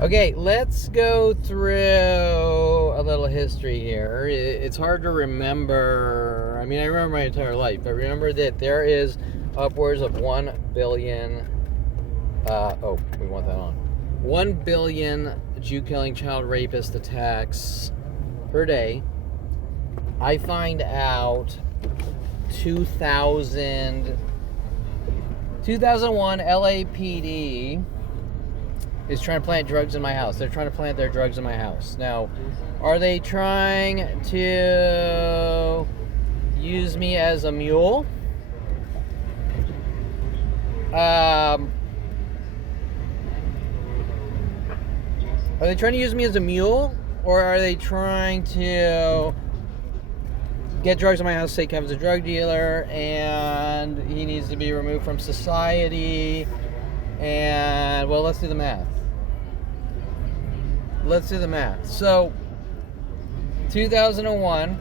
Okay, let's go through a little history here. It's hard to remember. I mean, I remember my entire life, but remember that there is upwards of 1 billion. We want that on. 1 billion Jew-killing, child rapist attacks per day. I find out 2001 LAPD is trying to plant drugs in my house. They're trying to plant their drugs in my house. Now, are they trying to use me as a mule? Are they trying to use me as a mule? Or are they trying to get drugs in my house, say Kevin's a drug dealer and he needs to be removed from society? And, well, let's do the math. So, 2001,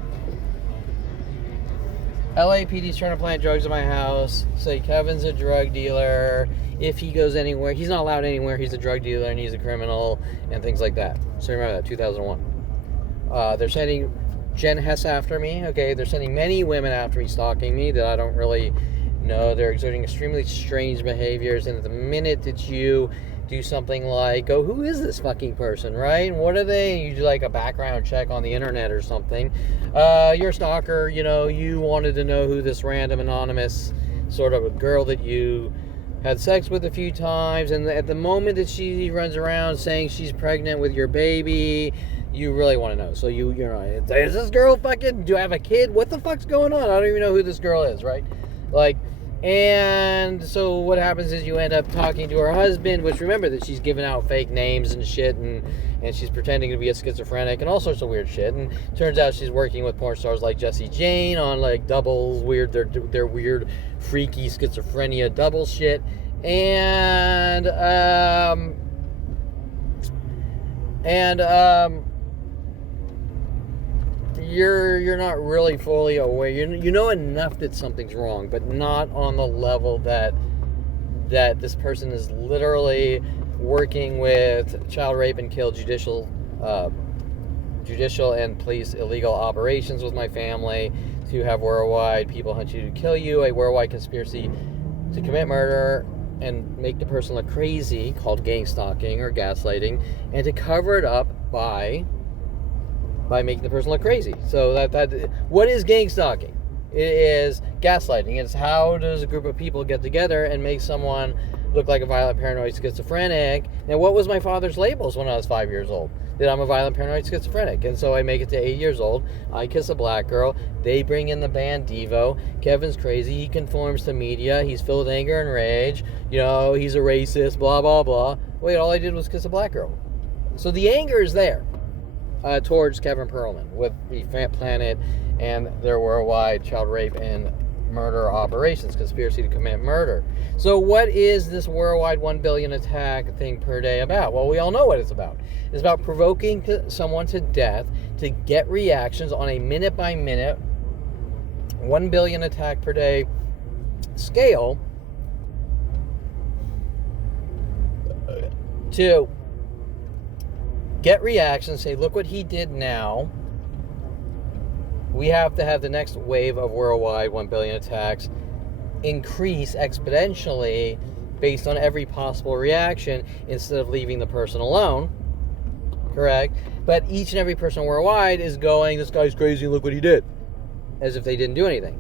LAPD's trying to plant drugs in my house, say Kevin's a drug dealer. If he goes anywhere, he's not allowed anywhere, he's a drug dealer and he's a criminal and things like that. So remember that, 2001. They're sending Jen Hess after me, okay? They're sending many women after me, stalking me that I don't really know. They're exerting extremely strange behaviors, and at the minute that you do something like, oh, who is this fucking person, right? And what are they? You do like a background check on the internet or something. You're a stalker, you wanted to know who this random anonymous sort of a girl that you had sex with a few times, and at the moment that she runs around saying she's pregnant with your baby, you really want to know. So you're like, is this girl fucking, do I have a kid? What the fuck's going on? I don't even know who this girl is, right? And so what happens is you end up talking to her husband, which remember that she's giving out fake names and shit, and she's pretending to be a schizophrenic and all sorts of weird shit. And turns out she's working with porn stars like Jessie Jane on like doubles, weird, their weird, freaky schizophrenia double shit. And you're not really fully aware. You know enough that something's wrong, but not on the level that this person is literally working with child rape and kill judicial and police illegal operations with my family to have worldwide people hunt you to kill you, a worldwide conspiracy to commit murder and make the person look crazy, called gang stalking or gaslighting, and to cover it up by making the person look crazy. So that what is gang stalking? It is gaslighting. It's how does a group of people get together and make someone look like a violent, paranoid schizophrenic. Now, what was my father's labels when I was 5 years old? That I'm a violent, paranoid schizophrenic. And so I make it to 8 years old. I kiss a black girl. They bring in the band Devo. Kevin's crazy. He conforms to media. He's filled with anger and rage. He's a racist, blah, blah, blah. Wait, all I did was kiss a black girl. So the anger is there. Towards Kevin Perlman with the Planet and their worldwide child rape and murder operations, conspiracy to commit murder. So what is this worldwide 1 billion attack thing per day about? Well, we all know what it's about. It's about provoking someone to death to get reactions on a minute by minute 1 billion attack per day scale to get reactions, say, look what he did now. We have to have the next wave of worldwide 1 billion attacks increase exponentially based on every possible reaction instead of leaving the person alone. Correct? But each and every person worldwide is going, this guy's crazy, look what he did. As if they didn't do anything.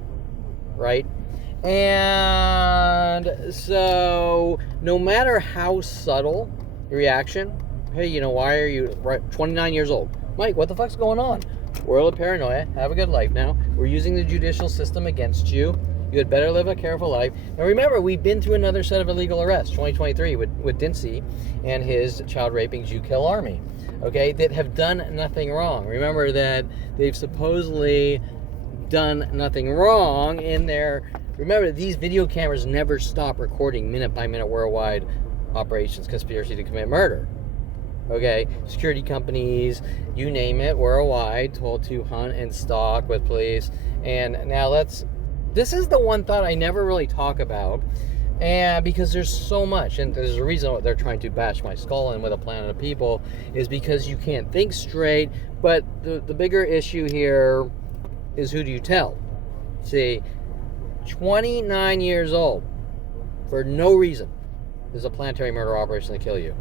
Right? And so, no matter how subtle the reaction, hey, why are you 29 years old? Mike, what the fuck's going on? World of paranoia. Have a good life now. We're using the judicial system against you. You had better live a careful life. And remember, we've been through another set of illegal arrests, 2023, with Dincy and his child-raping Jew-kill army, okay, that have done nothing wrong. Remember that they've supposedly done nothing wrong in their... Remember, these video cameras never stop recording minute-by-minute worldwide operations, conspiracy to commit murder. Okay, security companies, you name it, worldwide, told to hunt and stalk with police. And now this is the one thought I never really talk about. And because there's so much, and there's a reason why they're trying to bash my skull in with a planet of people, is because you can't think straight. But the bigger issue here is, who do you tell? See, 29 years old, for no reason, is a planetary murder operation to kill you.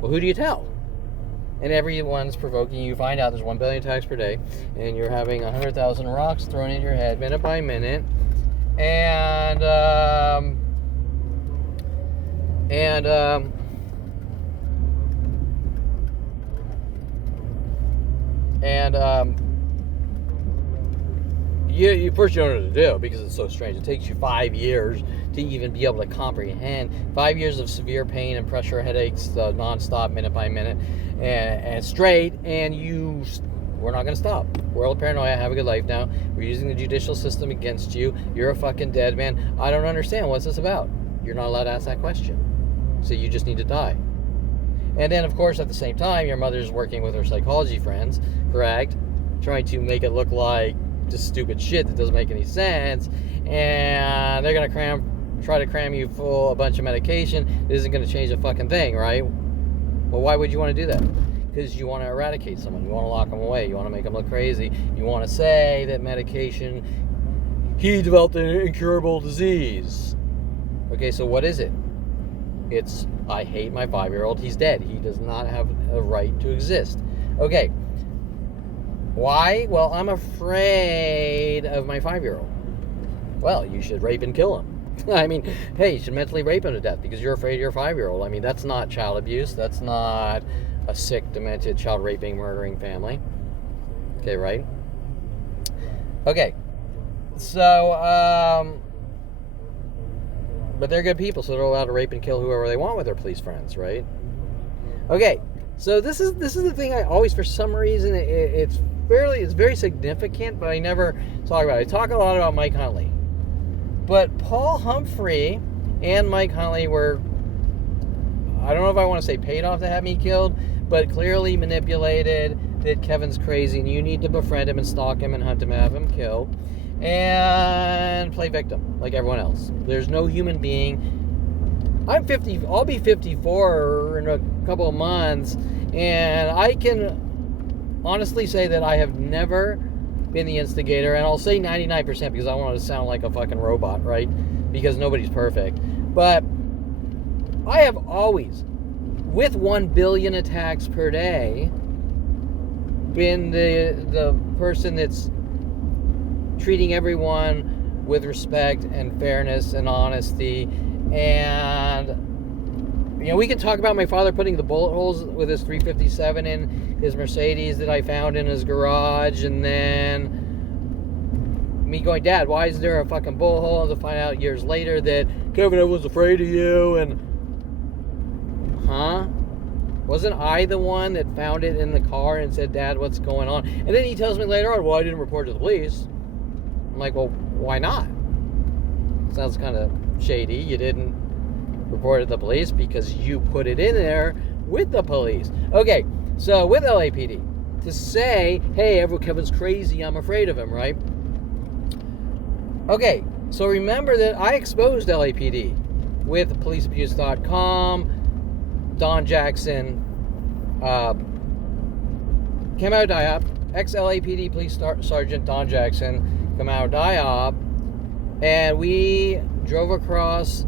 Well, who do you tell? And everyone's provoking you. Find out there's 1 billion attacks per day, and you're having 100,000 rocks thrown in your head minute by minute. And you first, you don't know what to do, because it's so strange. It takes you 5 years to even be able to comprehend. 5 years of severe pain and pressure headaches, nonstop, minute by minute, and straight, and we're not going to stop. World paranoia, have a good life now. We're using the judicial system against you. You're a fucking dead man. I don't understand. What's this about? You're not allowed to ask that question. So you just need to die. And then, of course, at the same time, your mother's working with her psychology friends, correct? Trying to make it look like just stupid shit that doesn't make any sense. And they're going to try to cram you full a bunch of medication. It isn't going to change a fucking thing, right? Well, why would you want to do that? Because you want to eradicate someone. You want to lock them away. You want to make them look crazy. You want to say that medication, he developed an incurable disease. Okay, so what is it? It's, I hate my 5-year-old. He's dead. He does not have a right to exist. Okay. Why? Well, I'm afraid of my 5-year-old. Well, you should rape and kill him. I mean, hey, you should mentally rape him to death because you're afraid of your 5-year-old. I mean, that's not child abuse. That's not a sick, demented, child raping, murdering family. Okay, right? Okay. So, but they're good people, so they're allowed to rape and kill whoever they want with their police friends, right? Okay. So this is the thing I always, for some reason, it's very significant, but I never talk about it. I talk a lot about Mike Huntley. But Paul Humphry and Mike Huntley were, I don't know if I want to say paid off to have me killed, but clearly manipulated that Kevin's crazy and you need to befriend him and stalk him and hunt him and have him killed and play victim like everyone else. There's no human being. I'm 50, I'll be 54 in a couple of months, and I can honestly say that I have never been the instigator, and I'll say 99% because I want to sound like a fucking robot, right? Because nobody's perfect. But I have always, with 1 billion attacks per day, been the person that's treating everyone with respect and fairness and honesty. And you know, we can talk about my father putting the bullet holes with his 357 in his Mercedes that I found in his garage, and then me going, Dad, why is there a fucking bullet hole? And to find out years later that Kevin, I was afraid of you. And wasn't I the one that found it in the car and said, Dad, what's going on? And then he tells me later on, well, I didn't report it to the police. I'm like, well, why not? Sounds kind of shady. You didn't report it to the police because you put it in there with the police. Okay, so with LAPD, to say, hey, Kevin's crazy, I'm afraid of him, right? Okay, so remember that I exposed LAPD with policeabuse.com. Don Jackson came out of DIOP. Ex-LAPD Police Sergeant Don Jackson came out of DIOP, and we drove across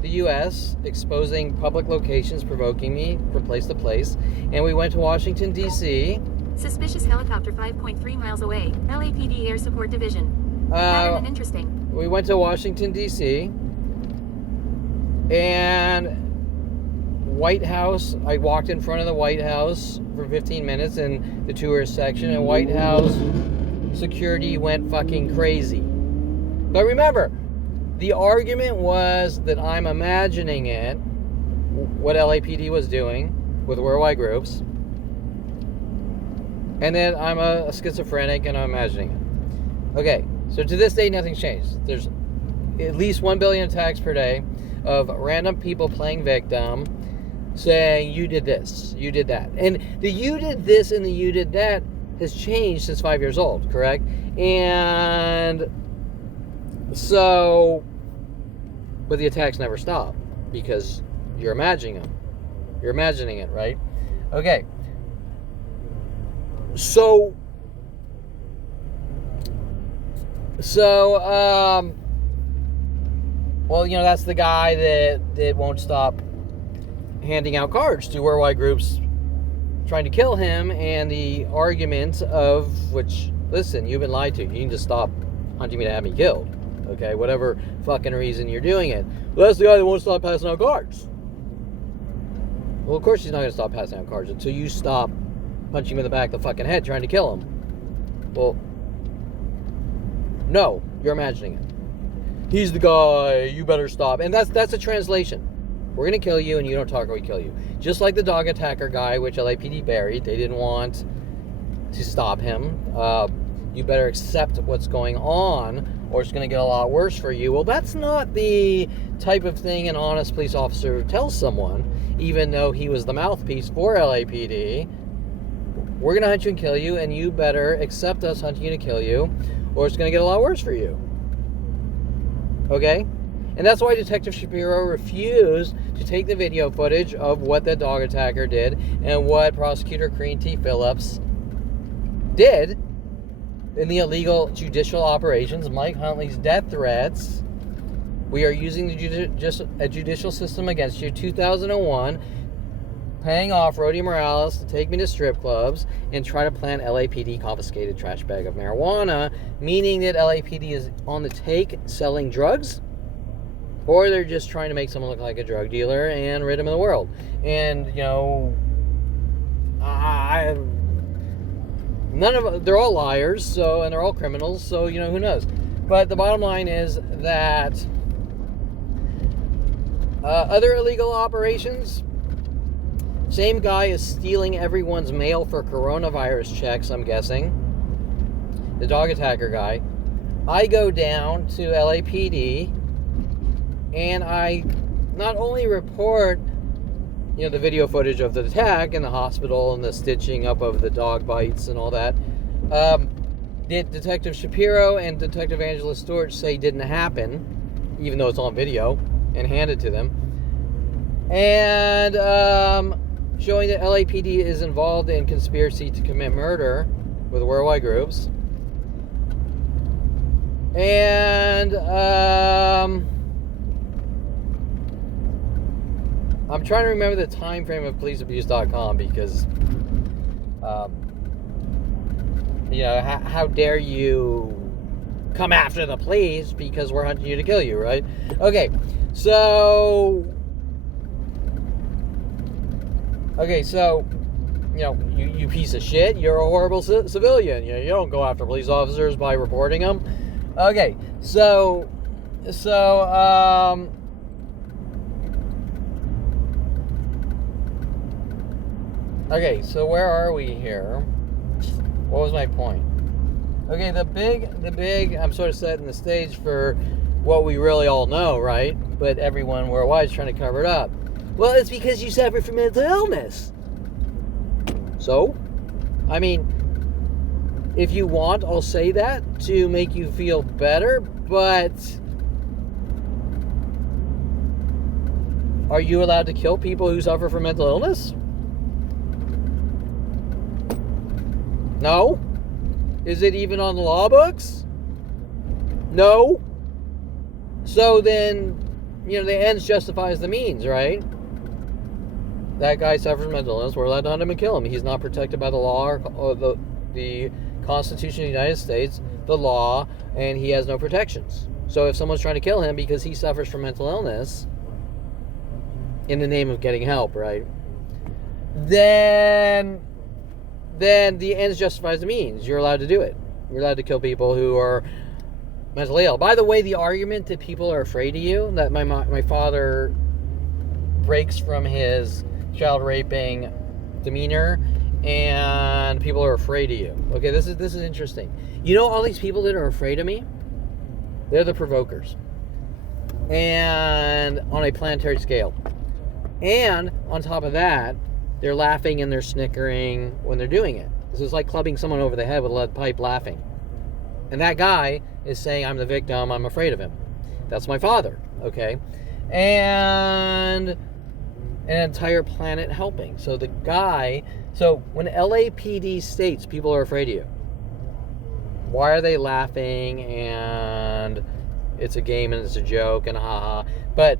the U.S. exposing public locations, provoking me from place to place, and we went to Washington, D.C. Suspicious helicopter 5.3 miles away. LAPD Air Support Division. Pattern and interesting. We went to Washington, D.C. and White House, I walked in front of the White House for 15 minutes in the tourist section, and White House security went fucking crazy. But remember, the argument was that I'm imagining it, what LAPD was doing with worldwide groups, and that I'm a schizophrenic and I'm imagining it. Okay, so to this day, nothing's changed. There's at least 1 billion attacks per day of random people playing victim, saying, you did this, you did that. And the you did this and the you did that has changed since 5 years old, correct? And so But the attacks never stop because you're imagining them. You're imagining it, right? Okay. So, well, you know, that's the guy that won't stop handing out cards to worldwide groups trying to kill him, and the argument of which, listen, you've been lied to. You need to stop hunting me to have me killed. Okay, whatever fucking reason you're doing it. Well, that's the guy that won't stop passing out cards. Well, of course he's not going to stop passing out cards until you stop punching him in the back of the fucking head trying to kill him. Well, no, you're imagining it. He's the guy, you better stop. And that's a translation. We're going to kill you and you don't talk or we kill you. Just like the dog attacker guy, which LAPD buried. They didn't want to stop him. You better accept what's going on or it's going to get a lot worse for you. Well, that's not the type of thing an honest police officer tells someone, even though he was the mouthpiece for LAPD. We're going to hunt you and kill you, and you better accept us hunting you to kill you, or it's going to get a lot worse for you. Okay? And that's why Detective Shapiro refused to take the video footage of what the dog attacker did and what Prosecutor Crean T. Phillips did in the illegal judicial operations, Mike Huntley's death threats. We are using the judicial system against you. 2001, paying off Rody Morales to take me to strip clubs and try to plant LAPD confiscated trash bag of marijuana, meaning that LAPD is on the take selling drugs, or they're just trying to make someone look like a drug dealer and rid him of the world. And, you know, they're all liars, so, and they're all criminals, so, you know, who knows. But the bottom line is that other illegal operations, same guy is stealing everyone's mail for coronavirus checks, I'm guessing. The dog attacker guy. I go down to LAPD and I not only report, you know, the video footage of the attack in the hospital and the stitching up of the dog bites and all that. Detective Shapiro and Detective Angela Stewart say didn't happen, even though it's on video, and hand it to them. And showing that LAPD is involved in conspiracy to commit murder with worldwide groups. And I'm trying to remember the time frame of policeabuse.com because, you know, how dare you come after the police because we're hunting you to kill you, right? Okay, so, you know, you piece of shit, you're a horrible civilian. You don't go after police officers by reporting them. Okay, so where are we here? What was my point? Okay, the big, I'm sort of setting the stage for what we really all know, right? But everyone worldwide is trying to cover it up. Well, it's because you suffer from mental illness. So, I mean, if you want, I'll say that to make you feel better, but are you allowed to kill people who suffer from mental illness? No? Is it even on the law books? No? So then, you know, the ends justifies the means, right? That guy suffers from mental illness. We're allowed to hunt him and kill him. He's not protected by the law or the Constitution of the United States, the law, and he has no protections. So if someone's trying to kill him because he suffers from mental illness in the name of getting help, right? Then the ends justifies the means. You're allowed to do it. You're allowed to kill people who are mentally ill. By the way, the argument that people are afraid of you, that my father breaks from his child raping demeanor and people are afraid of you. Okay, this is interesting. You know all these people that are afraid of me? They're the provokers. And on a planetary scale. And on top of that, they're laughing and they're snickering when they're doing it. This is like clubbing someone over the head with a lead pipe laughing. And that guy is saying, I'm the victim, I'm afraid of him. That's my father, okay? And an entire planet helping. So the guy, so when LAPD states people are afraid of you, why are they laughing and it's a game and it's a joke and haha? But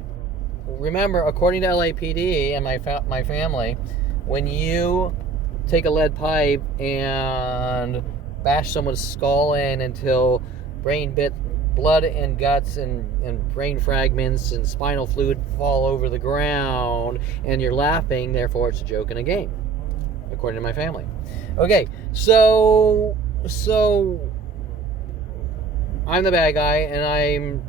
remember, according to LAPD and my family, when you take a lead pipe and bash someone's skull in until blood and guts and brain fragments and spinal fluid fall over the ground and you're laughing, therefore it's a joke and a game, according to my family. Okay, so I'm the bad guy, and I'm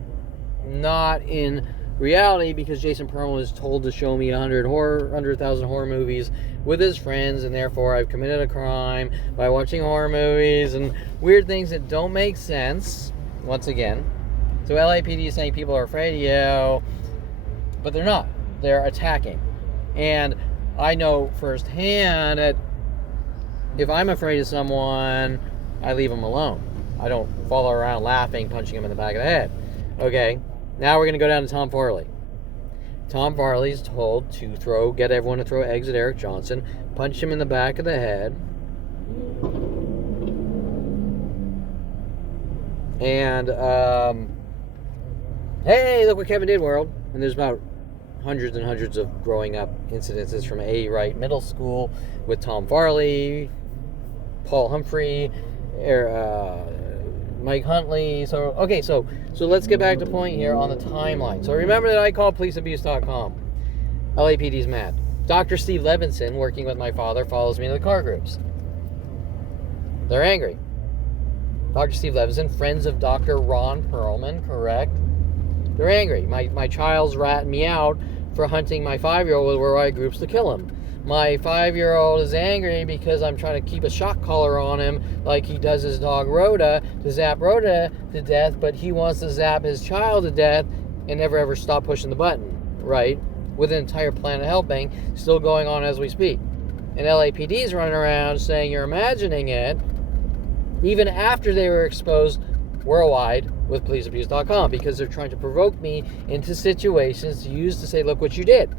not in reality because Jason Perlman was told to show me 100,000 horror movies with his friends, and therefore I've committed a crime by watching horror movies and weird things that don't make sense, once again. So LAPD is saying people are afraid of you, but they're not. They're attacking. And I know firsthand that if I'm afraid of someone, I leave them alone. I don't follow around laughing, punching him in the back of the head. Okay, now we're going to go down to Tom Farley. Tom Farley's told to get everyone to throw eggs at Eric Johnson, punch him in the back of the head, and, hey, look what Kevin did, world. And there's about hundreds and hundreds of growing up incidences from A. Wright Middle School with Tom Farley, Paul Humphry, Mike Huntley. So let's get back to point here on the timeline. So remember that I called policeabuse.com. LAPD's mad. Dr. Steve Levinson, working with my father, follows me to the car groups. They're angry. Dr. Steve Levinson, friends of Dr. Ron Perlman, correct? They're angry. My child's ratting me out for hunting my 5-year-old with worldwide groups to kill him. My 5-year-old is angry because I'm trying to keep a shock collar on him like he does his dog Rhoda to zap Rhoda to death, but he wants to zap his child to death and never ever stop pushing the button, right? With an entire planet helping, still going on as we speak. And LAPD's running around saying you're imagining it, even after they were exposed worldwide with policeabuse.com, because they're trying to provoke me into situations to use to say, look what you did.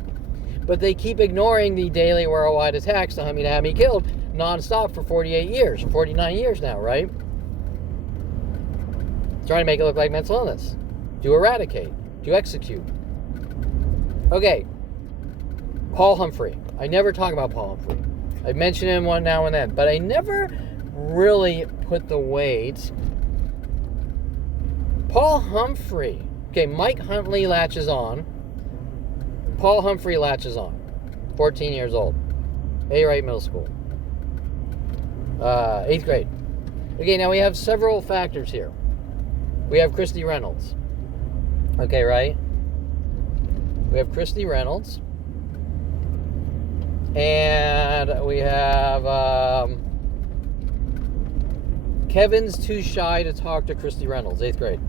But they keep ignoring the daily worldwide attacks to hunt me to have me killed nonstop for 48 years, 49 years now, right? Trying to make it look like mental illness. To eradicate. To execute. Okay. Paul Humphry. I never talk about Paul Humphry. I mention him one now and then, but I never really put the weight. Paul Humphry. Okay, Mike Huntley latches on. Paul Humphry latches on. 14 years old. A. Wright Middle School. 8th grade. Okay, now we have several factors here. We have Christy Reynolds. Okay, right? We have Christy Reynolds. And we have Kevin's too shy to talk to Christy Reynolds, 8th grade.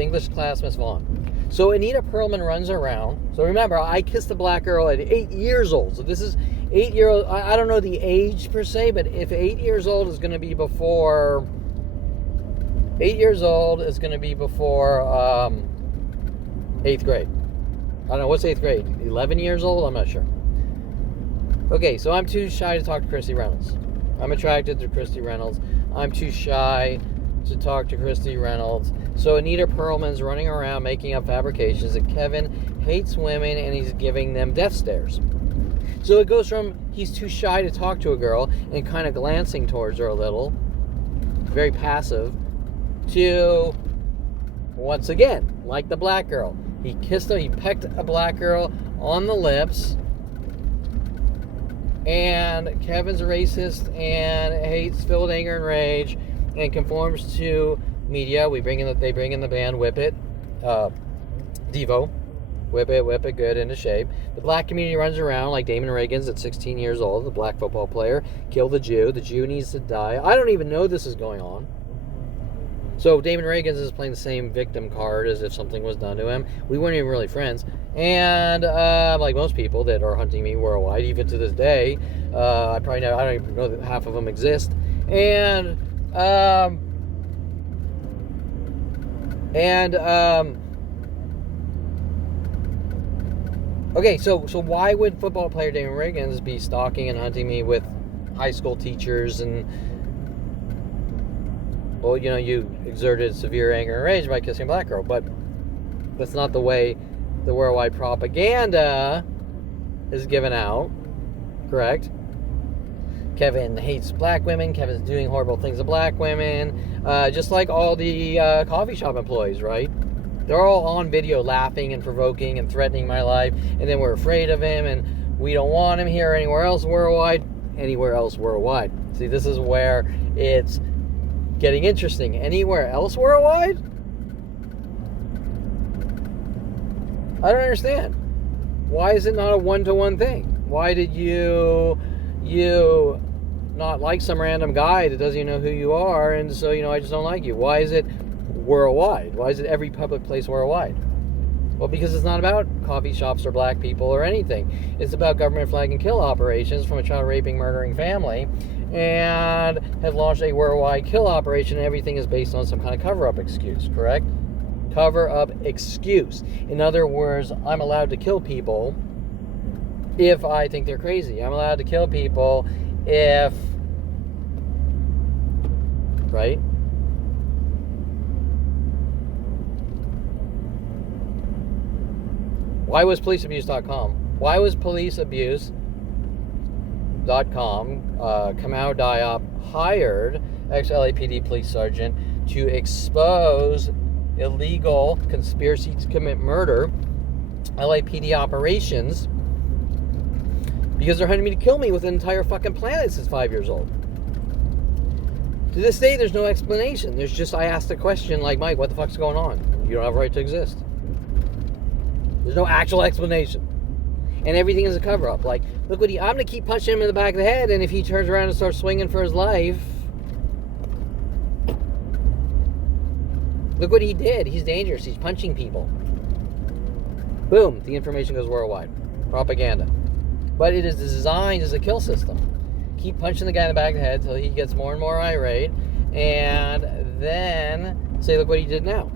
English class, Miss Vaughn. So Anita Perlman runs around. So remember, I kissed a black girl at 8 years old. So this is 8-year-old. I don't know the age per se, but if 8 years old is going to be before 8 years old is going to be before 8th grade. I don't know, what's 8th grade? 11 years old? I'm not sure. Okay, so I'm too shy to talk to Christy Reynolds. I'm attracted to Christy Reynolds. I'm too shy to talk to Christy Reynolds. So Anita Perlman's running around making up fabrications that Kevin hates women and he's giving them death stares. So it goes from he's too shy to talk to a girl and kind of glancing towards her a little, very passive, to, once again, like the black girl. He pecked a black girl on the lips, and Kevin's a racist and hates, filled with anger and rage, and conforms to media. They bring in the band Whip It, Devo, Whip It good into shape. The black community runs around like Damon Reagan's at 16 years old, the black football player. Kill the Jew needs to die. I don't even know this is going on. So Damon Reagan's is playing the same victim card as if something was done to him. We weren't even really friends. And like most people that are hunting me worldwide, even to this day, I don't even know that half of them exist. And And okay, so why would football player Damon Riggins be stalking and hunting me with high school teachers? And well, you know, you exerted severe anger and rage by kissing a black girl, but that's not the way the worldwide propaganda is given out, correct? Kevin hates black women. Kevin's doing horrible things to black women, just like all the coffee shop employees, right? They're all on video laughing and provoking and threatening my life, and then we're afraid of him, and we don't want him here or anywhere else worldwide. See, this is where it's getting interesting. Anywhere else worldwide? I don't understand. Why is it not a one-to-one thing? Why did you not like some random guy that doesn't even know who you are, and so, you know, I just don't like you? Why is it worldwide? Why is it every public place worldwide? Well, because it's not about coffee shops or black people or anything. It's about government flag and kill operations from a child raping, murdering family, and have launched a worldwide kill operation, and everything is based on some kind of cover-up excuse, correct? Cover-up excuse. In other words, I'm allowed to kill people if I think they're crazy. I'm allowed to kill people if... right? Why was policeabuse.com? Why was policeabuse.com, Kamau Diop hired ex-LAPD police sergeant to expose illegal conspiracy to commit murder LAPD operations because they're hunting me to kill me with an entire fucking planet since 5 years old. To this day, there's no explanation. There's just, I asked a question like, Mike, what the fuck's going on? You don't have a right to exist. There's no actual explanation. And everything is a cover-up. Like, look what I'm going to keep punching him in the back of the head, and if he turns around and starts swinging for his life, look what he did. He's dangerous. He's punching people. Boom. The information goes worldwide. Propaganda. But it is designed as a kill system. Keep punching the guy in the back of the head until he gets more and more irate, and then say, look what he did now.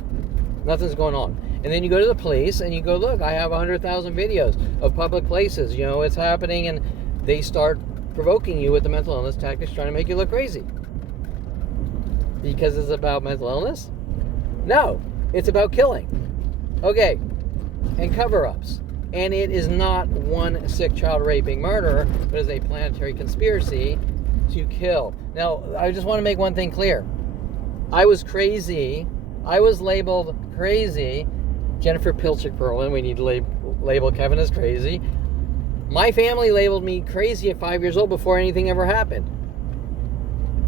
Nothing's going on. And then you go to the police and you go, look, I have 100,000 videos of public places. You know, it's happening, and they start provoking you with the mental illness tactics, trying to make you look crazy. Because it's about mental illness? No, it's about killing. Okay, and cover-ups. And it is not one sick child raping murderer, but is a planetary conspiracy to kill. Now, I just want to make one thing clear. I was crazy. I was labeled crazy. Jennifer Pilchick-Perlin, we need to label Kevin as crazy. My family labeled me crazy at 5 years old before anything ever happened.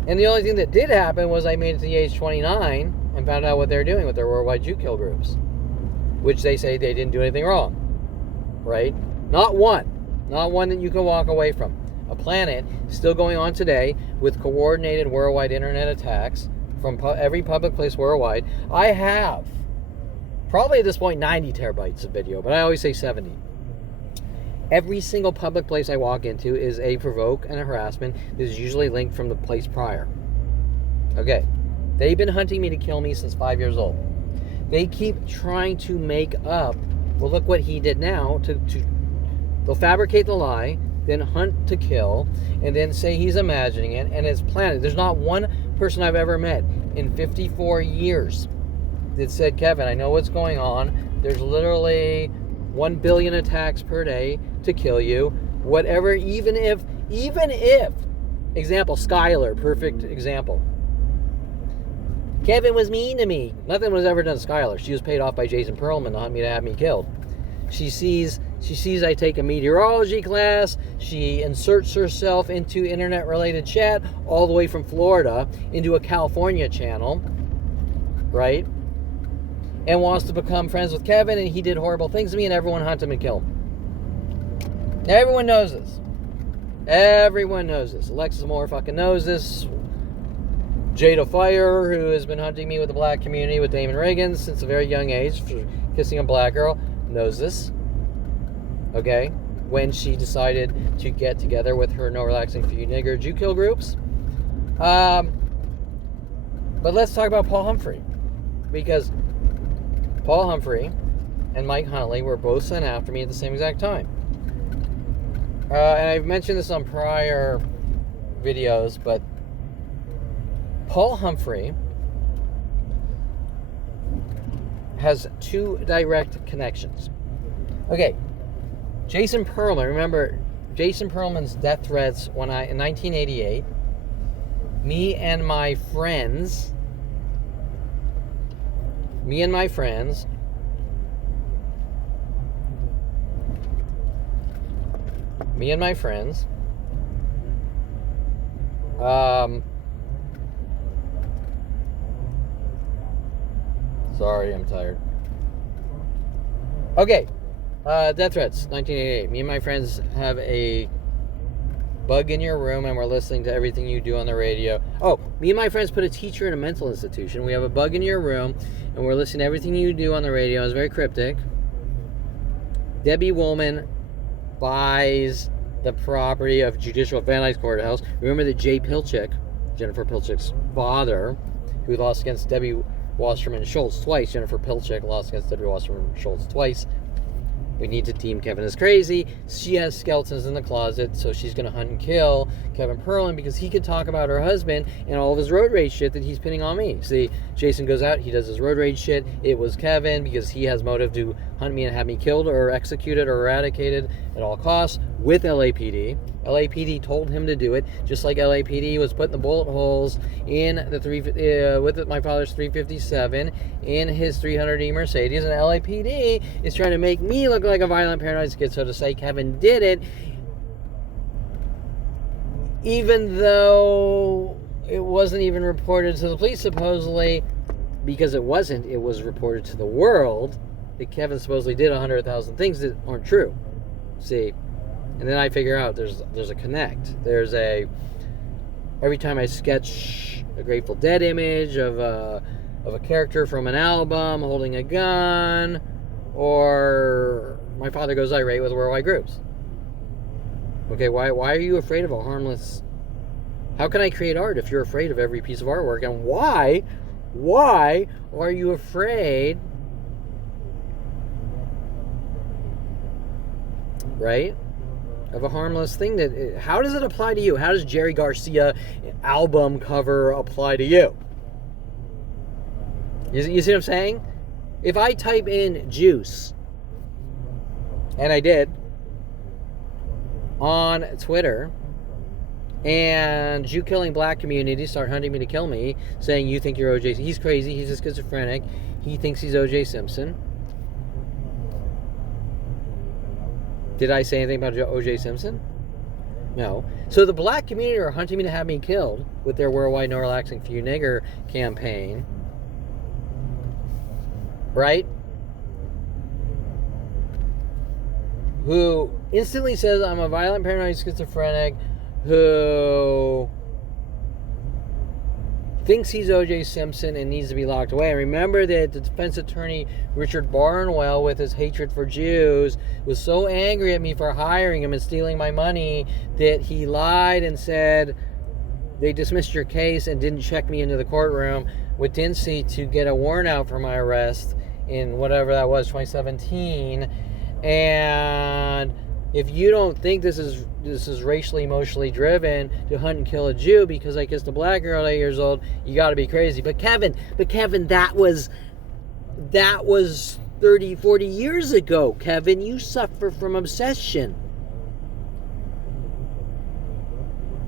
And the only thing that did happen was I made it to the age 29 and found out what they're doing with their worldwide Jew kill groups, which they say they didn't do anything wrong, right? Not one that you can walk away from. A planet still going on today with coordinated worldwide internet attacks from every public place worldwide. I have probably at this point 90 terabytes of video, but I always say 70. Every single public place I walk into is a provoke and a harassment that is usually linked from the place prior. Okay. They've been hunting me to kill me since 5 years old. They keep trying to make up, well, look what he did now. They'll fabricate the lie, then hunt to kill, and then say he's imagining it, and it's planned. There's not one person I've ever met in 54 years that said, Kevin, I know what's going on. There's literally 1 billion attacks per day to kill you. Whatever, even if, example, Skylar, perfect example. Kevin was mean to me. Nothing was ever done to Skylar. She was paid off by Jason Perlman to hunt me to have me killed. She sees I take a meteorology class. She inserts herself into internet-related chat all the way from Florida into a California channel, right? And wants to become friends with Kevin, and he did horrible things to me, and everyone hunted him and killed him. Now, everyone knows this. Everyone knows this. Alexis Moore fucking knows this. Jada Fire, who has been hunting me with the black community with Damon Riggins since a very young age for kissing a black girl, knows this. Okay? When she decided to get together with her No Relaxing for You Nigger Jew kill groups. But let's talk about Paul Humphry. Because Paul Humphry and Mike Huntley were both sent after me at the same exact time. And I've mentioned this on prior videos, but Paul Humphry has two direct connections. Okay, Jason Perlman, remember Jason Perlman's death threats in 1988, me and my friends sorry, I'm tired. Okay, death threats, 1988. Me and my friends have a bug in your room and we're listening to everything you do on the radio. Oh, me and my friends put a teacher in a mental institution. We have a bug in your room and we're listening to everything you do on the radio. It's very cryptic. Debbie Woolman buys the property of Judicial Van Nuys Courthouse. Remember that Jay Pilchick, Jennifer Pilchick's father, who lost against Debbie Wasserman Schultz twice. Jennifer Pilchick lost against Debbie Wasserman Schultz twice. We need to deem Kevin as crazy. She has skeletons in the closet, so she's going to hunt and kill Kevin Perlman because he could talk about her husband and all of his road rage shit that he's pinning on me. See, Jason goes out, he does his road rage shit. It was Kevin because he has motive to hunt me and have me killed or executed or eradicated at all costs with LAPD. LAPD told him to do it, just like LAPD was putting the bullet holes in the with my father's 357 in his 300E Mercedes, and LAPD is trying to make me look like a violent paranoid schizo to say Kevin did it, even though it wasn't even reported to the police supposedly, because it wasn't. It was reported to the world that Kevin supposedly did 100,000 things that aren't true. See. And then I figure out there's a connect. Every time I sketch a Grateful Dead image of a character from an album holding a gun, or my father goes irate with worldwide groups. Okay, why are you afraid of a harmless? How can I create art if you're afraid of every piece of artwork? And why are you afraid? Right? Of a harmless thing how does it apply to you? How does Jerry Garcia album cover apply to you? You see what I'm saying? If I type in juice, and I did, on Twitter, and Jew-killing black communities start hunting me to kill me, saying you think you're OJ, he's crazy, he's a schizophrenic, he thinks he's OJ Simpson. Did I say anything about O.J. Simpson? No. So the black community are hunting me to have me killed with their worldwide no relaxing for you nigger campaign. Right? Who instantly says I'm a violent paranoid schizophrenic who thinks he's O.J. Simpson and needs to be locked away. And remember that the defense attorney Richard Barnwell, with his hatred for Jews, was so angry at me for hiring him and stealing my money that he lied and said they dismissed your case and didn't check me into the courtroom with Dincy to get a warrant out for my arrest in whatever that was, 2017. And if you don't think this is racially, emotionally driven to hunt and kill a Jew because I kissed a black girl at 8 years old, you got to be crazy. But Kevin, that was 30, 40 years ago. Kevin, you suffer from obsession.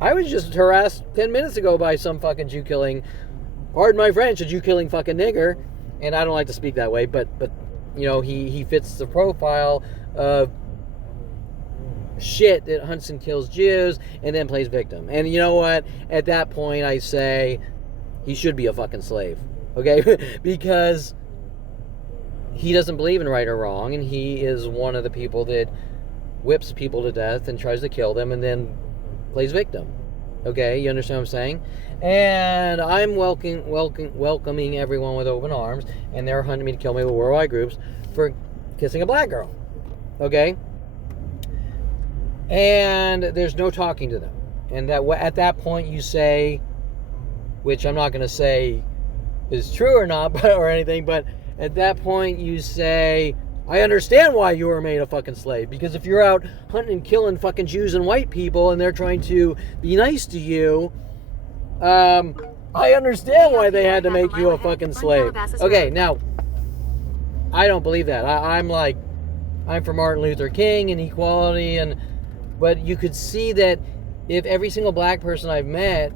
I was just harassed 10 minutes ago by some fucking Jew-killing, pardon my French, a Jew-killing fucking nigger. And I don't like to speak that way, but you know, he fits the profile of shit that hunts and kills Jews and then plays victim. And you know what? At that point, I say he should be a fucking slave. Okay? Because he doesn't believe in right or wrong, and he is one of the people that whips people to death and tries to kill them and then plays victim. Okay? You understand what I'm saying? And I'm welcoming everyone with open arms, and they're hunting me to kill me with worldwide groups for kissing a black girl. Okay? And there's no talking to them. And that at that point you say, which I'm not going to say is true or not, or anything, but at that point you say, I understand why you were made a fucking slave. Because if you're out hunting and killing fucking Jews and white people and they're trying to be nice to you, I understand why they had to make you a fucking slave. Okay, now, I don't believe that. I'm for Martin Luther King and equality, but you could see that if every single black person I've met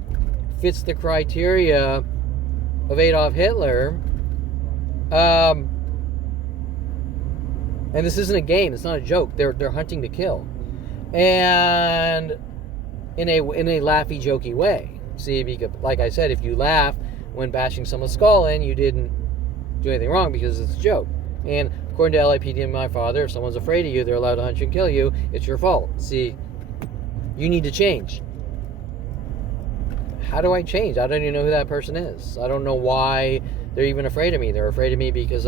fits the criteria of Adolf Hitler, and this isn't a game, it's not a joke. They're hunting to kill, and in a laughy, jokey way. See, because like I said, if you laugh when bashing someone's skull in, you didn't do anything wrong because it's a joke. And according to LAPD and my father, if someone's afraid of you, they're allowed to hunt you and kill you. It's your fault. See, you need to change. How do I change? I don't even know who that person is. I don't know why they're even afraid of me. They're afraid of me because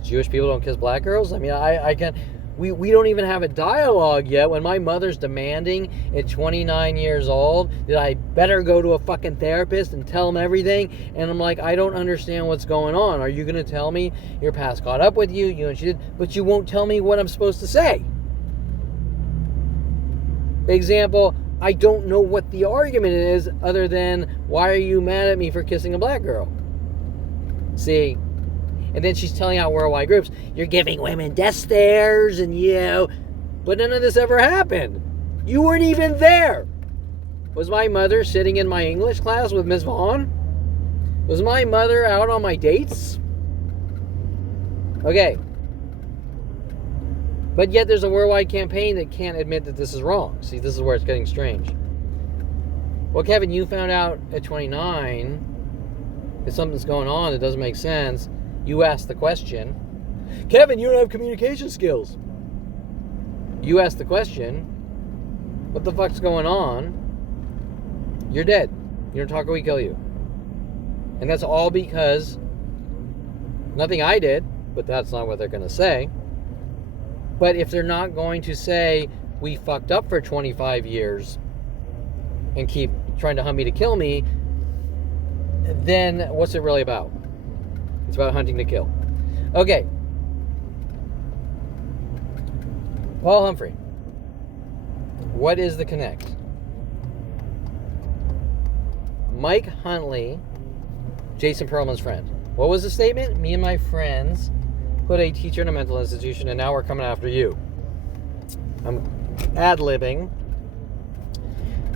Jewish people don't kiss black girls? I mean, I can't... We don't even have a dialogue yet when my mother's demanding at 29 years old that I better go to a fucking therapist and tell them everything. And I'm like, I don't understand what's going on. Are you going to tell me your past caught up with you? You know, she did, but you won't tell me what I'm supposed to say. Example, I don't know what the argument is other than, why are you mad at me for kissing a black girl? See? And then she's telling out worldwide groups, you're giving women death stares and but none of this ever happened. You weren't even there. Was my mother sitting in my English class with Miss Vaughn? Was my mother out on my dates? Okay. But yet there's a worldwide campaign that can't admit that this is wrong. See, this is where it's getting strange. Well, Kevin, you found out at 29 that something's going on that doesn't make sense. You asked the question, Kevin, you don't have communication skills. You asked the question, what the fuck's going on? You're dead. You don't talk or we kill you. And that's all because nothing I did, but that's not what they're going to say. But if they're not going to say, we fucked up for 25 years and keep trying to hunt me to kill me, then what's it really about? It's about hunting to kill. Okay. Paul Humphry. What is the connect? Mike Huntley, Jason Perlman's friend. What was the statement? Me and my friends put a teacher in a mental institution and now we're coming after you. I'm ad-libbing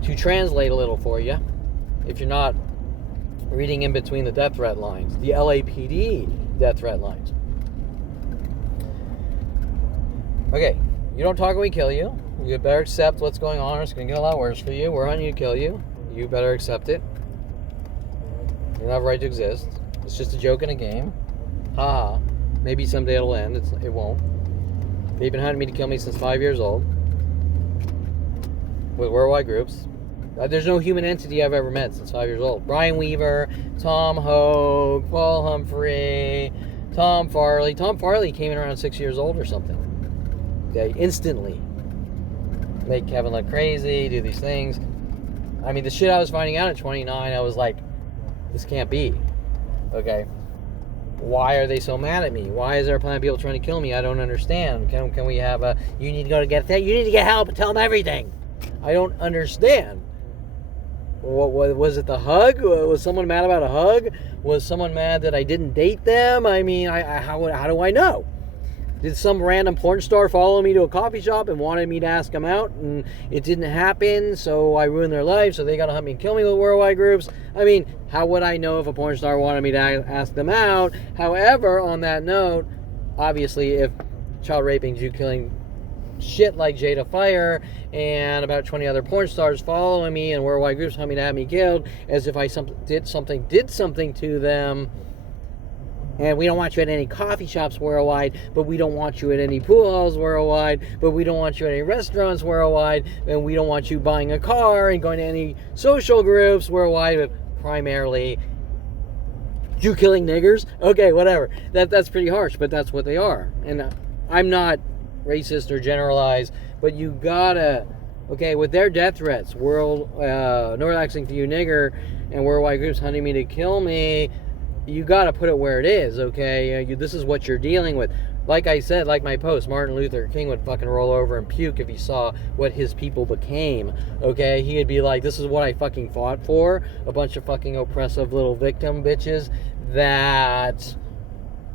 to translate a little for you. If you're not reading in between the death threat lines, the LAPD death threat lines. Okay, you don't talk and we kill you. You better accept what's going on or it's going to get a lot worse for you. We're hunting to kill you. You better accept it. You don't have a right to exist. It's just a joke in a game. Ha ha. Maybe someday it'll end. It won't. They've been hunting me to kill me since 5 years old. With worldwide groups. There's no human entity I've ever met since 5 years old. Brian Weaver, Tom Hogue, Paul Humphry, Tom Farley. Tom Farley came in around 6 years old or something. Okay, instantly. Make Kevin look crazy, do these things. I mean, the shit I was finding out at 29, I was like, this can't be. Okay? Why are they so mad at me? Why is there a plan of people trying to kill me? I don't understand. Can we have a, you need to go to get that? You need to get help and tell them everything. I don't understand. What was it, the hug? Was someone mad about a hug? Was someone mad that I didn't date them? I mean, how do I know? Did some random porn star follow me to a coffee shop and wanted me to ask them out and it didn't happen, so I ruined their life, so they got to hunt me and kill me with worldwide groups? I mean, how would I know if a porn star wanted me to ask them out? However, on that note, obviously, if child raping, Jew killing shit like Jada Fire and about 20 other porn stars following me and worldwide groups hunt me to have me killed, as if I did something to them. And we don't want you at any coffee shops worldwide, but we don't want you at any pool halls worldwide, but we don't want you at any restaurants worldwide, and we don't want you buying a car and going to any social groups worldwide, but primarily Jew-killing niggers. Okay, whatever. That's pretty harsh, but that's what they are. And I'm not racist or generalized, but you gotta, okay, with their death threats, no relaxing to you nigger, and worldwide groups hunting me to kill me, you got to put it where it is, okay? This is what you're dealing with. Like I said, like my post, Martin Luther King would fucking roll over and puke if he saw what his people became, okay? He'd be like, this is what I fucking fought for. A bunch of fucking oppressive little victim bitches that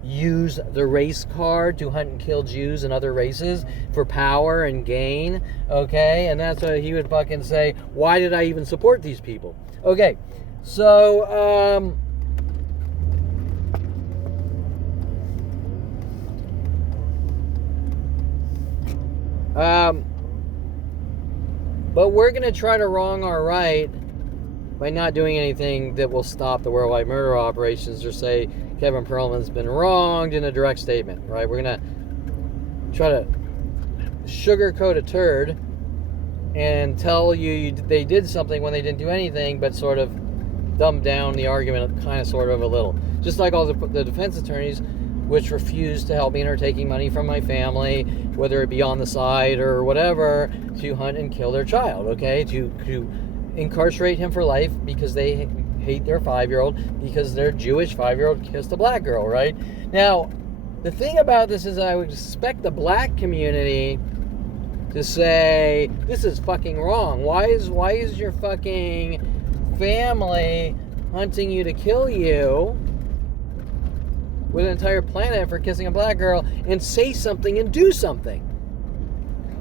use the race card to hunt and kill Jews and other races for power and gain, okay? And that's what he would fucking say, why did I even support these people? Okay, so, but we're going to try to wrong our right by not doing anything that will stop the worldwide murder operations or say Kevin Perlman's been wronged in a direct statement, right? We're going to try to sugarcoat a turd and tell you they did something when they didn't do anything, but sort of dumb down the argument kind of sort of a little. Just like all the defense attorneys which refused to help me and are taking money from my family, whether it be on the side or whatever, to hunt and kill their child, okay? To incarcerate him for life because they hate their 5-year-old because their Jewish 5-year-old kissed a black girl, right? Now, the thing about this is I would expect the black community to say, this is fucking wrong. Why is your fucking family hunting you to kill you with an entire planet for kissing a black girl, and say something and do something?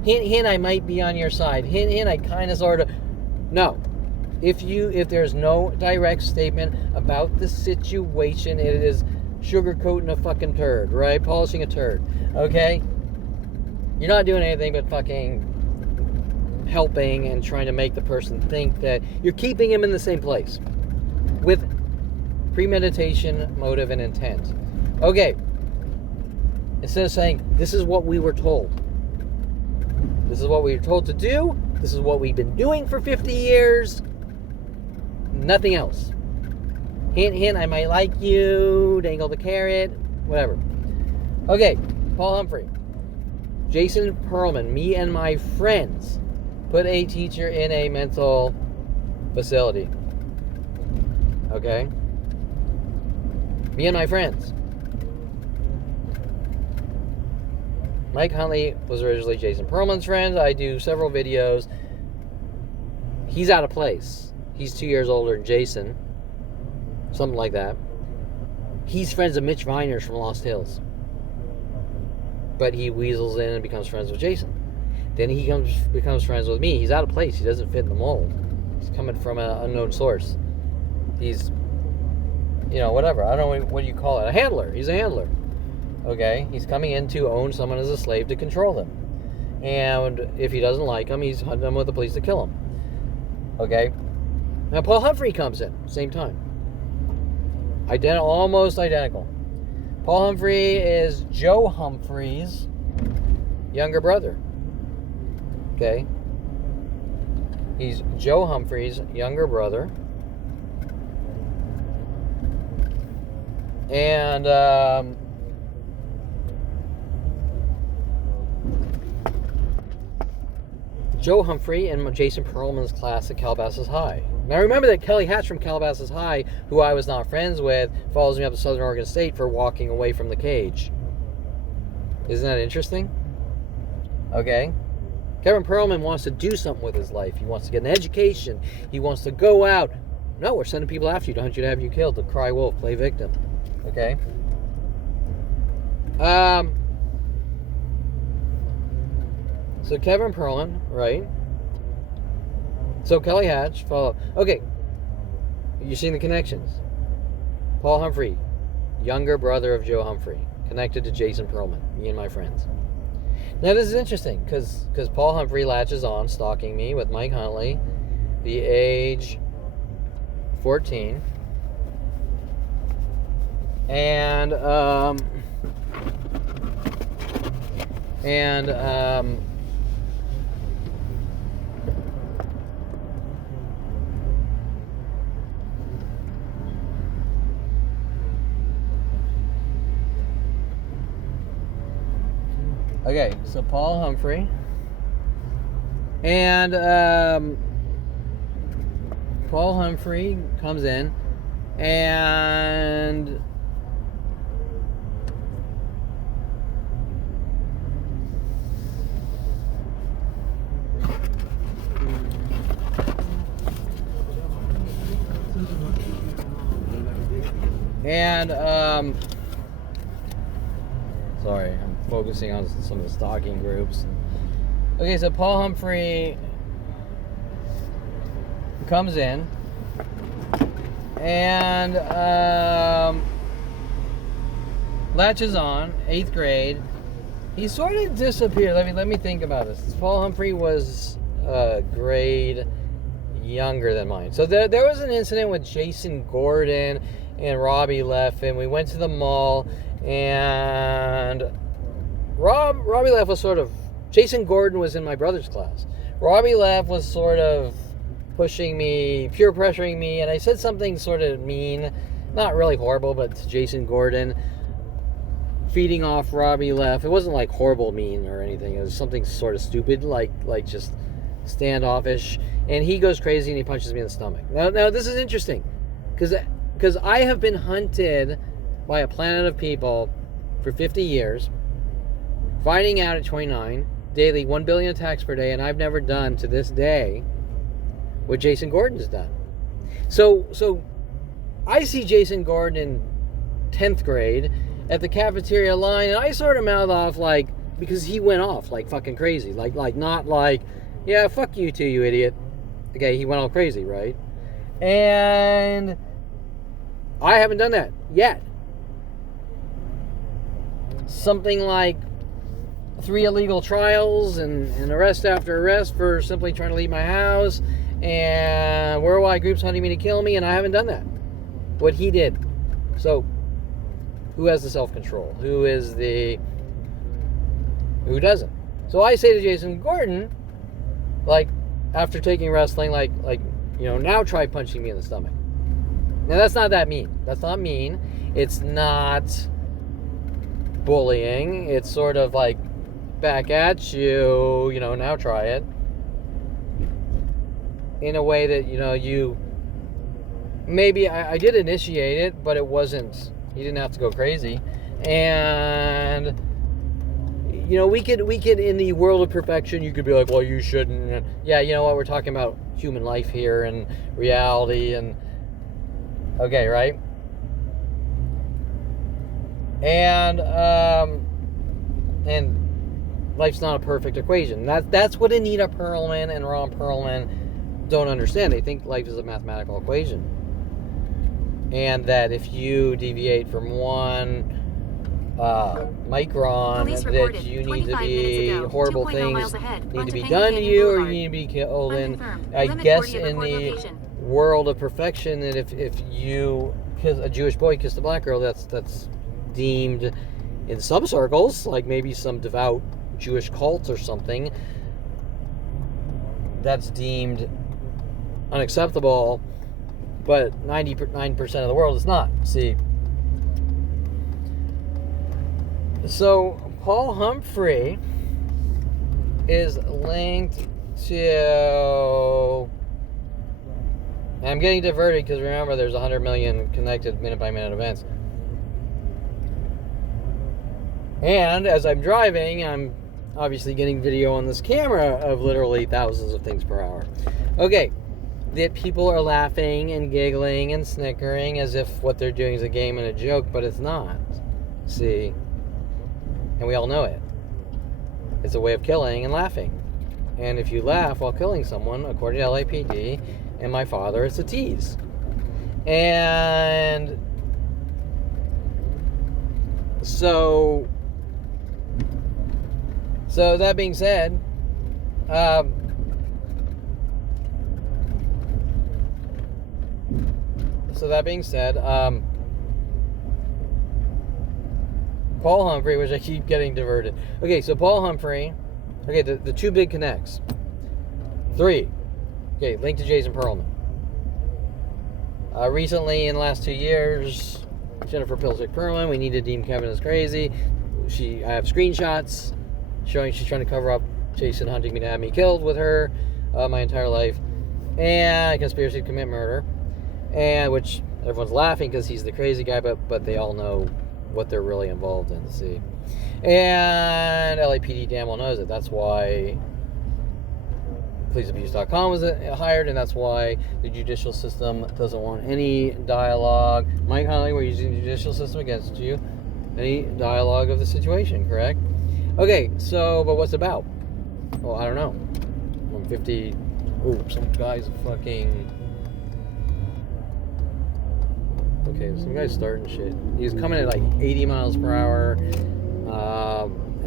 Hint, hint, I might be on your side. Hint, hint, I kind of sort of... No. If there's no direct statement about the situation, it is sugarcoating a fucking turd, right? Polishing a turd, okay? You're not doing anything but fucking helping and trying to make the person think that you're keeping him in the same place with premeditation, motive, and intent. Okay. Instead of saying, this is what we were told. This is what we were told to do. This is what we've been doing for 50 years. Nothing else. Hint, hint, I might like you. Dangle the carrot. Whatever. Okay. Paul Humphry. Jason Perlman, me and my friends put a teacher in a mental facility. Okay? Me and my friends. Mike Huntley was originally Jason Perlman's friend. I do several videos. He's out of place. He's 2 years older than Jason. Something like that. He's friends with Mitch Viners from Lost Hills. But he weasels in and becomes friends with Jason. Then he becomes friends with me. He's out of place. He doesn't fit in the mold. He's coming from an unknown source. He's, whatever. I don't know, what do you call it? A handler. He's a handler. Okay? He's coming in to own someone as a slave to control them. And if he doesn't like him, he's hunting them with the police to kill him. Okay? Now, Paul Humphry comes in. Same time. Almost identical. Paul Humphry is Joe Humphrey's younger brother. Okay? He's Joe Humphrey's younger brother. And, Joe Humphry in Jason Perlman's class at Calabasas High. Now remember that Kelly Hatch from Calabasas High, who I was not friends with, follows me up to Southern Oregon State for walking away from the cage. Isn't that interesting? Okay. Kevin Perlman wants to do something with his life. He wants to get an education. He wants to go out. No, we're sending people after you to hunt you, to have you killed, to cry wolf, play victim. Okay? So Kevin Perlman, right? So Kelly Hatch, follow. Okay. You're seeing the connections. Paul Humphry, younger brother of Joe Humphrey, connected to Jason Perlman, me and my friends. Now this is interesting, because Paul Humphry latches on, stalking me with Mike Huntley, the age 14. And okay, so Paul Humphry and Paul Humphry comes in And sorry, I'm focusing on some of the stalking groups. Okay, so Paul Humphry comes in and latches on, 8th grade. He sort of disappeared. Let me think about this. Paul Humphry was a grade younger than mine. So there was an incident with Jason Gordon and Robbie Leff, and we went to the mall, and Robbie Leff was sort of, Jason Gordon was in my brother's class. Robbie Leff was sort of pushing me, peer pressuring me, and I said something sort of mean, not really horrible, but to Jason Gordon, feeding off Robbie Leff. It wasn't like horrible mean or anything. It was something sort of stupid, like just standoffish. And he goes crazy and he punches me in the stomach. Now this is interesting, because I have been hunted by a planet of people for 50 years, finding out at 29, daily 1 billion attacks per day, and I've never done to this day what Jason Gordon's done. So I see Jason Gordon in 10th grade at the cafeteria line, and I sort of mouth off, like, because he went off like fucking crazy, like not like, yeah, fuck you too, you idiot. Okay, he went all crazy, right? And I haven't done that yet. Something like 3 illegal trials and arrest after arrest for simply trying to leave my house, and worldwide groups hunting me to kill me, and I haven't done that. What he did. So, who has the self-control? Who doesn't? So I say to Jason Gordon, like, after taking wrestling, like, now try punching me in the stomach. Now that's not that mean. That's not mean. It's not bullying. It's sort of like, back at you, now try it. In a way that, you, maybe I did initiate it, but it wasn't, you didn't have to go crazy. And, we could, in the world of perfection, you could be like, well, you shouldn't. Yeah, you know what, we're talking about human life here and reality and, okay, right? And life's not a perfect equation. That's what Anita Perlman and Ron Perlman don't understand. They think life is a mathematical equation. And that if you deviate from one micron, that you need to be, horrible things need to be done to you, or you need to be killed. And I guess in the world of perfection, that if you kiss a Jewish boy kissed a black girl, that's deemed, in some circles, like maybe some devout Jewish cults or something, that's deemed unacceptable, but 99% of the world is not. See, so Paul Humphry is linked to, and I'm getting diverted because remember there's 100 million connected minute by minute events. And as I'm driving, I'm obviously getting video on this camera of literally thousands of things per hour. Okay, that people are laughing and giggling and snickering as if what they're doing is a game and a joke, but it's not. See? And we all know it. It's a way of killing and laughing. And if you laugh while killing someone, according to LAPD and my father, it's a tease. And so that being said, Paul Humphry, which I keep getting diverted. Okay, so Paul Humphry, okay, the two big connects. 3, okay, linked to Jason Perlman. Recently, in the last 2 years, Jennifer Pilsick Perlman, we need to deem Kevin as crazy. I have screenshots showing she's trying to cover up Jason hunting me to have me killed with her my entire life, and conspiracy to commit murder, and which Everyone's laughing because he's the crazy guy, but they all know what they're really involved in. See, and LAPD damn well knows it. That's why policeabuse.com was hired, and that's why the judicial system doesn't want any dialogue. Mike Huntley, we're using the judicial system against you. Any dialogue of the situation, correct? Okay, so, but what's it about? Well, I don't know. 150. Oh, some guy's fucking. Okay, some guy's starting shit. He's coming at like 80 miles per hour.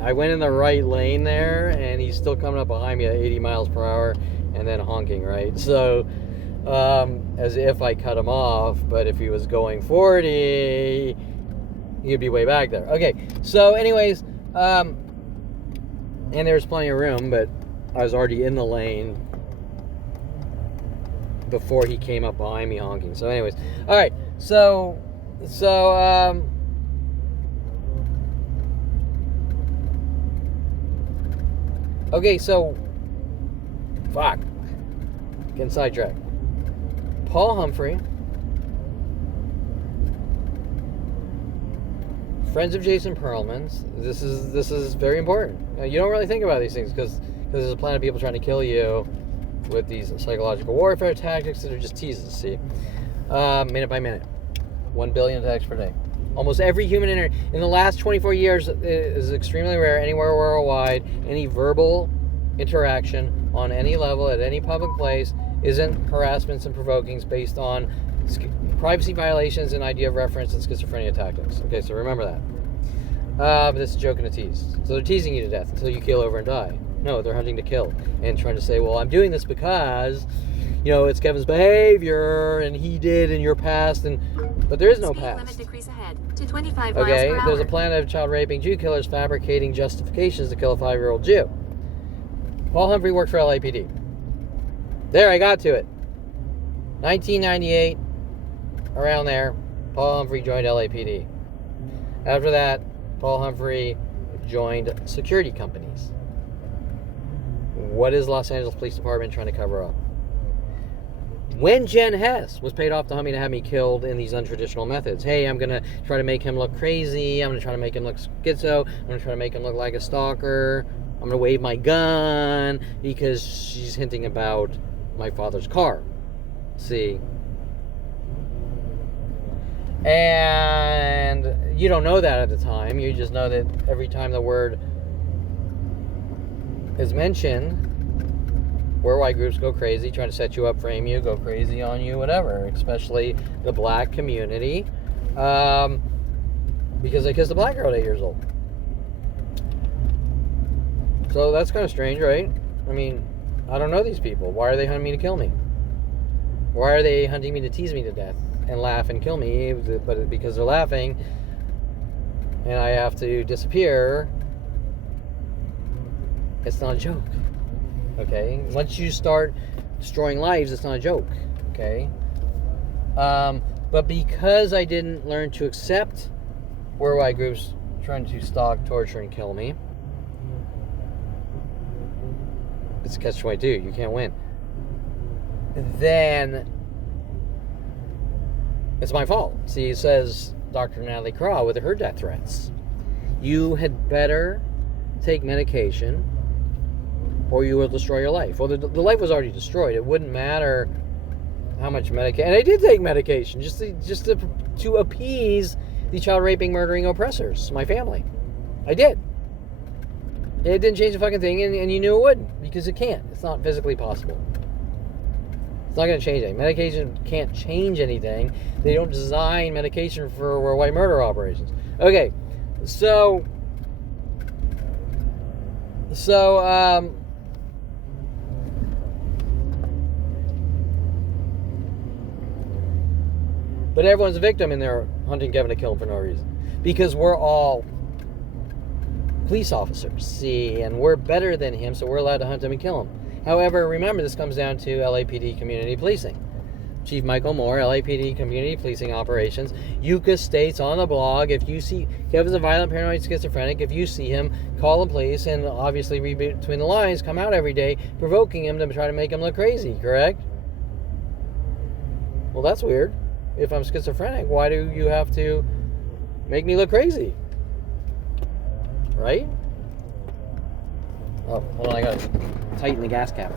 I went in the right lane there, and he's still coming up behind me at 80 miles per hour and then honking, right? So, as if I cut him off, but if he was going 40, he'd be way back there. Okay, so anyways, and there's plenty of room, but I was already in the lane before he came up behind me honking. So anyways, all right, so okay, so fuck, getting sidetracked. Paul Humphry, friends of Jason Perlman's. This is very important. You don't really think about these things because there's a plan of people trying to kill you with these psychological warfare tactics that are just teases. See, minute by minute, 1 billion attacks per day. Almost every human in the last 24 years is extremely rare anywhere worldwide. Any verbal interaction on any level at any public place isn't harassments and provokings based on privacy violations and idea of reference and schizophrenia tactics. Okay, so remember that. But this is a joke and a tease. So they're teasing you to death until you keel over and die. No, they're hunting to kill and trying to say, well, I'm doing this because, it's Kevin's behavior and he did in your past, but there is no past. Limit decrease ahead to 25 okay, miles per there's hour. a plan of child raping Jew killers fabricating justifications to kill a 5-year-old Jew. Paul Humphry worked for LAPD. There, I got to it. 1998, around there, Paul Humphry joined LAPD. After that, Paul Humphry joined security companies. What is Los Angeles Police Department trying to cover up? When Jen Hess was paid off to me to have me killed in these untraditional methods. Hey, I'm going to try to make him look crazy. I'm going to try to make him look schizo. I'm going to try to make him look like a stalker. I'm going to wave my gun because she's hinting about my father's car. See? And you don't know that at the time. You just know that every time the word is mentioned, worldwide groups go crazy, trying to set you up, frame you, go crazy on you, whatever. Especially the black community, because they kissed a black girl at 8 years old. So that's kind of strange, right? I mean, I don't know these people. Why are they hunting me to kill me? Why are they hunting me to tease me to death and laugh and kill me? But because they're laughing and I have to disappear, it's not a joke. Okay? Once you start destroying lives, it's not a joke. Okay? But because I didn't learn to accept worldwide groups trying to stalk, torture, and kill me, it's a catch-22. You can't win. Then it's my fault. See, says Dr. Natalie Craw with her death threats. You had better take medication or you will destroy your life. Well, the life was already destroyed. It wouldn't matter how much medication. And I did take medication just to appease the child raping, murdering oppressors, my family. I did. It didn't change the fucking thing, and you knew it wouldn't, because it can't. It's not physically possible. It's not going to change anything. Medication can't change anything. They don't design medication for worldwide murder operations. Okay, so but everyone's a victim and they're hunting Kevin to kill him for no reason. Because we're all police officers, see, and we're better than him, so we're allowed to hunt him and kill him. However, remember, this comes down to LAPD community policing. Chief Michael Moore, LAPD community policing operations. Yucca states on the blog, if you see Kevin's a violent, paranoid, schizophrenic, if you see him, call the police, and obviously read between the lines, come out every day, provoking him to try to make him look crazy, correct? Well, that's weird. if I'm schizophrenic, why do you have to make me look crazy? Right? Oh, hold on, I gotta tighten the gas cap.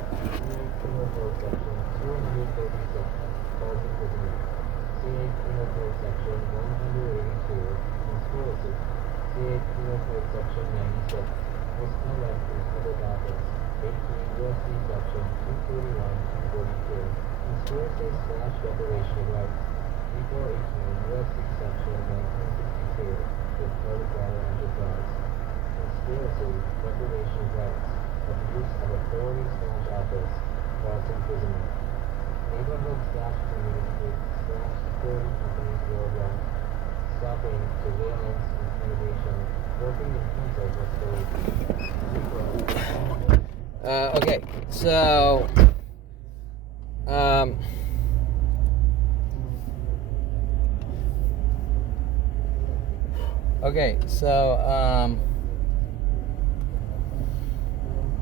Okay, so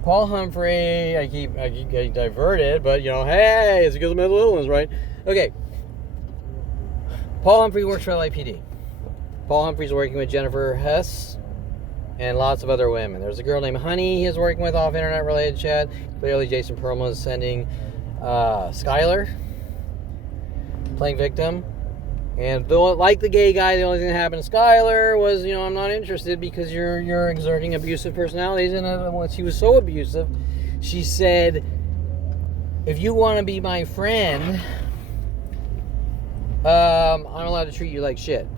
Paul Humphry, I keep getting diverted, but hey, it's because of mental illness, right? Okay. Paul Humphry works for LAPD. Paul Humphrey's working with Jennifer Hess and lots of other women. There's a girl named Honey he's working with off internet-related chat. Clearly, Jason Perlman is sending Skylar, playing victim. And though, like the gay guy, the only thing that happened to Skylar was, I'm not interested because you're exerting abusive personalities. And when she was so abusive, she said, if you want to be my friend, I'm allowed to treat you like shit.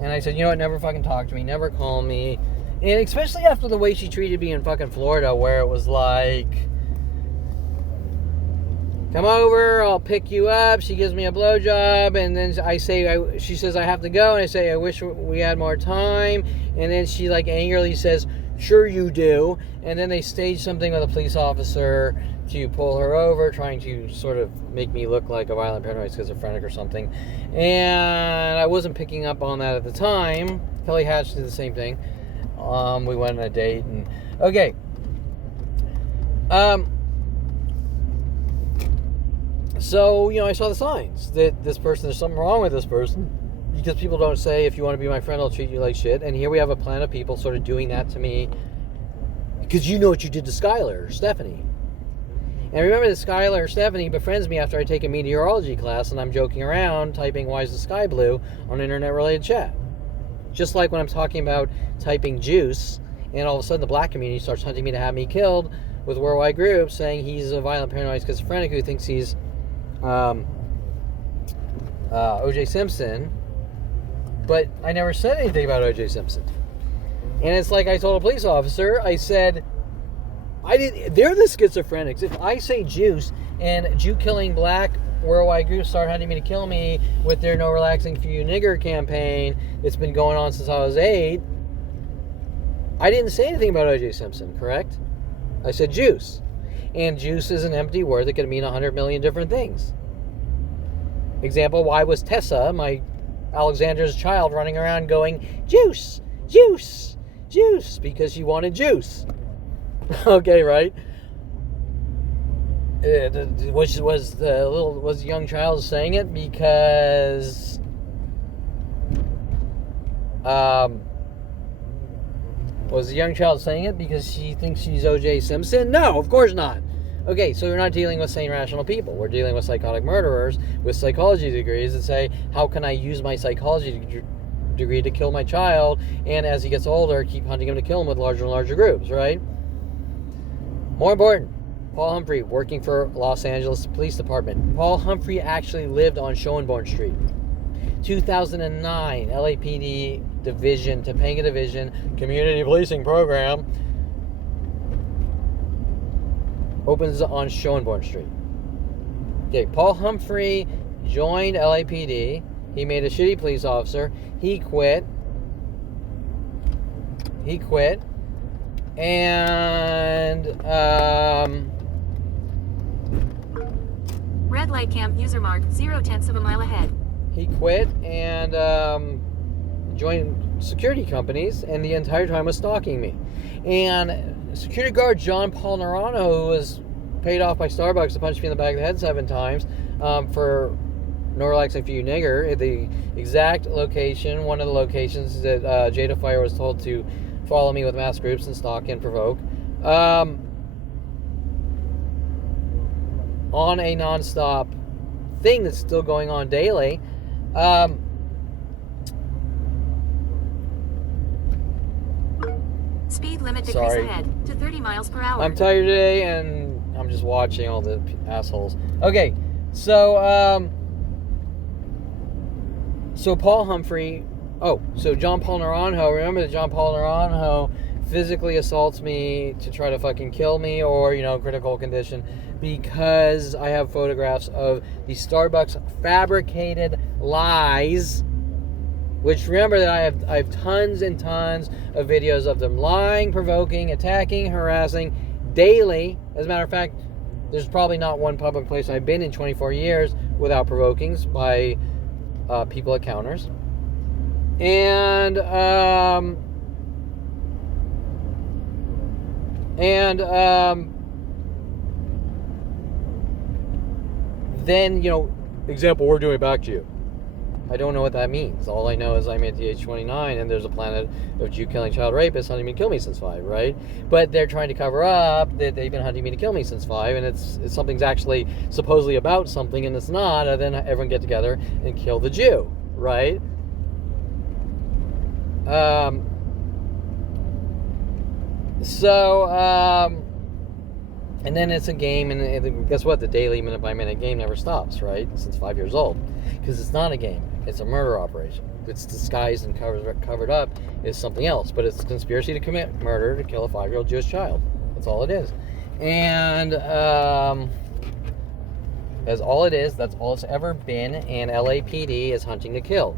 And I said, never fucking talk to me, never call me. And especially after the way she treated me in fucking Florida, where it was like, come over, I'll pick you up. She gives me a blowjob, and then she says I have to go, and I say I wish we had more time. And then she angrily says, sure you do. And then they stage something with a police officer to pull her over, trying to sort of make me look like a violent paranoid schizophrenic or something. And I wasn't picking up on that at the time. Kelly Hatch did the same thing. We went on a date, and okay. So, I saw the signs that this person, there's something wrong with this person, because people don't say, if you want to be my friend, I'll treat you like shit. And here we have a plan of people sort of doing that to me, because you know what you did to Skylar or Stephanie. And remember that Skylar or Stephanie befriends me after I take a meteorology class, and I'm joking around, typing, why is the sky blue, on internet-related chat. Just like when I'm talking about typing juice, and all of a sudden the black community starts hunting me to have me killed with worldwide groups, saying he's a violent paranoid schizophrenic who thinks he's O.J. Simpson, but I never said anything about O.J. Simpson. And it's like I told a police officer, I said, they're the schizophrenics. If I say juice and Jew-killing black worldwide groups start hunting me to kill me with their No Relaxing for You Nigger campaign that's been going on since I was 8, I didn't say anything about O.J. Simpson, correct? I said juice. And juice is an empty word that could mean 100 million different things. Example, why was Tessa, my Alexandra's child, running around going, juice, juice, juice, because she wanted juice. Okay, right? Was the young child saying it because was the young child saying it because she thinks she's O.J. Simpson? No, of course not. Okay, so we're not dealing with sane, rational people. We're dealing with psychotic murderers with psychology degrees that say, how can I use my psychology degree to kill my child, and as he gets older, keep hunting him to kill him with larger and larger groups, right? More important, Paul Humphry, working for Los Angeles Police Department. Paul Humphry actually lived on Schoenborn Street. 2009, LAPD Division, Topanga Division, Community Policing Program opens on Schoenborn Street. Okay, Paul Humphry joined LAPD. He made a shitty police officer. He quit. And red light camp user mark 0.1 of a mile ahead. He quit and joined security companies, and the entire time was stalking me. And security guard John Paul Narano, who was paid off by Starbucks to punch me in the back of the head 7 times for No Relaxing for You Nigger, the exact location, one of the locations that Jada Fire was told to follow me with mass groups and stalk and provoke. On a non-stop thing that's still going on daily. Speed limit decrease ahead to 30 miles per hour. I'm tired today and I'm just watching all the assholes. Okay, so Paul Humphry, so John Paul Naranjo, remember that John Paul Naranjo physically assaults me to try to fucking kill me or, critical condition because I have photographs of the Starbucks fabricated lies, which remember that I have tons and tons of videos of them lying, provoking, attacking, harassing daily. As a matter of fact, there's probably not one public place I've been in 24 years without provokings by people at counters. And then, example, we're doing it back to you. I don't know what that means. All I know is I'm at the age 29 and there's a planet of Jew-killing child rapists hunting me to kill me since 5, right? But they're trying to cover up that they've been hunting me to kill me since 5, and it's something's actually supposedly about something, and it's not, and then everyone get together and kill the Jew, right? And then it's a game, and guess what? The daily minute-by-minute game never stops, right? Since 5 years old. Because it's not a game. It's a murder operation. It's disguised and covered up is something else. But it's a conspiracy to commit murder to kill a 5-year-old Jewish child. That's all it is. And that's all it is. That's all it's ever been. And LAPD is hunting to kill.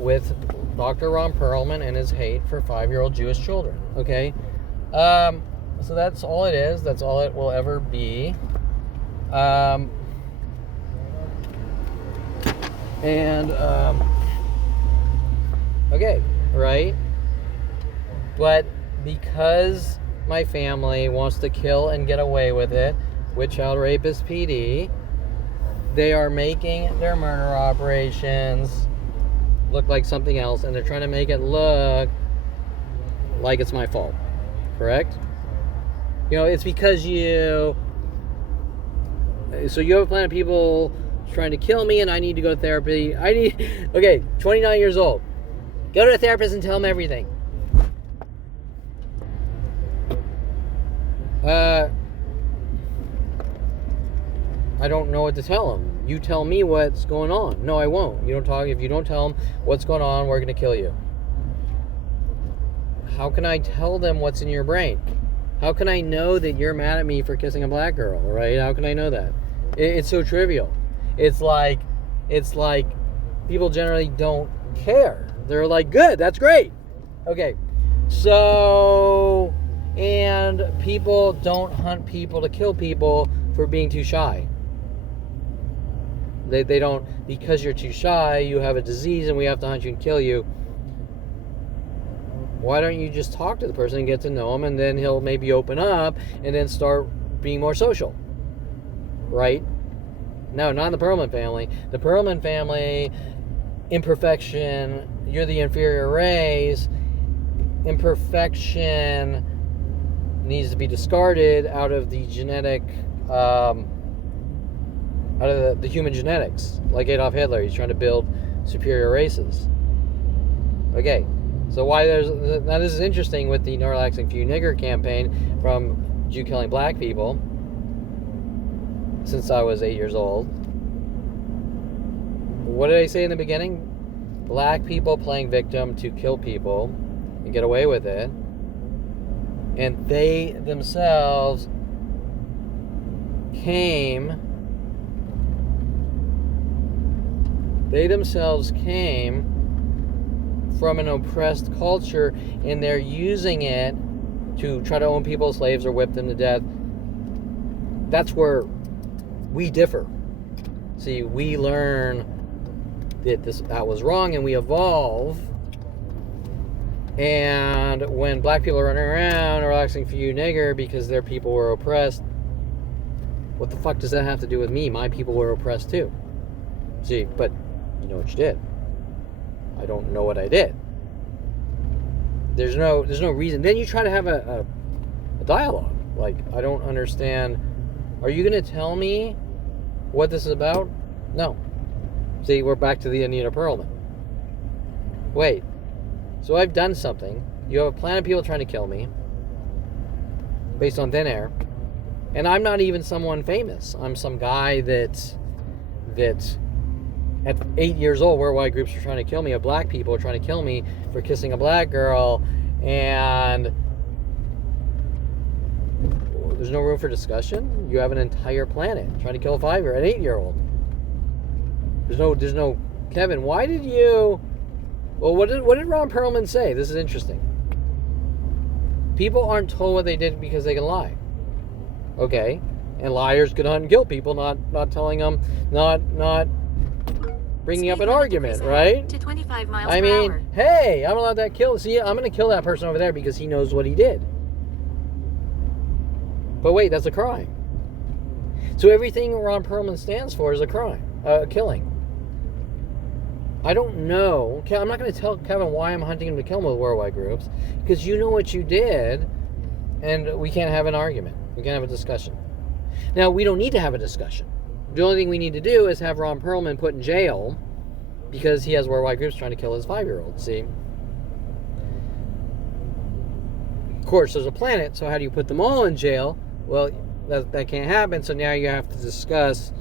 With Dr. Ron Perlman and his hate for 5-year-old Jewish children. Okay? So that's all it is. That's all it will ever be. Okay, right? But because my family wants to kill and get away with it with Child Rapist PD, they are making their murder operations look like something else, and they're trying to make it look like it's my fault. Correct? It's because you have a plan of people trying to kill me and I need to go to therapy. 29 years old. Go to a therapist and tell them everything. I don't know what to tell them. You tell me what's going on. No, I won't. If you don't tell them what's going on, we're going to kill you. How can I tell them what's in your brain? How can I know that you're mad at me for kissing a black girl, right? How can I know that? It's so trivial. It's like people generally don't care. They're like, good, that's great. Okay, so, and people don't hunt people to kill people for being too shy. They don't, because you're too shy, you have a disease and we have to hunt you and kill you. Why don't you just talk to the person and get to know him, and then he'll maybe open up and then start being more social, right? No, not in the Perlman family. The Perlman family, imperfection, you're the inferior race, imperfection needs to be discarded out of the genetic, out of the human genetics. Like Adolf Hitler, he's trying to build superior races. Okay. So now this is interesting with the No Relaxing for You Nigger campaign from Jew-killing black people since I was 8 years old. What did I say in the beginning? Black people playing victim to kill people and get away with it. And they themselves came from an oppressed culture, and they're using it to try to own people as slaves or whip them to death. That's where we differ. See, we learn that was wrong, and we evolve. And when black people are running around relaxing for you nigger because their people were oppressed, what the fuck does that have to do with me? My people were oppressed too. See, but you know what you did. I don't know what I did. There's no reason. Then you try to have a dialogue. Like, I don't understand. Are you going to tell me what this is about? No. See, we're back to the Anita Perlman. Wait. So I've done something. You have a plan of people trying to kill me based on thin air. And I'm not even someone famous. I'm some guy that at 8 years old, worldwide groups are trying to kill me. Black people are trying to kill me for kissing a black girl. And there's no room for discussion. You have an entire planet trying to kill an 8-year-old. There's no Kevin, why did you... Well, what did Ron Perlman say? This is interesting. People aren't told what they did because they can lie. Okay. And liars can hunt and kill people, not telling them, not bringing up an argument, right? To 25 miles I per mean, hour. hey, I'm allowed to kill. See, I'm going to kill that person over there because he knows what he did. But wait, that's a crime. So everything Ron Perlman stands for is a crime, killing. I don't know. I'm not going to tell Kevin why I'm hunting him to kill him with worldwide groups, because you know what you did, and we can't have an argument. We can't have a discussion. Now, we don't need to have a discussion. The only thing we need to do is have Ron Perlman put in jail because he has worldwide groups trying to kill his 5-year-old, see? Of course, there's a planet, so how do you put them all in jail? Well, that can't happen, so now you have to discuss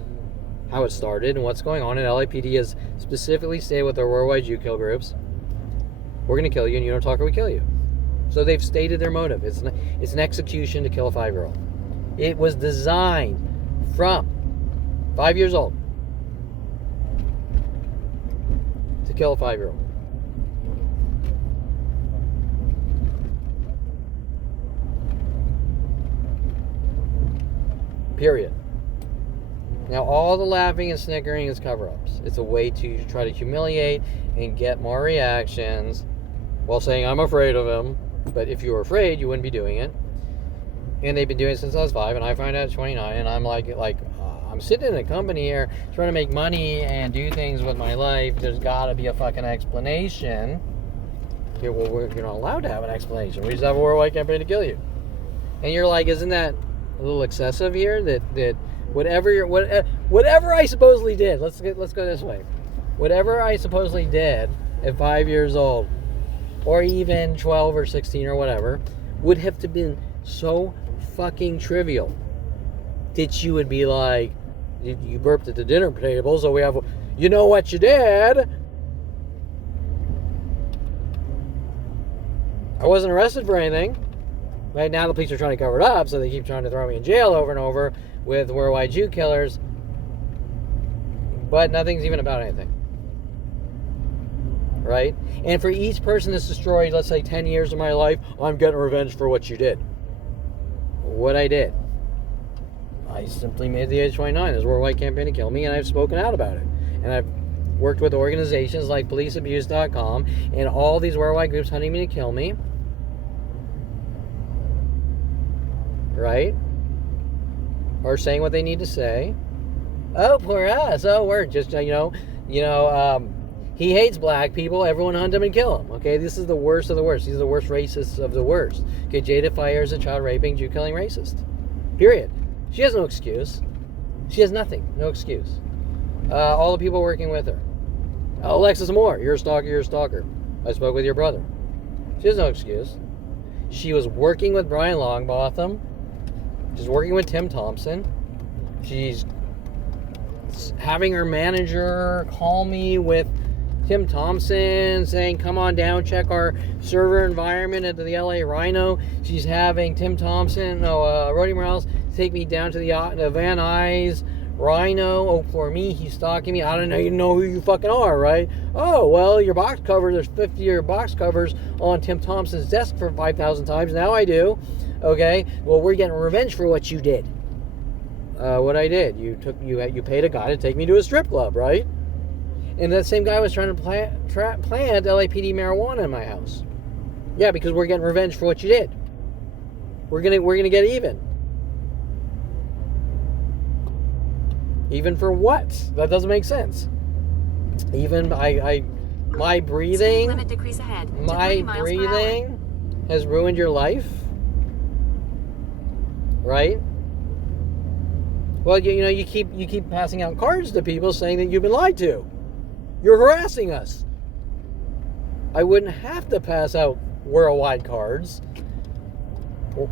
how it started and what's going on. And LAPD has specifically stated with their worldwide Jew kill groups, we're going to kill you, and you don't talk or we kill you. So they've stated their motive. It's an execution to kill a 5-year-old. It was designed from 5 years old to kill a 5-year-old. Period. Now, all the laughing and snickering is cover-ups. It's a way to try to humiliate and get more reactions while saying, I'm afraid of him. But if you were afraid, you wouldn't be doing it. And they've been doing it since I was 5, and I found out at 29, and I'm like I'm sitting in a company here trying to make money and do things with my life. There's got to be a fucking explanation. Okay, well, you're not allowed to have an explanation. We just have a worldwide campaign to kill you. And you're like, isn't that a little excessive here? That whatever I supposedly did, let's go this way. Whatever I supposedly did at 5 years old, or even 12 or 16 or whatever, would have to been so fucking trivial that you would be like, you burped at the dinner table, so we have, you know what you did. I wasn't arrested for anything. Right now the police are trying to cover it up, so they keep trying to throw me in jail over and over with worldwide Jew killers. But nothing's even about anything. Right? And for each person that's destroyed, let's say 10 years of my life, I'm getting revenge for what you did. What I did. I simply made the age 29. There's a worldwide campaign to kill me, and I've spoken out about it. And I've worked with organizations like policeabuse.com and all these worldwide groups hunting me to kill me. Right? Or saying what they need to say. Oh, poor us. Oh, we're just, he hates black people. Everyone hunt him and kill him. Okay, this is the worst of the worst. These are the worst racists of the worst. Okay, Jada Fire is a child raping, Jew killing racist. Period. She has no excuse. She has nothing. No excuse. All the people working with her. Alexis Moore, you're a stalker, you're a stalker. I spoke with your brother. She has no excuse. She was working with Brian Longbotham. She's working with Tim Thompson. She's having her manager call me with Tim Thompson saying, come on down, check our server environment at the LA Rhino. She's having Tim Thompson, Roddy Morales, take me down to the Van Nuys Rhino. Oh, for me, he's stalking me. I don't even know who you fucking are, right? Oh, well, your box cover, there's 50 of your box covers on Tim Thompson's desk for 5,000 times. Now I do. Okay, well, we're getting revenge for what you did. What I did, you paid a guy to take me to a strip club, right? And that same guy was trying to plant LAPD marijuana in my house. Yeah, because we're getting revenge for what you did. We're gonna get even. Even for what? That doesn't make sense. Even my Speed breathing, limit decrease ahead to my 30 miles per hour. breathing has ruined your life, right? Well, you keep passing out cards to people saying that you've been lied to. You're harassing us. I wouldn't have to pass out worldwide cards,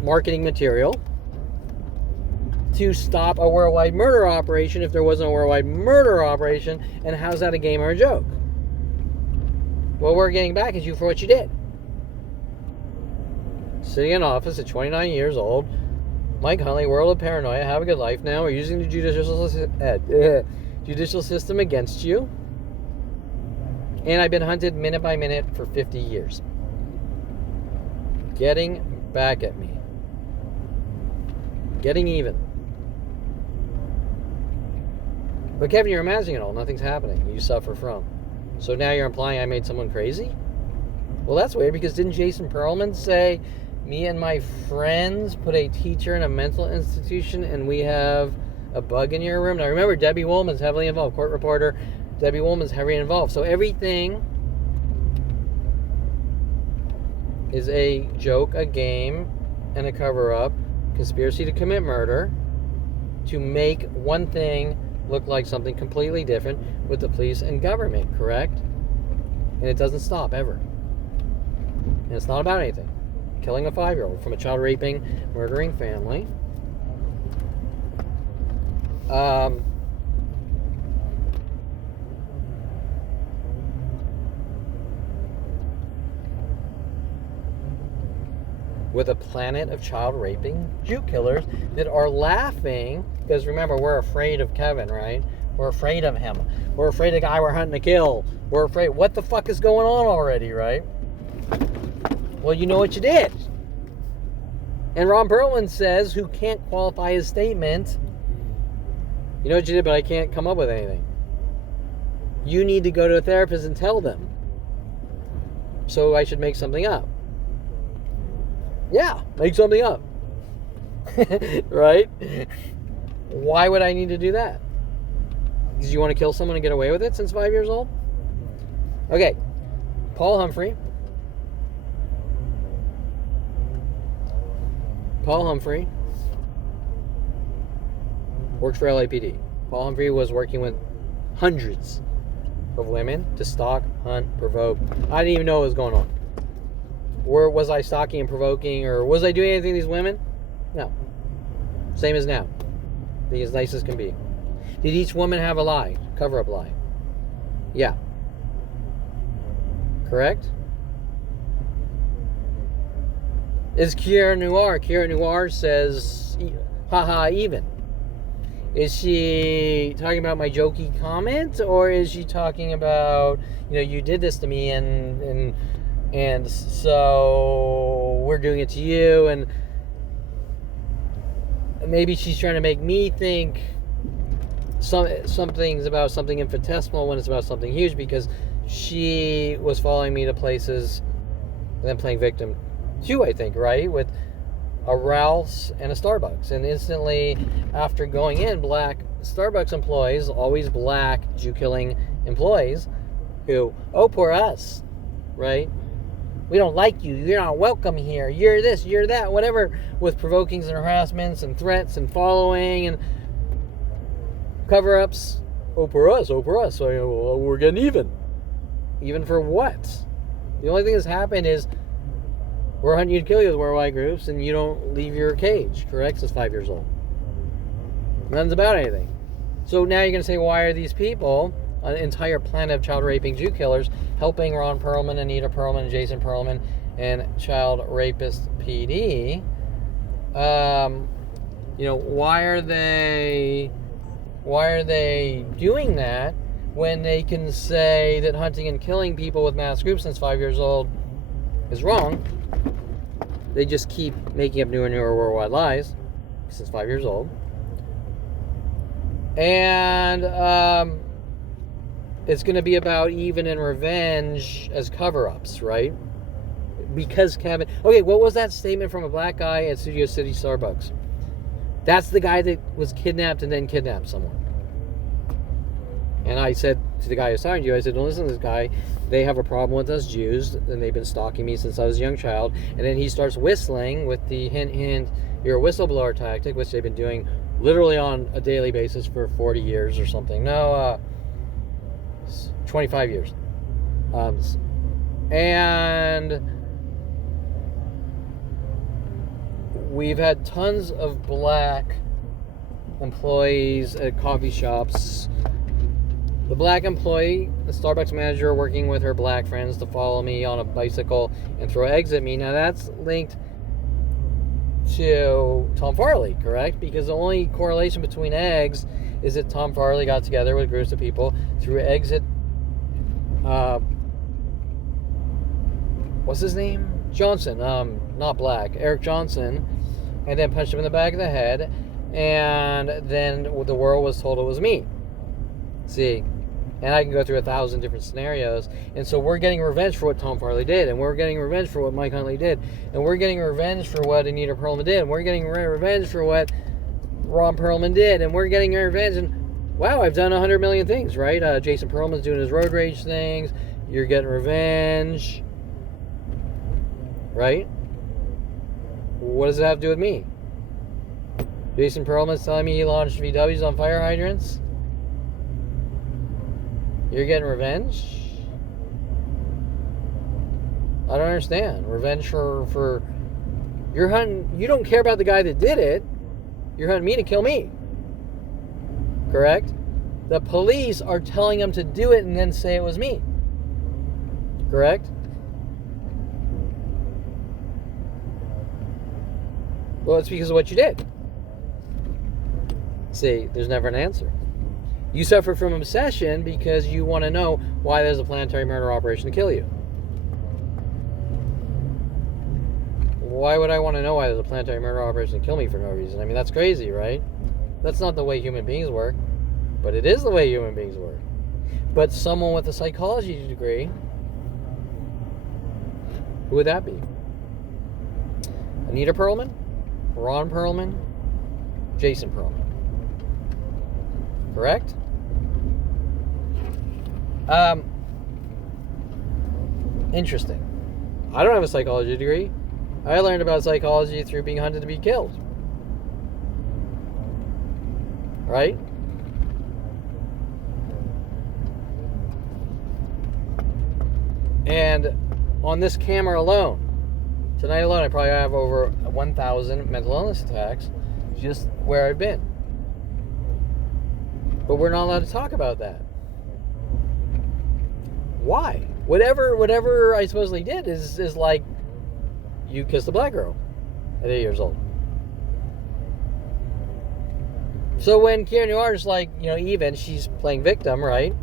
marketing material, to stop a worldwide murder operation if there wasn't a worldwide murder operation. And how's that a game or a joke? What we're getting back at you for what you did. Sitting in office at 29 years old, Mike Huntley, world of paranoia, have a good life now. We're using the judicial system against you. And I've been hunted minute by minute for 50 years. Getting back at me. Getting even. But Kevin, you're imagining it all. Nothing's happening. You suffer from. So now you're implying I made someone crazy? Well, that's weird, because didn't Jason Perlman say, me and my friends put a teacher in a mental institution and we have a bug in your room? Now remember, Debbie Woolman's heavily involved. Court reporter Debbie Woolman's heavily involved. So everything is a joke, a game, and a cover-up. Conspiracy to commit murder to make one thing look like something completely different with the police and government, correct? And it doesn't stop ever. And it's not about anything. Killing a 5-year-old from a child raping, murdering family. With a planet of child raping Jew killers that are laughing, because remember, we're afraid of Kevin, right? We're afraid of him. We're afraid of the guy we're hunting to kill. We're afraid. What the fuck is going on already, right? Well, you know what you did. And Ron Perlman says, who can't qualify his statement, you know what you did, but I can't come up with anything. You need to go to a therapist and tell them. So I should make something up. Yeah, make something up. Right? Why would I need to do that? Because you want to kill someone and get away with it since 5 years old? Okay. Paul Humphry. Paul Humphry works for LAPD. Paul Humphry was working with hundreds of women to stalk, hunt, provoke. I didn't even know what was going on. Or was I stalking and provoking, or was I doing anything to these women? No. Same as now. Being as nice as can be. Did each woman have a lie? Cover-up lie? Yeah. Correct? Is Kiara Noir? Kiara Noir says, haha, even. Is she talking about my jokey comment, or is she talking about, you did this to me and so we're doing it to you, and maybe she's trying to make me think something's about something infinitesimal when it's about something huge, because she was following me to places and then playing victim too, I think, right? With a Ralph's and a Starbucks. And instantly after going in, black Starbucks employees, always black Jew-killing employees, who, oh, poor us, right? We don't like you. You're not welcome here. You're this, you're that, whatever, with provokings and harassments and threats and following and cover-ups. Oh, for us. So we're getting even. Even for what? The only thing that's happened is we're hunting you to kill you with worldwide groups, and you don't leave your cage, correct? Since 5 years old. Nothing's about anything. So now you're going to say, why are these people, an entire planet of child raping Jew killers, helping Ron Perlman, Anita Perlman, and Jason Perlman, and Child Rapist PD? Why are they doing that when they can say that hunting and killing people with mass groups since 5 years old is wrong? They just keep making up newer and newer worldwide lies since 5 years old. And it's going to be about even and revenge as cover-ups, right? Because Kevin... Okay, what was that statement from a black guy at Studio City Starbucks? That's the guy that was kidnapped and then kidnapped someone. And I said to the guy who signed you, I said, don't listen to this guy. They have a problem with us Jews, and they've been stalking me since I was a young child. And then he starts whistling with the hint, hint, you're a whistleblower tactic, which they've been doing literally on a daily basis for 40 years or something. No, 25 years. And we've had tons of black employees at coffee shops. The black employee, the Starbucks manager, working with her black friends to follow me on a bicycle and throw eggs at me. Now that's linked to Tom Farley, correct? Because the only correlation between eggs is that Tom Farley got together with groups of people, threw eggs at what's his name? Johnson, not Black, Eric Johnson, and then punched him in the back of the head, and then the world was told it was me. See, and I can go through 1,000 different scenarios, and so we're getting revenge for what Tom Farley did, and we're getting revenge for what Mike Huntley did, and we're getting revenge for what Anita Perlman did, and we're getting revenge for what Ron Perlman did, and we're getting revenge, and wow, I've done 100 million things, right? Jason Perlman's doing his road rage things, you're getting revenge, right? What does it have to do with me? Jason Perlman's telling me he launched VWs on fire hydrants. You're getting revenge? I don't understand. Revenge for you're hunting. You don't care about the guy that did it. You're hunting me to kill me. Correct? The police are telling him to do it and then say it was me. Correct? Well, it's because of what you did. See, there's never an answer. You suffer from obsession because you want to know why there's a planetary murder operation to kill you. Why would I want to know why there's a planetary murder operation to kill me for no reason? I mean, that's crazy, right? That's not the way human beings work. But it is the way human beings work. But someone with a psychology degree, who would that be? Anita Perlman? Ron Perlman? Jason Perlman. Correct? Interesting. I don't have a psychology degree. I learned about psychology through being hunted to be killed. Right? And on this camera alone, tonight alone, I probably have over 1,000 mental illness attacks just where I've been. But we're not allowed to talk about that. Why? Whatever I supposedly did is like you kissed a black girl at 8 years old. So when Kieran Noir is like, even, she's playing victim, right?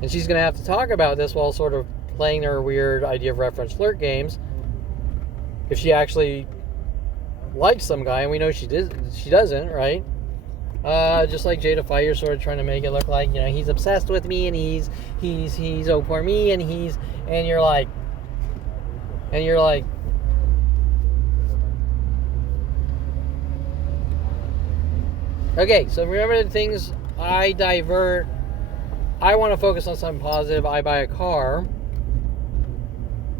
And she's going to have to talk about this while sort of playing her weird idea of reference flirt games. If she actually likes some guy, and we know she doesn't, right? Just like Jada Fire sort of trying to make it look like, he's obsessed with me, and he's oh poor me, and you're like, okay, so remember the things I divert. I want to focus on something positive. I buy a car.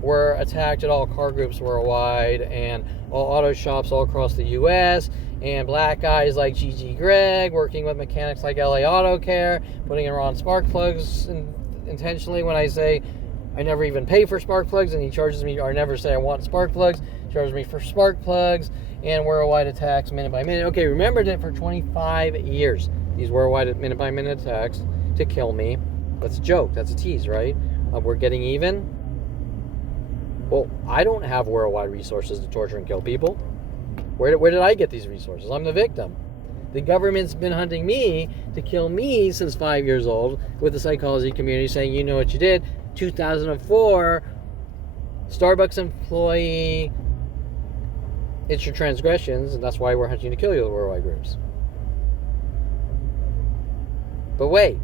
We're attacked at all car groups worldwide and all auto shops all across the U.S. And black guys like Gigi Gregg working with mechanics like LA Auto Care, putting in wrong spark plugs intentionally when I say I never even pay for spark plugs, and he charges me, or I never say I want spark plugs, charges me for spark plugs, and worldwide attacks minute by minute. Okay, remember that for 25 years, these worldwide minute by minute attacks to kill me. That's a joke. That's a tease, right? We're getting even. Well, I don't have worldwide resources to torture and kill people. Where did I get these resources? I'm the victim. The government's been hunting me to kill me since 5 years old, with the psychology community saying, you know what you did. 2004, Starbucks employee, it's your transgressions, and that's why we're hunting to kill you, the worldwide groups. But wait.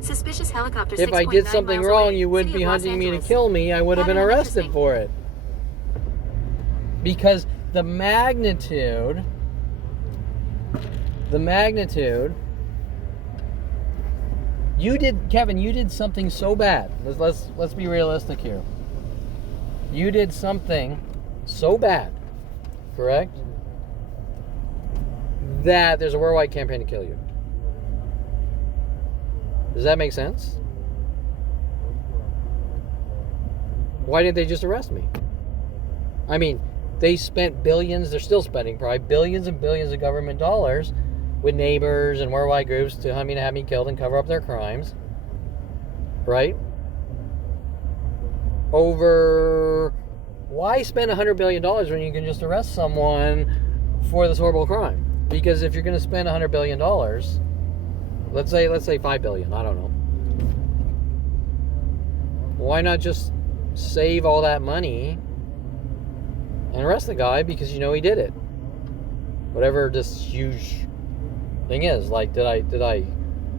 Suspicious helicopter. If I did something wrong, you wouldn't be hunting me to kill me. I would have been arrested for it. Because the magnitude Kevin, you did something so bad. Let's be realistic here. You did something so bad, correct? That there's a worldwide campaign to kill you. Does that make sense? Why didn't they just arrest me? I mean, they spent billions, they're still spending probably billions and billions of government dollars with neighbors and worldwide groups to hunt me, to have me killed and cover up their crimes. Right? Over, why spend $100 billion when you can just arrest someone for this horrible crime? Because if you're going to spend $100 billion, let's say $5 billion, I don't know. Why not just save all that money and arrest the guy because you know he did it? Whatever this huge thing is. Like, did I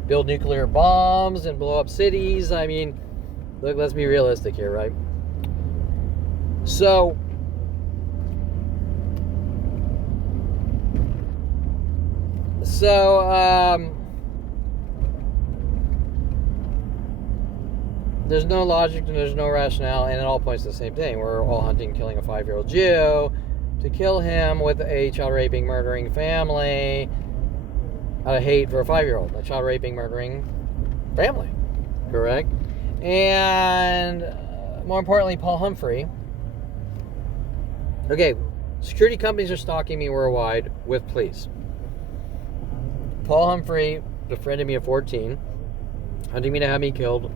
build nuclear bombs and blow up cities? I mean, look, let's be realistic here, right? So there's no logic and there's no rationale, and it all points to the same thing. We're all hunting, killing a 5-year-old Jew to kill him with a child raping, murdering family out of hate for a 5-year-old, a child raping, murdering family, correct? And more importantly, Paul Humphry. Okay, security companies are stalking me worldwide with police. Paul Humphry befriended me at 14, hunting me to have me killed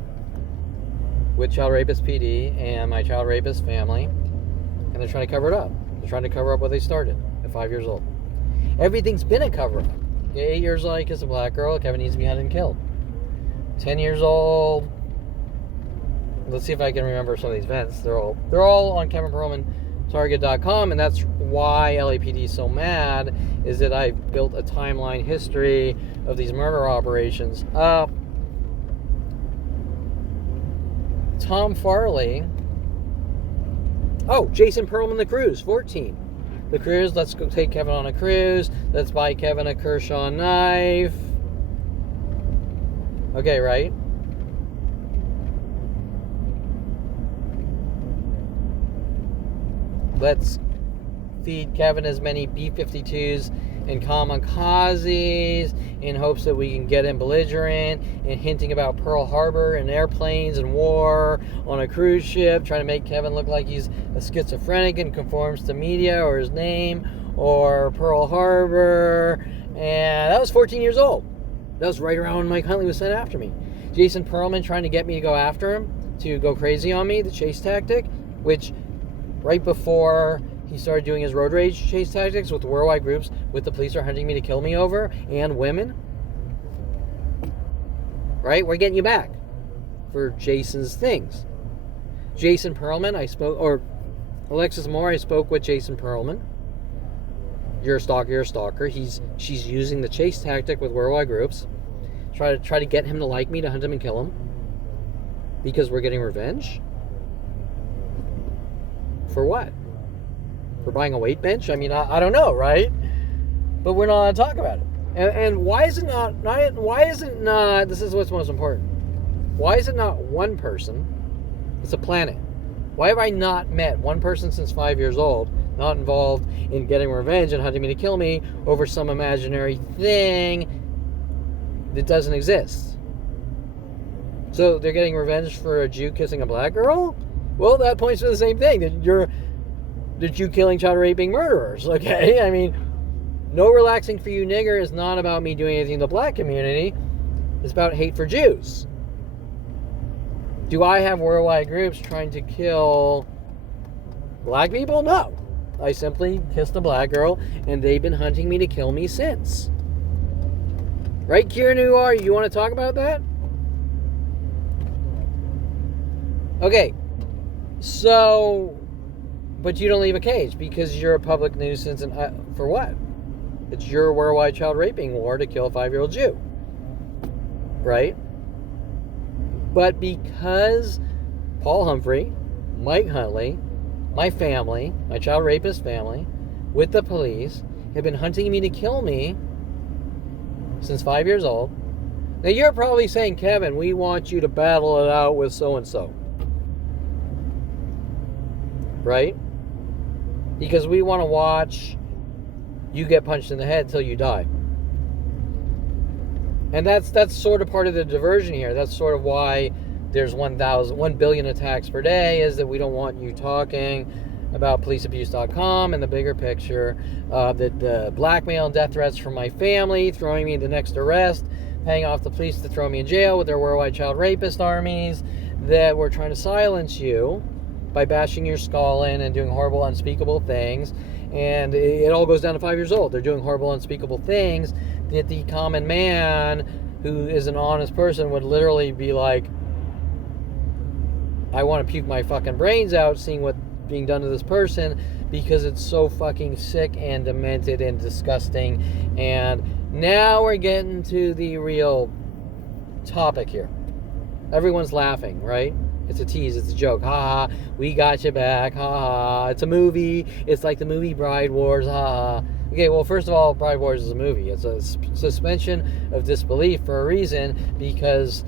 with Child Rapist PD and my child rapist family, and they're trying to cover it up. They're trying to cover up what they started at 5 years old. Everything's been a cover-up. 8 years old, I kissed a black girl. Kevin needs to be hunted and killed. 10 years old. Let's see if I can remember some of these events. They're all on KevinPerlmanTarget.com, and that's why LAPD is so mad, is that I've built a timeline history of these murder operations. Tom Farley. Oh, Jason Perlman, the cruise, 14. The cruise, let's go take Kevin on a cruise. Let's buy Kevin a Kershaw knife. Okay, right? Let's feed Kevin as many B-52s and kamikazes in hopes that we can get him belligerent and hinting about Pearl Harbor and airplanes and war on a cruise ship, trying to make Kevin look like he's a schizophrenic and conforms to media or his name or Pearl Harbor. And that was 14 years old. That was right around when Mike Huntley was sent after me. Jason Perlman trying to get me to go after him, to go crazy on me, the chase tactic, which right before he started doing his road rage chase tactics with the worldwide groups, with the police are hunting me to kill me over, and women. Right? We're getting you back for Jason's things. Jason Perlman, or Alexis Moore, I spoke with Jason Perlman. You're a stalker, you're a stalker. She's using the chase tactic with worldwide groups. Try to get him to like me, to hunt him and kill him. Because we're getting revenge? For what? For buying a weight bench? I mean, I don't know, right? But we're not allowed to talk about it. And why is it not, this is what's most important. Why is it not one person? It's a planet. Why have I not met one person since 5 years old, not involved in getting revenge and hunting me to kill me over some imaginary thing that doesn't exist? So they're getting revenge for a Jew kissing a black girl? Well, that points to the same thing, that you're the Jew killing, child raping murderers, okay? I mean, no relaxing for you nigger is not about me doing anything in the black community. It's about hate for Jews. Do I have worldwide groups trying to kill black people? No. I simply kissed a black girl, and they've been hunting me to kill me since. Right, Kieran, who are you? You want to talk about that? Okay. So, but you don't leave a cage because you're a public nuisance, and for what? It's your worldwide child raping war to kill a 5-year-old Jew. Right? But because Paul Humphry, Mike Huntley, my family, my child rapist family, with the police, have been hunting me to kill me since 5 years old, Now you're probably saying, Kevin, we want you to battle it out with so-and-so. Right? Because we want to watch you get punched in the head till you die. And that's sort of part of the diversion here. That's sort of why there's 1 billion attacks per day, is that we don't want you talking about policeabuse.com and the bigger picture, the blackmail and death threats from my family, throwing me the next arrest, paying off the police to throw me in jail with their worldwide child rapist armies, that we're trying to silence you by bashing your skull in and doing horrible, unspeakable things. And it all goes down to 5 years old. They're doing horrible, unspeakable things that the common man who is an honest person would literally be like, I want to puke my fucking brains out seeing what's being done to this person, because it's so fucking sick and demented and disgusting. And now we're getting to the real topic here. Everyone's laughing, right? It's a tease, it's a joke. Ha ha, we got you back. Ha ha, it's a movie. It's like the movie Bride Wars. Ha ha. Okay, well, first of all, Bride Wars is a movie. It's a suspension of disbelief for a reason, because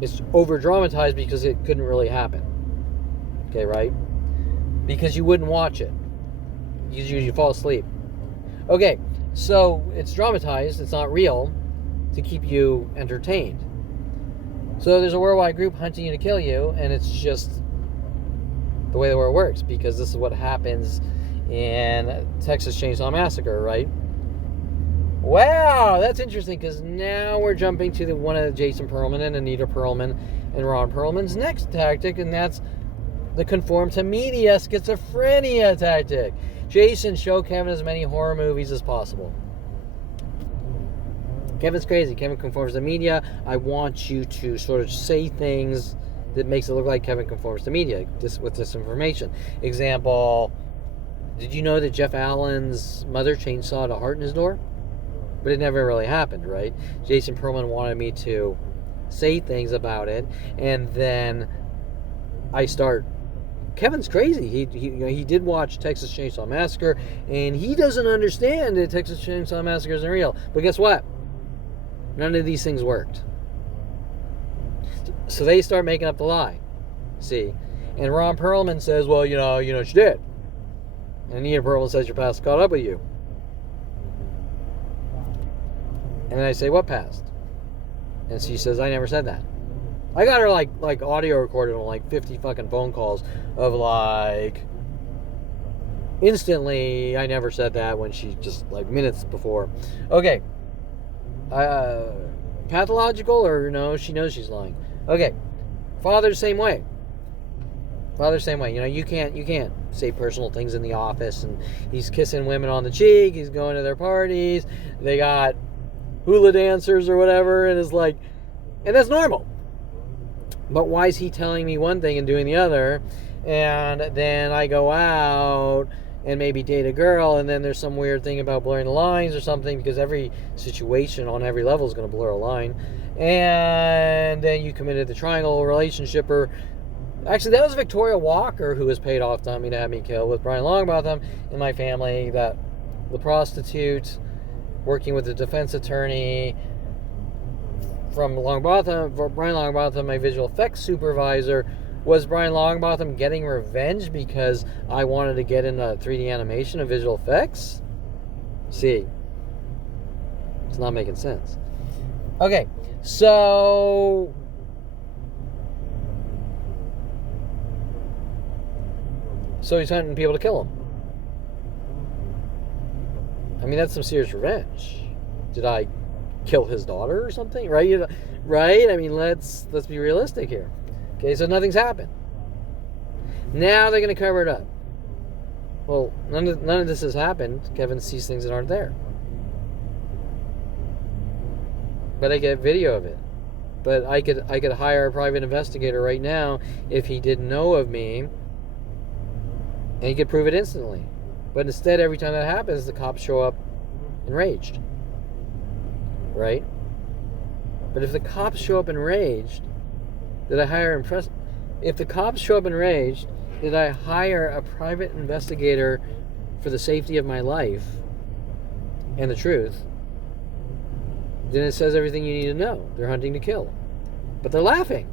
it's over-dramatized because it couldn't really happen. Okay, right? Because you wouldn't watch it. You fall asleep. Okay, so it's dramatized, it's not real, to keep you entertained. So there's a worldwide group hunting you to kill you, and it's just the way the world works, because this is what happens in Texas Chainsaw Massacre, right? Wow, that's interesting, because now we're jumping to one of Jason Perlman and Anita Perlman and Ron Perlman's next tactic, and that's the conform to media schizophrenia tactic. Jason, show Kevin as many horror movies as possible. Kevin's crazy. Kevin conforms to media. I want you to sort of say things that makes it look like Kevin conforms to media with disinformation. Example, did you know that Jeff Allen's mother chainsawed a heart in his door? But it never really happened, right? Jason Perlman wanted me to say things about it, and then I start, Kevin's crazy. He did watch Texas Chainsaw Massacre, and he doesn't understand that Texas Chainsaw Massacre isn't real. But guess what? None of these things worked. So they start making up the lie. See? And Ron Perlman says, well, you know what you did. And Anita Perlman says your past caught up with you. And then I say, what past? And she says, I never said that. I got her like audio recorded on like 50 fucking phone calls of like, instantly, I never said that, when she just like minutes before. Okay. Pathological, or no, she knows she's lying. Okay. Father's same way. You can't say personal things in the office, and he's kissing women on the cheek, he's going to their parties, they got hula dancers or whatever, and it's like, and that's normal. But why is he telling me one thing and doing the other? And then I go out and maybe date a girl, and then there's some weird thing about blurring the lines or something, because every situation on every level is going to blur a line. And then you committed the triangle relationship, or actually that was Victoria Walker who was paid off to me to have me killed, with Brian Longbotham in my family, that the prostitute working with the defense attorney from Brian Longbotham, my visual effects supervisor. Was Brian Longbotham getting revenge because I wanted to get into 3D animation and visual effects? See, it's not making sense. Okay, so he's hunting people to kill him. I mean, that's some serious revenge. Did I kill his daughter or something? Right? Right? I mean, let's be realistic here. Okay, so nothing's happened. Now they're going to cover it up. Well, none of this has happened. Kevin sees things that aren't there. But I get video of it. But I could hire a private investigator right now if he didn't know of me, and he could prove it instantly. But instead, every time that happens, the cops show up enraged. Right? But if the cops show up enraged, if the cops show up enraged, did I hire a private investigator for the safety of my life and the truth? then it says everything you need to know. They're hunting to kill. But they're laughing.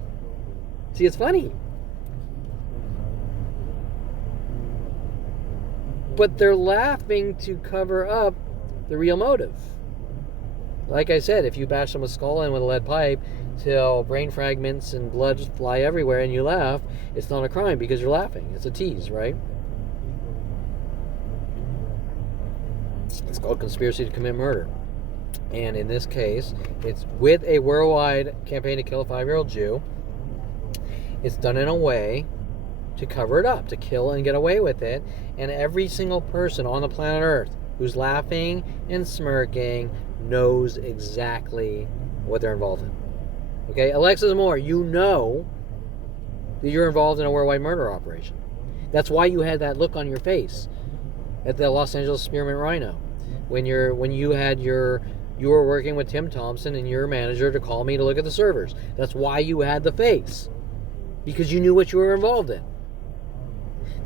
See, it's funny. But they're laughing to cover up the real motive. Like I said, if you bash someone's skull in with a lead pipe till brain fragments and blood fly everywhere and you laugh, it's not a crime because you're laughing. It's a tease, right? It's called conspiracy to commit murder. And in this case, it's with a worldwide campaign to kill a 5-year-old Jew. It's done in a way to cover it up, to kill and get away with it. And every single person on the planet Earth who's laughing and smirking knows exactly what they're involved in. Okay, Alexis Moore, you know that you're involved in a worldwide murder operation. That's why you had that look on your face at the Los Angeles Spearmint Rhino when you were working with Tim Thompson and your manager to call me to look at the servers. That's why you had the face, because you knew what you were involved in.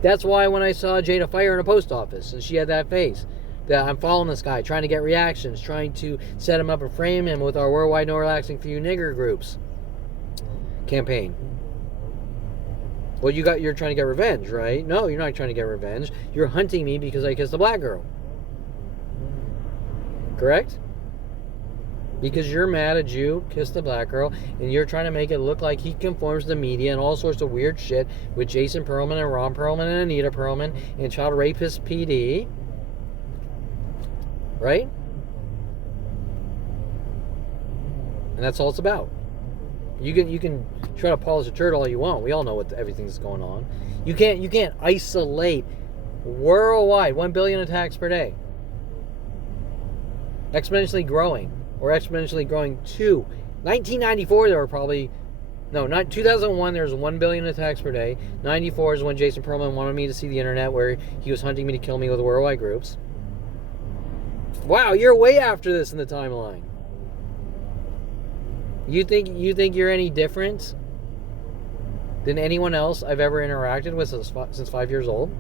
That's why when I saw Jada Fire in a post office and she had that face, that I'm following this guy, trying to get reactions, trying to set him up and frame him with our worldwide no relaxing for you nigger groups campaign. Well, you're trying to get revenge, right? No, you're not trying to get revenge. You're hunting me because I kissed a black girl. Correct? Because you're mad at you kissed a black girl, and you're trying to make it look like he conforms to the media and all sorts of weird shit with Jason Perlman and Ron Perlman and Anita Perlman and Child Rapist PD. Right? And that's all it's about. You can try to polish a turd all you want. We all know what everything's going on. You can't isolate worldwide 1 billion attacks per day. Exponentially growing, or exponentially growing to 1994. There were probably not 2001. There was 1 billion attacks per day. 94 is when Jason Perlman wanted me to see the internet, where he was hunting me to kill me with worldwide groups. Wow, you're way after this in the timeline. You think you're any different than anyone else I've ever interacted with since 5 years old?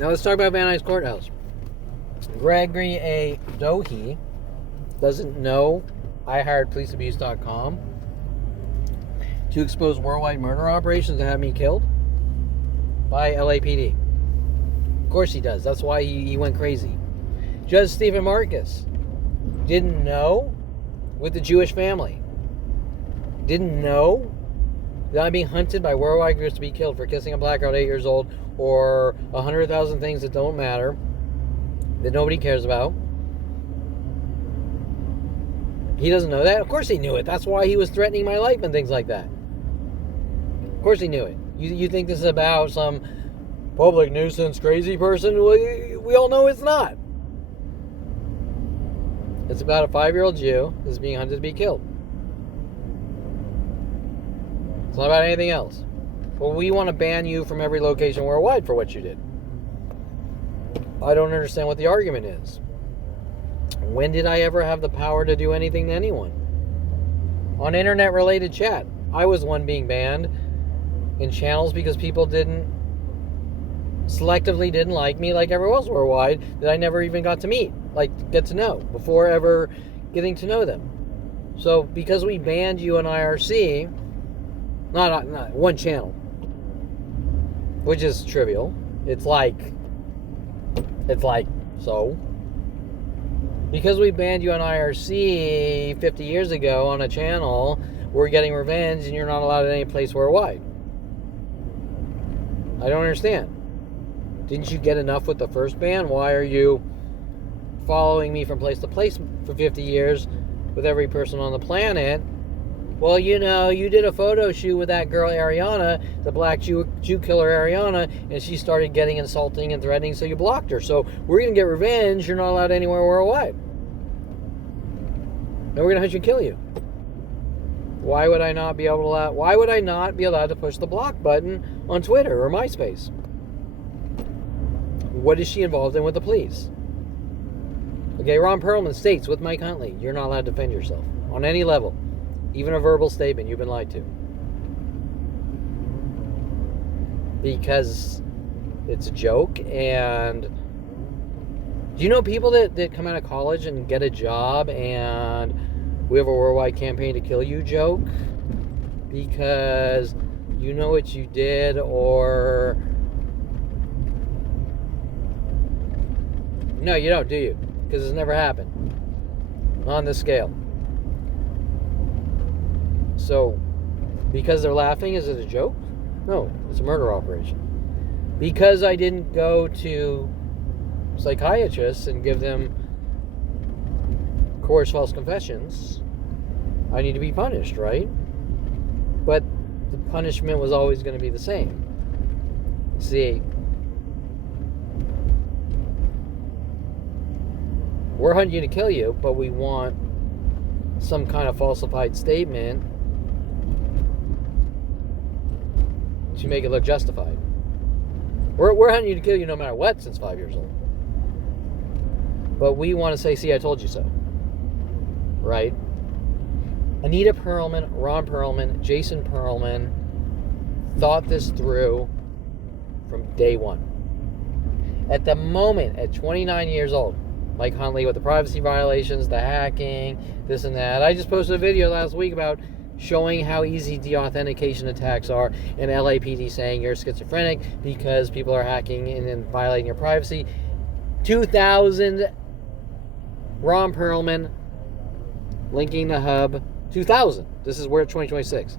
Now let's talk about Van Nuys Courthouse. Gregory A. Dohe doesn't know I hired policeabuse.com to expose worldwide murder operations that have me killed by LAPD. Of course he does. That's why he went crazy. Judge Stephen Marcus didn't know with the Jewish family. Didn't know that I'm being hunted by worldwide groups to be killed for kissing a black girl at 8 years old, or 100,000 things that don't matter, that nobody cares about. He doesn't know that? Of course he knew it. That's why he was threatening my life and things like that. Of course he knew it. You think this is about some public nuisance crazy person? We all know it's not. It's about a 5-year-old Jew that's being hunted to be killed. It's not about anything else. Well, we want to ban you from every location worldwide for what you did. I don't understand what the argument is. When did I ever have the power to do anything to anyone? On internet-related chat, I was one being banned in channels because people selectively didn't like me like everyone else worldwide that I never even got to meet, get to know, before ever getting to know them. So because we banned you on IRC, not one channel, which is trivial. It's like, so. Because we banned you on IRC 50 years ago on a channel, we're getting revenge and you're not allowed at any place worldwide. I don't understand. Didn't you get enough with the first ban? Why are you following me from place to place for 50 years with every person on the planet? Well, you did a photo shoot with that girl Ariana, the black Jew killer Ariana, and she started getting insulting and threatening, so you blocked her. So we're going to get revenge. You're not allowed anywhere worldwide. And we're going to hunt you and kill you. Why would I not be allowed to push the block button on Twitter or MySpace? What is she involved in with the police? Okay, Ron Perlman states with Mike Huntley, you're not allowed to defend yourself on any level. Even a verbal statement, you've been lied to. Because it's a joke and Do you know people that come out of college and get a job and we have a worldwide campaign to kill you joke because you know what you did, or no, you don't, do you? Because it's never happened on this scale. So because they're laughing, is it a joke? No, it's a murder operation. Because I didn't go to psychiatrists and give them coerced false confessions, I need to be punished, right? But the punishment was always going to be the same. See, we're hunting you to kill you, but we want some kind of falsified statement to make it look justified. We're hunting you to kill you no matter what since 5 years old. But we want to say, see, I told you so. Right? Anita Perlman, Ron Perlman, Jason Perlman thought this through from day one. At the moment, at 29 years old, Mike Huntley with the privacy violations, the hacking, this and that. I just posted a video last week about showing how easy deauthentication attacks are, and LAPD saying you're schizophrenic because people are hacking and violating your privacy. 2000, Ron Perlman linking the hub. 2000. This is where 2026.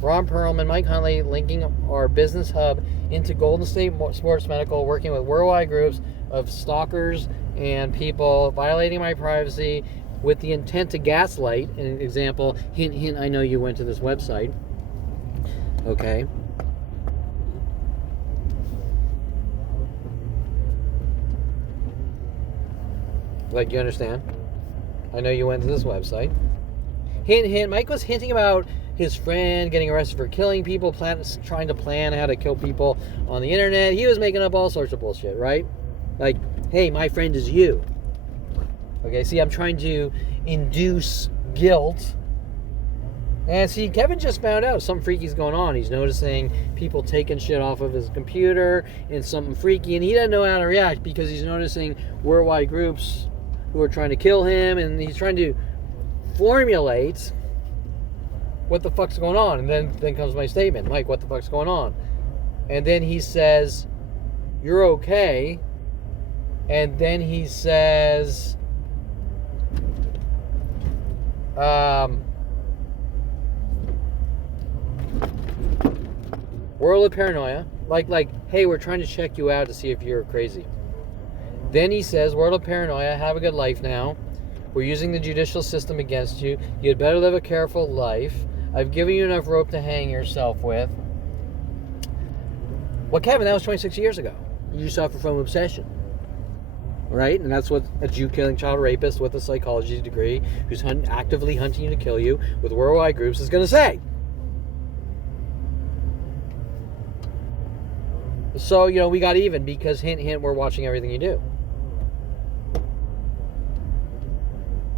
Ron Perlman, Mike Huntley linking our business hub into Golden State Sports Medical, working with worldwide groups of stalkers and people violating my privacy with the intent to gaslight. An example, hint, hint, I know you went to this website. Okay. Like, you understand? I know you went to this website. Hint, hint, Mike was hinting about his friend getting arrested for killing people, trying to plan how to kill people on the internet. He was making up all sorts of bullshit, right? Like, hey, my friend is you. Okay, see, I'm trying to induce guilt. And see, Kevin just found out something freaky's going on. He's noticing people taking shit off of his computer and something freaky, and he doesn't know how to react because he's noticing worldwide groups who are trying to kill him, and he's trying to formulate what the fuck's going on. And then comes my statement, Mike, what the fuck's going on? And then he says, you're okay. And then he says, world of paranoia, like, hey, we're trying to check you out to see if you're crazy. Then he says, world of paranoia, have a good life now. We're using the judicial system against you. You'd better live a careful life. I've given you enough rope to hang yourself with. Well, Kevin, that was 26 years ago. You suffer from obsession. Right? And that's what a Jew-killing child rapist with a psychology degree who's actively hunting you to kill you with worldwide groups is going to say. So, we got even because, hint, hint, we're watching everything you do.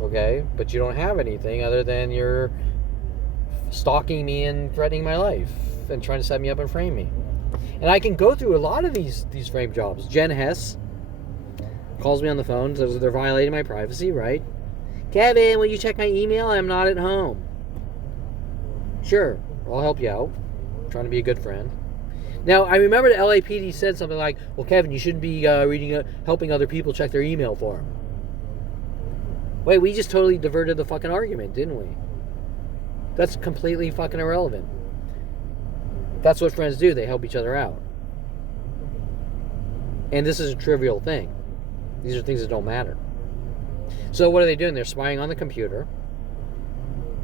Okay? But you don't have anything other than you're stalking me and threatening my life and trying to set me up and frame me. And I can go through a lot of these frame jobs. Jen Hess calls me on the phone, says they're violating my privacy, right? Kevin, will you check my email? I'm not at home. Sure, I'll help you out. I'm trying to be a good friend. Now, I remember the LAPD said something like, well, Kevin, you shouldn't be helping other people check their email for them. Wait, we just totally diverted the fucking argument, didn't we? That's completely fucking irrelevant. That's what friends do. They help each other out. And this is a trivial thing. These are things that don't matter. So what are they doing? They're spying on the computer.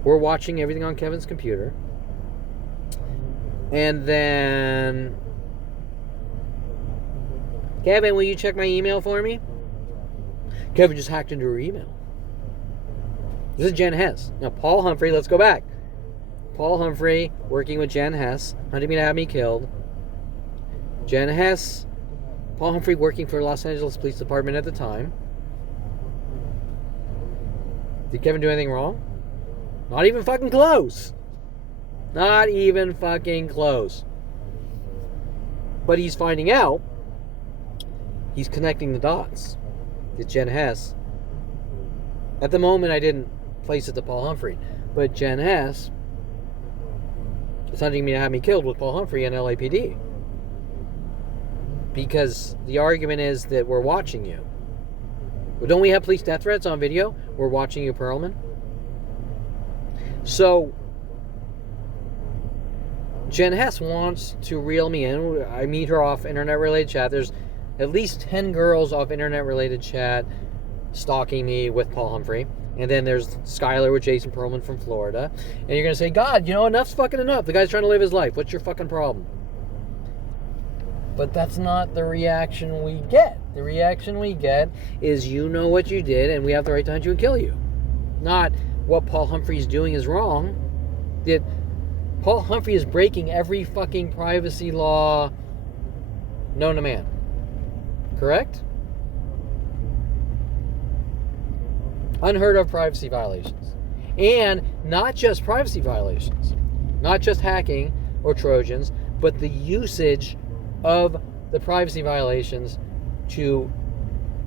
We're watching everything on Kevin's computer. And then, Kevin, will you check my email for me? Kevin just hacked into her email. This is Jen Hess. Now, Paul Humphry, let's go back. Paul Humphry working with Jen Hess, hunting me to have me killed. Jen Hess, Paul Humphry working for Los Angeles Police Department at the time. Did Kevin do anything wrong? Not even fucking close. Not even fucking close. But he's finding out. He's connecting the dots. that Jen Hess, at the moment I didn't place it to Paul Humphry, but Jen Hess is hunting me to have me killed with Paul Humphry and LAPD. Because the argument is that we're watching you. Well, don't we have police death threats on video? We're watching you, Perlman. So, Jen Hess wants to reel me in. I meet her off internet-related chat. There's at least 10 girls off internet-related chat stalking me with Paul Humphry. And then there's Skylar with Jason Perlman from Florida. And you're going to say, God, enough's fucking enough. The guy's trying to live his life. What's your fucking problem? But that's not the reaction we get. The reaction we get is you know what you did and we have the right to hunt you and kill you. Not what Paul Humphrey's doing is wrong. That Paul Humphrey is breaking every fucking privacy law known to man. Correct? Unheard of privacy violations. And not just privacy violations. Not just hacking or Trojans, but the usage of the privacy violations to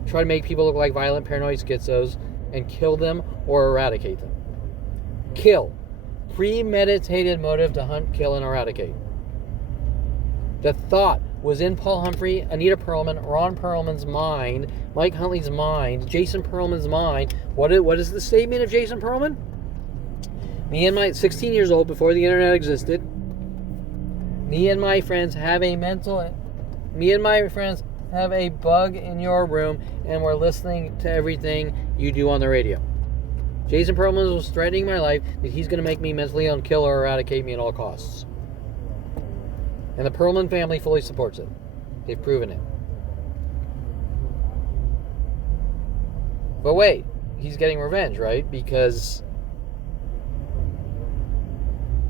try to make people look like violent paranoid schizos and kill them or eradicate them. Kill. Premeditated motive to hunt, kill, and eradicate. The thought was in Paul Humphry, Anita Perlman, Ron Perlman's mind, Mike Huntley's mind, Jason Perlman's mind. What is the statement of Jason Perlman? Me and my 16 years old before the internet existed. Me and my friends have a bug in your room and we're listening to everything you do on the radio. Jason Perlman was threatening my life that he's going to make me mentally ill and kill or eradicate me at all costs. And the Perlman family fully supports it. They've proven it. But wait, he's getting revenge, right? Because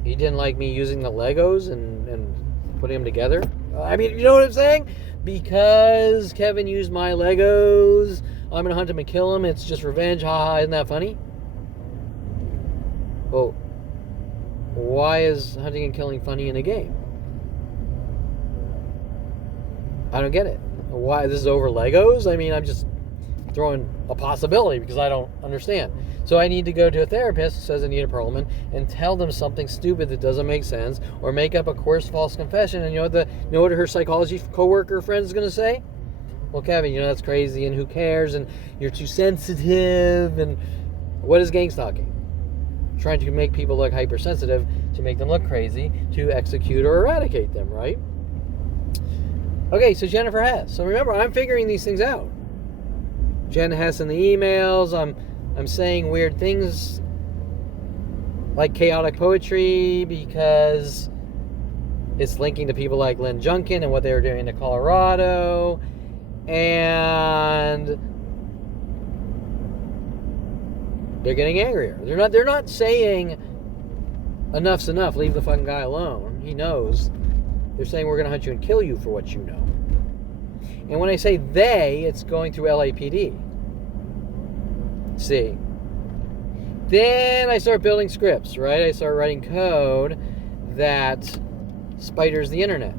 he didn't like me using the Legos and putting them together. I mean, you know what I'm saying? Because Kevin used my Legos, I'm going to hunt him and kill him. It's just revenge. Haha, isn't that funny? Well, why is hunting and killing funny in a game? I don't get it. Why? This is over Legos? I mean, I'm just throwing a possibility because I don't understand. So I need to go to a therapist, says Anita Perlman, and tell them something stupid that doesn't make sense, or make up a coerced false confession. And you know what her psychology coworker friend is going to say? Well, Kevin, that's crazy, and who cares? And you're too sensitive. And what is gang stalking? Trying to make people look hypersensitive to make them look crazy to execute or eradicate them, right? Okay, so Jennifer Hess. So remember, I'm figuring these things out. Jen Hess in the emails. I'm saying weird things like chaotic poetry because it's linking to people like Lynn Junkin and what they were doing to Colorado. And they're getting angrier. They're not saying enough's enough, leave the fucking guy alone. He knows. They're saying we're going to hunt you and kill you for what you know. And when I say they, it's going through LAPD. See. Then I start building scripts, right? I start writing code that spiders the internet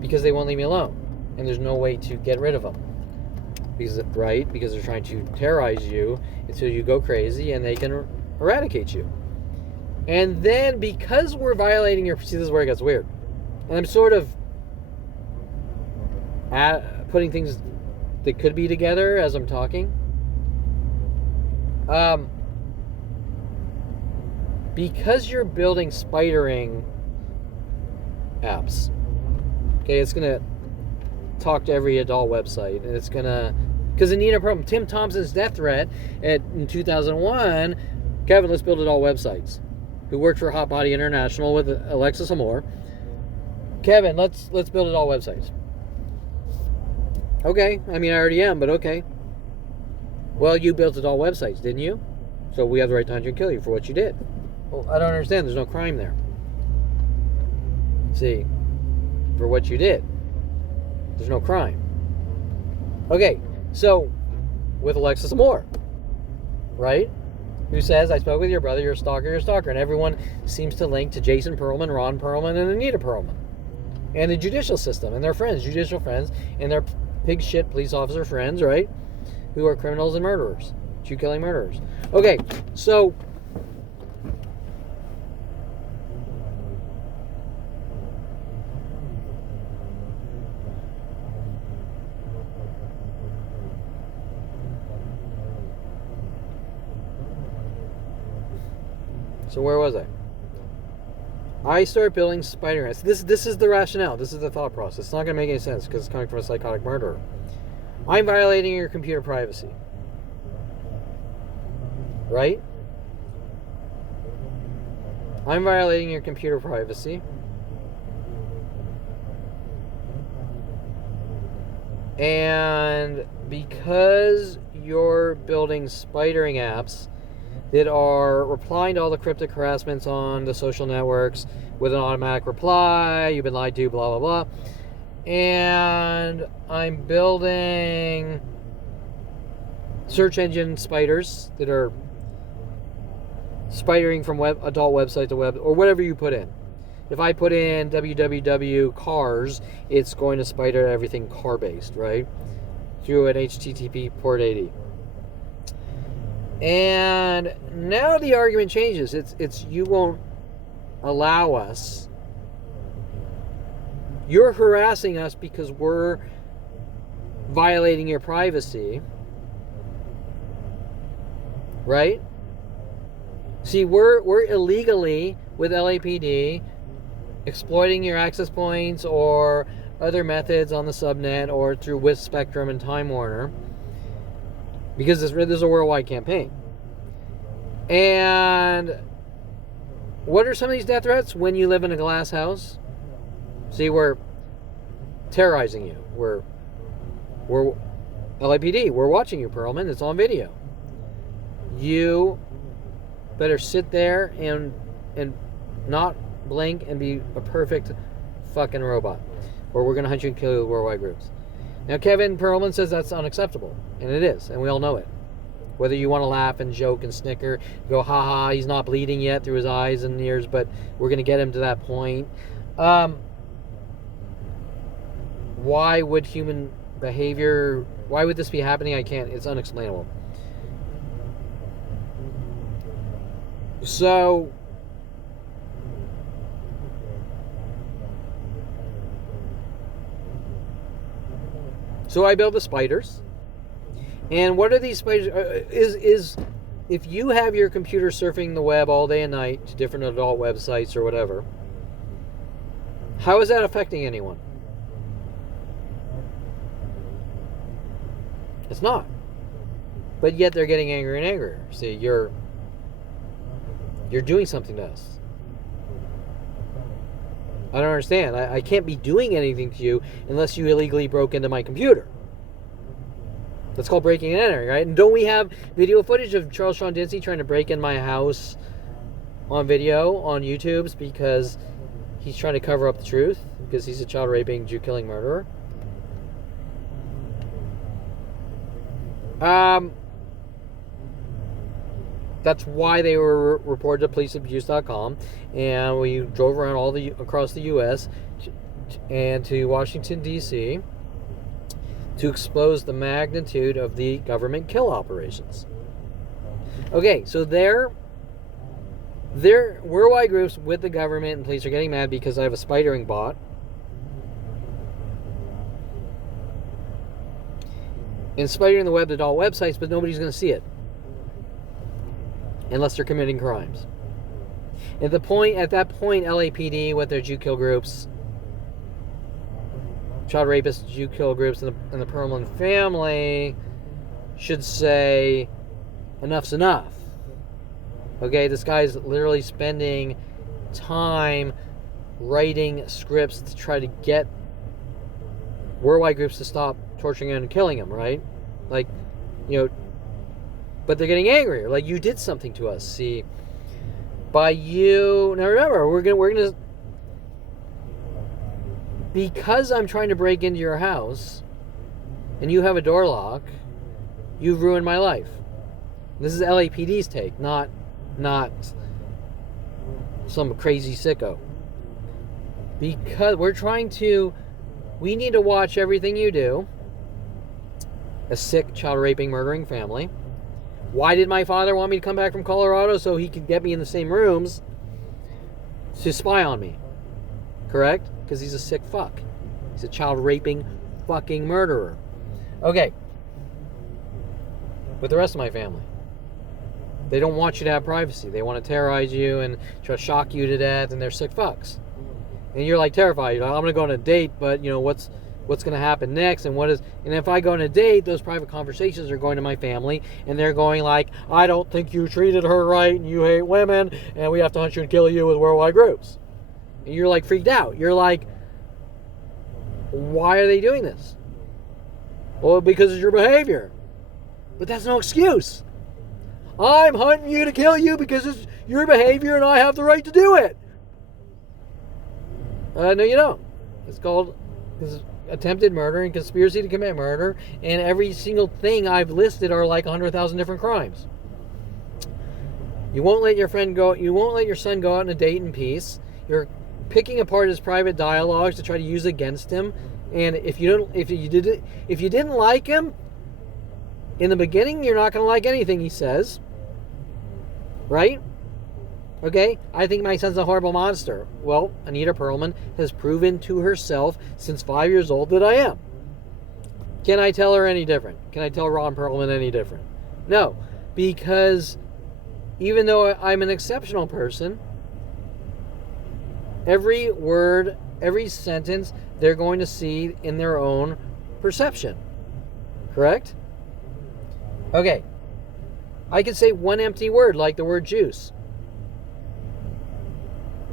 because they won't leave me alone. And there's no way to get rid of them. Because they're trying to terrorize you until you go crazy and they can eradicate you. And then because we're violating your... See, this is where it gets weird. And I'm sort of putting things that could be together as I'm talking. Because you're building spidering apps, okay, it's going to talk to every adult website, and it's going to... Because Anita Perlman, Tim Thompson's death threat in 2001, Kevin, let's build adult websites, who worked for Hot Body International with Alexis Amore. Kevin, let's build adult websites. Okay, I mean, I already am, but okay. Well, you built adult websites, didn't you? So we have the right to hunt you and kill you for what you did. Well, I don't understand. There's no crime there. See, for what you did, there's no crime. Okay, so with Alexis Amore, right? Who says, I spoke with your brother, you're a stalker, and everyone seems to link to Jason Perlman, Ron Perlman, and Anita Perlman. And the judicial system, and their friends, judicial friends, and their pig shit police officer friends, right? who are criminals and murderers, Jew-killing murderers. Okay, so where was I? I start building spider ants. This is the rationale. This is the thought process. It's not going to make any sense because it's coming from a psychotic murderer. I'm violating your computer privacy. Right? I'm violating your computer privacy. And because you're building spidering apps that are replying to all the cryptic harassments on the social networks with an automatic reply, you've been lied to, blah, blah, blah. And I'm building search engine spiders that are spidering from adult website to web, or whatever you put in. If I put in www cars, it's going to spider everything car-based, right? Through an HTTP port 80. And now the argument changes. It's you won't allow us. You're harassing us because we're violating your privacy. Right? See, we're illegally with LAPD exploiting your access points or other methods on the subnet or through with Spectrum and Time Warner. Because this is a worldwide campaign. And what are some of these death threats when you live in a glass house? See, we're terrorizing you. We're LAPD. We're watching you, Perlman. It's on video. You better sit there and not blink and be a perfect fucking robot, or we're going to hunt you and kill you with worldwide groups. Now, Kevin Perlman says that's unacceptable, and it is, and we all know it. Whether you want to laugh and joke and snicker, go, ha, he's not bleeding yet through his eyes and ears, but we're going to get him to that point. Why would human behavior, why would this be happening? It's unexplainable. So, I build the spiders. And what are these spiders? Is if you have your computer surfing the web all day and night to different adult websites or whatever, how is that affecting anyone? It's not. But yet they're getting angrier and angrier. See, you're doing something to us. I don't understand. I can't be doing anything to you unless you illegally broke into my computer. That's called breaking and entering, right? And don't we have video footage of Charles Sean Dinsey trying to break in my house on video on YouTube's because he's trying to cover up the truth because he's a child raping, Jew killing murderer? That's why they were reported to policeabuse.com, and we drove around across the U.S. and to Washington, D.C. to expose the magnitude of the government kill operations. Okay, so they're worldwide groups with the government and police are getting mad because I have a spidering bot. And spidering the web to adult websites, but nobody's going to see it. Unless they're committing crimes. At that point, LAPD with their Jew kill groups, child rapists, Jew kill groups, and the Perlman family should say, enough's enough. Okay, this guy's literally spending time writing scripts to try to get worldwide groups to stop torturing him and killing him, right? Like, but they're getting angrier. Like, you did something to us. See, by you. Now remember, we're gonna. Because I'm trying to break into your house, and you have a door lock, you've ruined my life. This is LAPD's take, not some crazy sicko. Because we need to watch everything you do. a sick, child-raping, murdering family. Why did my father want me to come back from Colorado? So he could get me in the same rooms to spy on me. Correct? Because he's a sick fuck. He's a child-raping fucking murderer. Okay. With the rest of my family, they don't want you to have privacy. They want to terrorize you and try to shock you to death, and they're sick fucks. And you're like terrified. You're like, I'm going to go on a date, but what's going to happen next, and if I go on a date, those private conversations are going to my family, and they're going like, I don't think you treated her right, and you hate women, and we have to hunt you and kill you with worldwide groups. And you're like freaked out. You're like, why are they doing this? Well, because of your behavior. But that's no excuse. I'm hunting you to kill you because it's your behavior and I have the right to do it. No, you don't. It's called attempted murder and conspiracy to commit murder, and every single thing I've listed are like 100,000 different crimes. You won't let your son go out on a date in peace. You're picking apart his private dialogues to try to use against him. And if you didn't like him in the beginning, you're not going to like anything he says. Right? Okay, I think my son's a horrible monster. Well, Anita Perlman has proven to herself since 5 years old that I am. Can I tell her any different? Can I tell Ron Perlman any different? No, because even though I'm an exceptional person, every word, every sentence, they're going to see in their own perception. Correct? Okay, I could say one empty word, like the word juice.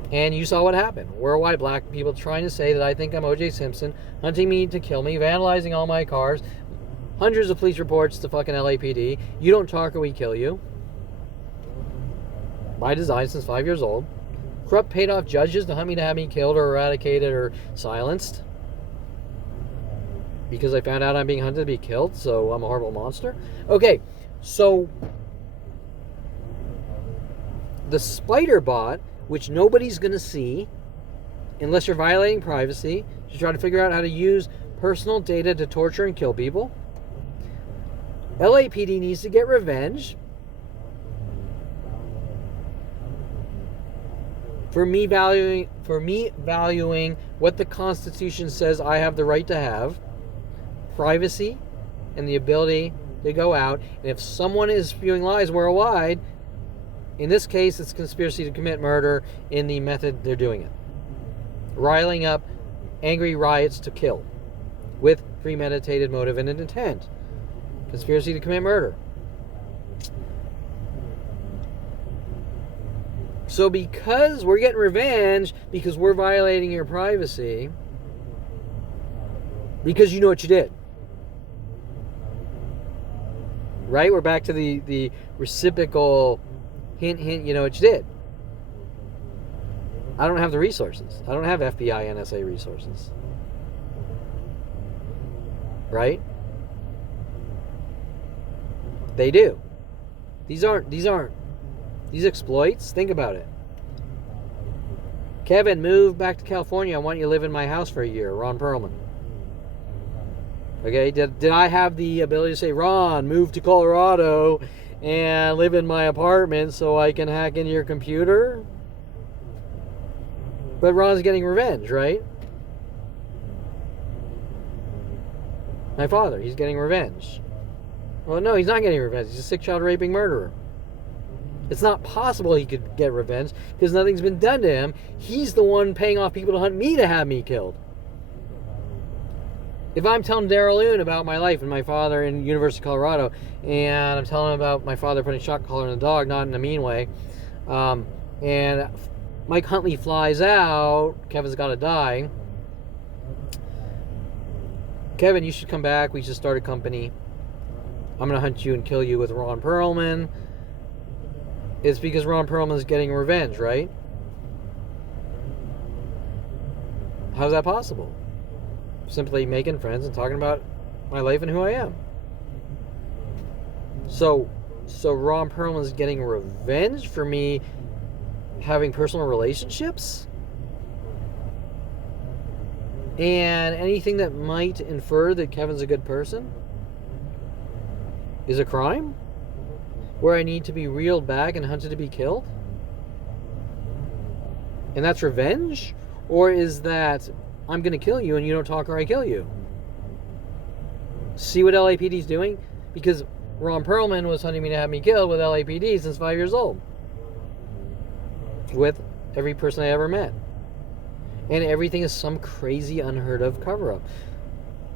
And you saw what happened. Worldwide black people trying to say that I think I'm O.J. Simpson, hunting me to kill me, vandalizing all my cars, hundreds of police reports to fucking LAPD. You don't talk or we kill you. By design since 5 years old. Corrupt paid off judges to hunt me to have me killed or eradicated or silenced. Because I found out I'm being hunted to be killed, so I'm a horrible monster. Okay, so the spider bot, which nobody's going to see unless you're violating privacy, to try to figure out how to use personal data to torture and kill people. LAPD needs to get revenge for me valuing what the Constitution says I have the right to have, privacy and the ability to go out. And if someone is spewing lies worldwide, in this case, it's conspiracy to commit murder in the method they're doing it. Riling up angry riots to kill with premeditated motive and intent. Conspiracy to commit murder. So because we're getting revenge, because we're violating your privacy, because you know what you did. Right? We're back to the reciprocal hint, you know what you did. I don't have the resources. I don't have FBI, NSA resources. Right? They do. These exploits, think about it. Kevin, move back to California. I want you to live in my house for a year. Ron Perlman. Okay, did I have the ability to say, Ron, move to Colorado and live in my apartment so I can hack into your computer? But Ron's getting revenge, right? My father, he's getting revenge. Well, no, he's not getting revenge. He's a sick child raping murderer. It's not possible he could get revenge because nothing's been done to him. He's the one paying off people to hunt me to have me killed. If I'm telling Daryl Loon about my life and my father in University of Colorado, and I'm telling him about my father putting shock collar on a dog, not in a mean way, and Mike Huntley flies out, Kevin's got to die. Kevin, you should come back. We should start a company. I'm going to hunt you and kill you with Ron Perlman. It's because Ron Perlman's getting revenge, right? How's that possible? Simply making friends and talking about my life and who I am. So Ron Perlman's getting revenge for me having personal relationships? And anything that might infer that Kevin's a good person? is a crime? Where I need to be reeled back and hunted to be killed? And that's revenge? Or is that I'm going to kill you and you don't talk or I kill you? See what LAPD's doing? Because Ron Perlman was hunting me to have me killed with LAPD since 5 years old. With every person I ever met. And everything is some crazy unheard of cover-up.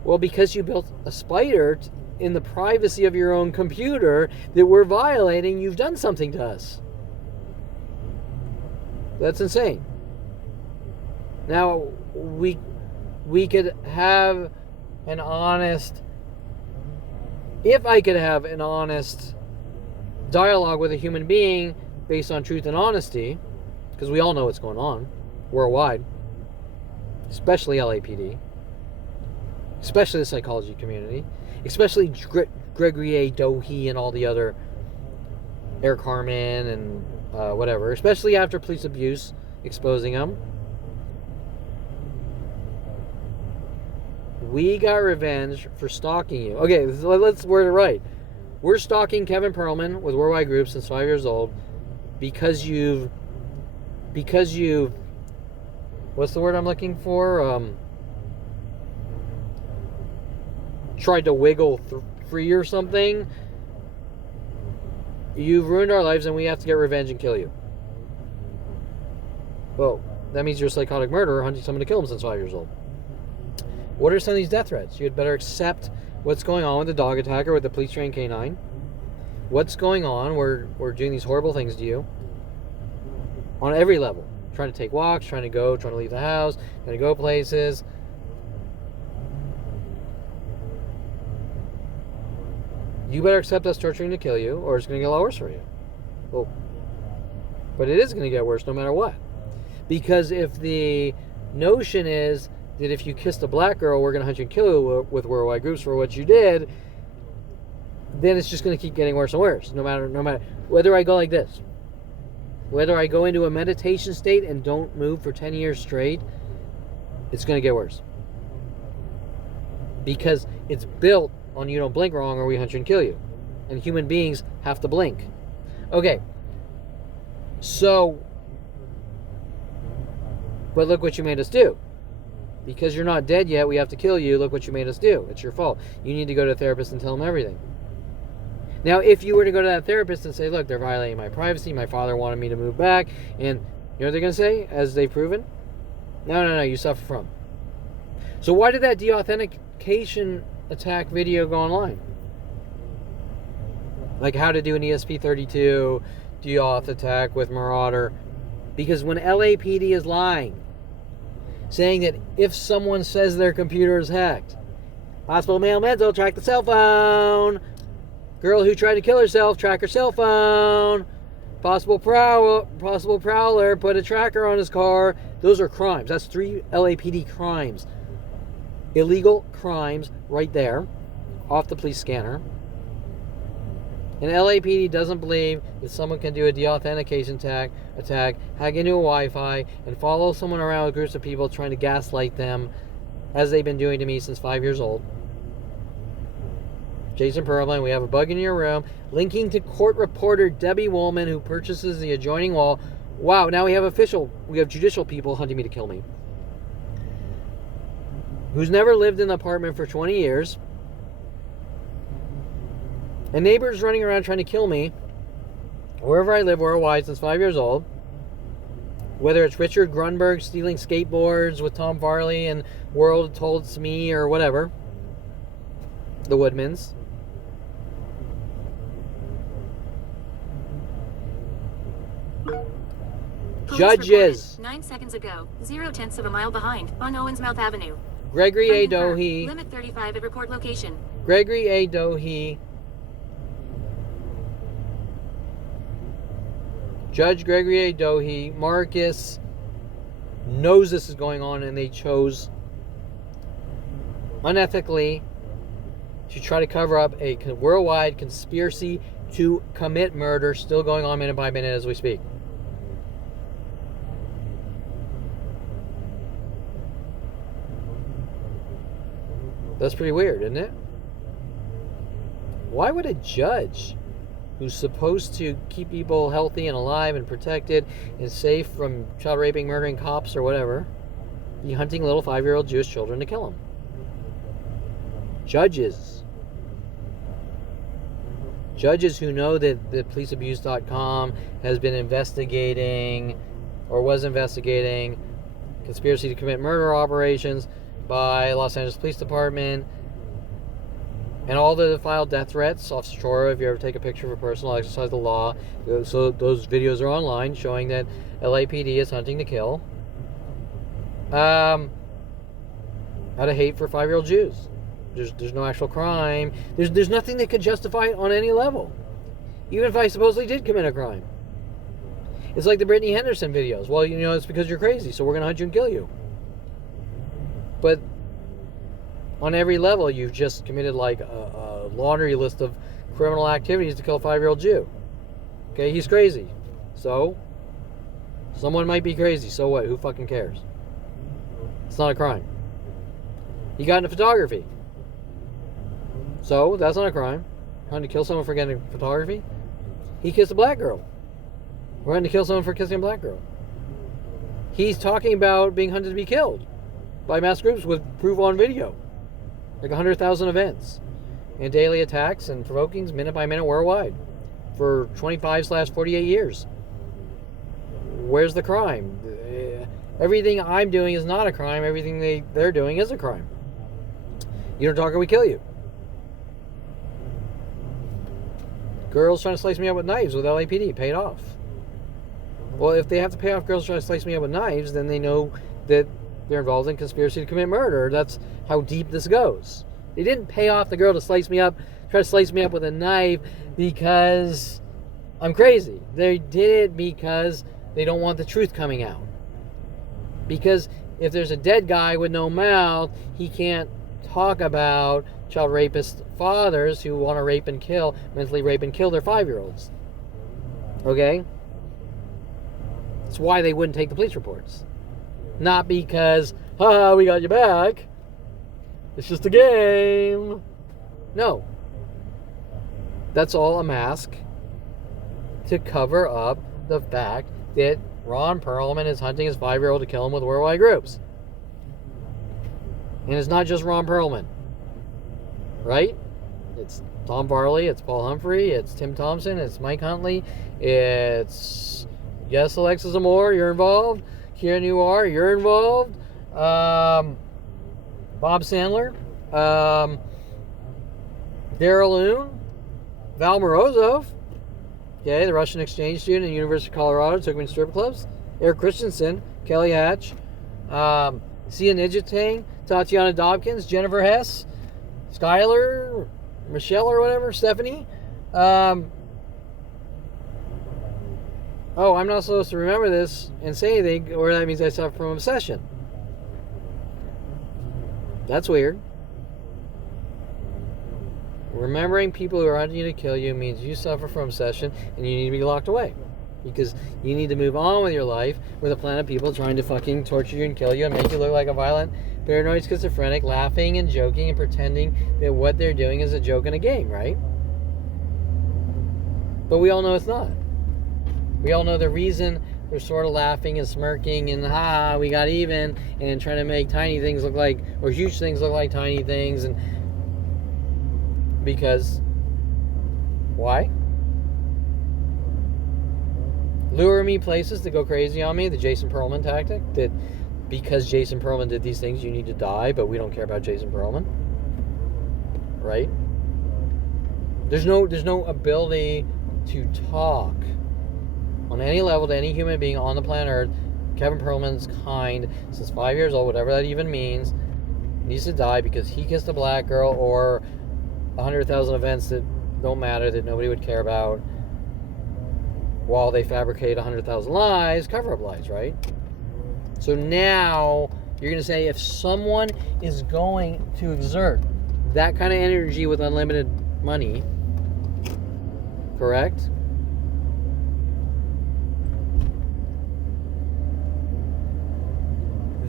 Well, because you built a spider in the privacy of your own computer that we're violating, you've done something to us. That's insane. Now, we could have an honest... If I could have an honest dialogue with a human being based on truth and honesty, because we all know what's going on worldwide, especially LAPD, especially the psychology community, especially Gregory A. Dohe and all the other Eric Harmon and whatever, especially after police abuse, exposing them. We got revenge for stalking you. Okay, let's word it right. We're stalking Kevin Perlman with Worldwide Group since 5 years old because you've what's the word I'm looking for? Tried to wiggle free or something. You've ruined our lives and we have to get revenge and kill you. Well, that means you're a psychotic murderer hunting someone to kill him since 5 years old. What are some of these death threats? You had better accept what's going on with the dog attacker, with the police trained canine. What's going on? We're doing these horrible things to you. On every level. Trying to take walks, trying to leave the house, trying to go places. You better accept us torturing to kill you, or it's going to get a lot worse for you. Well, but it is going to get worse no matter what. Because if the notion is that if you kissed a black girl, we're going to hunt you and kill you with Worldwide Groups for what you did, then it's just going to keep getting worse and worse. No matter whether I go like this, whether I go into a meditation state and don't move for 10 years straight, it's going to get worse. Because it's built on you don't blink wrong or we hunt you and kill you. And human beings have to blink. Okay. So, but look what you made us do. Because you're not dead yet, we have to kill you. Look what you made us do. It's your fault. You need to go to a therapist and tell them everything. Now, if you were to go to that therapist and say, look, they're violating my privacy, my father wanted me to move back, and you know what they're going to say, as they've proven? No, you suffer from. So why did that de-authentication attack video go online? Like how to do an ESP32 de-auth attack with Marauder. Because when LAPD is lying, saying that if someone says their computer is hacked, possible male mental, track the cell phone. Girl who tried to kill herself, track her cell phone. Possible prowler, put a tracker on his car. Those are crimes. That's 3 LAPD crimes. Illegal crimes right there, off the police scanner. And LAPD doesn't believe that someone can do a de-authentication attack, hack into a Wi-Fi, and follow someone around with groups of people trying to gaslight them, as they've been doing to me since 5 years old. Jason Perlman, we have a bug in your room, linking to court reporter Debbie Woolman, who purchases the adjoining wall. Wow, now we have judicial people hunting me to kill me. Who's never lived in an apartment for 20 years. And neighbors running around trying to kill me wherever I live worldwide since 5 years old. Whether it's Richard Grunberg stealing skateboards with Tom Farley and World Told It's Me or whatever. The Woodmans. Police Judges. reported 9 seconds ago, 0.1 of a mile behind on Owensmouth Avenue. Gregory A. Unconfirmed. Dohe. Limit 35 at report location. Gregory A. Dohe. Judge Gregory A. Dohe, Marcus knows this is going on, and they chose unethically to try to cover up a worldwide conspiracy to commit murder, still going on minute by minute as we speak. That's pretty weird, isn't it? Why would a judge who's supposed to keep people healthy and alive and protected and safe from child raping, murdering cops or whatever, be hunting little 5-year-old Jewish children to kill them? Judges who know that the policeabuse.com has been investigating or was investigating conspiracy to commit murder operations by Los Angeles Police Department, and all the filed death threats. Officer Chora, if you ever take a picture of a person, will exercise the law. So those videos are online showing that LAPD is hunting to kill out of hate for 5-year-old Jews. There's no actual crime. There's nothing that could justify it on any level. Even if I supposedly did commit a crime. It's like the Brittany Henderson videos. Well, it's because you're crazy, so we're going to hunt you and kill you. But on every level, you've just committed like a laundry list of criminal activities to kill a 5-year-old Jew. Okay, he's crazy. So, someone might be crazy. So what? Who fucking cares? It's not a crime. He got into photography. So, that's not a crime. Trying to kill someone for getting into photography? He kissed a black girl. We're going to kill someone for kissing a black girl. He's talking about being hunted to be killed by mass groups with proof on video. Like 100,000 events. And daily attacks and provokings minute by minute worldwide. For 25/48 years. Where's the crime? Everything I'm doing is not a crime. Everything they're doing is a crime. You don't talk or we kill you. Girls trying to slice me up with knives with LAPD. Paid off. Well, if they have to pay off girls trying to slice me up with knives, then they know that they're involved in conspiracy to commit murder. That's how deep this goes. They didn't pay off the girl to try to slice me up with a knife because I'm crazy. They did it because they don't want the truth coming out. Because if there's a dead guy with no mouth, he can't talk about child rapist fathers who want to mentally rape and kill their 5-year-olds. Okay? That's why they wouldn't take the police reports. Not because, we got you back. It's just a game. No. That's all a mask to cover up the fact that Ron Perlman is hunting his 5-year-old to kill him with worldwide groups. And it's not just Ron Perlman. Right? It's Tom Farley, it's Paul Humphry, it's Tim Thompson, it's Mike Huntley, it's... Yes, Alexis Amore, you're involved. Kieran, you're involved. Bob Sandler. Daryl Loon. Val Morozov. Okay, the Russian exchange student at the University of Colorado, took me to strip clubs. Eric Christensen. Kelly Hatch. Sia Nijitang. Tatiana Dobkins. Jennifer Hess. Skylar. Michelle or whatever. Stephanie. I'm not supposed to remember this and say anything, or that means I suffer from obsession. That's weird. Remembering people who are hunting you to kill you means you suffer from obsession and you need to be locked away. Because you need to move on with your life with a plan of people trying to fucking torture you and kill you and make you look like a violent, paranoid schizophrenic, laughing and joking and pretending that what they're doing is a joke in a game, right? But we all know it's not. We all know the reason they're sort of laughing and smirking and we got even, and trying to make tiny things look like, or huge things look like tiny things, and because why? Lure me places to go crazy on me, the Jason Perlman tactic, that because Jason Perlman did these things you need to die, but we don't care about Jason Perlman. Right? There's no ability to talk on any level to any human being on the planet Earth. Kevin Perlman's kind, since 5 years old, whatever that even means, needs to die because he kissed a black girl, or 100,000 events that don't matter, that nobody would care about, while they fabricate 100,000 lies, cover-up lies, right? So now you're going to say if someone is going to exert that kind of energy with unlimited money, correct?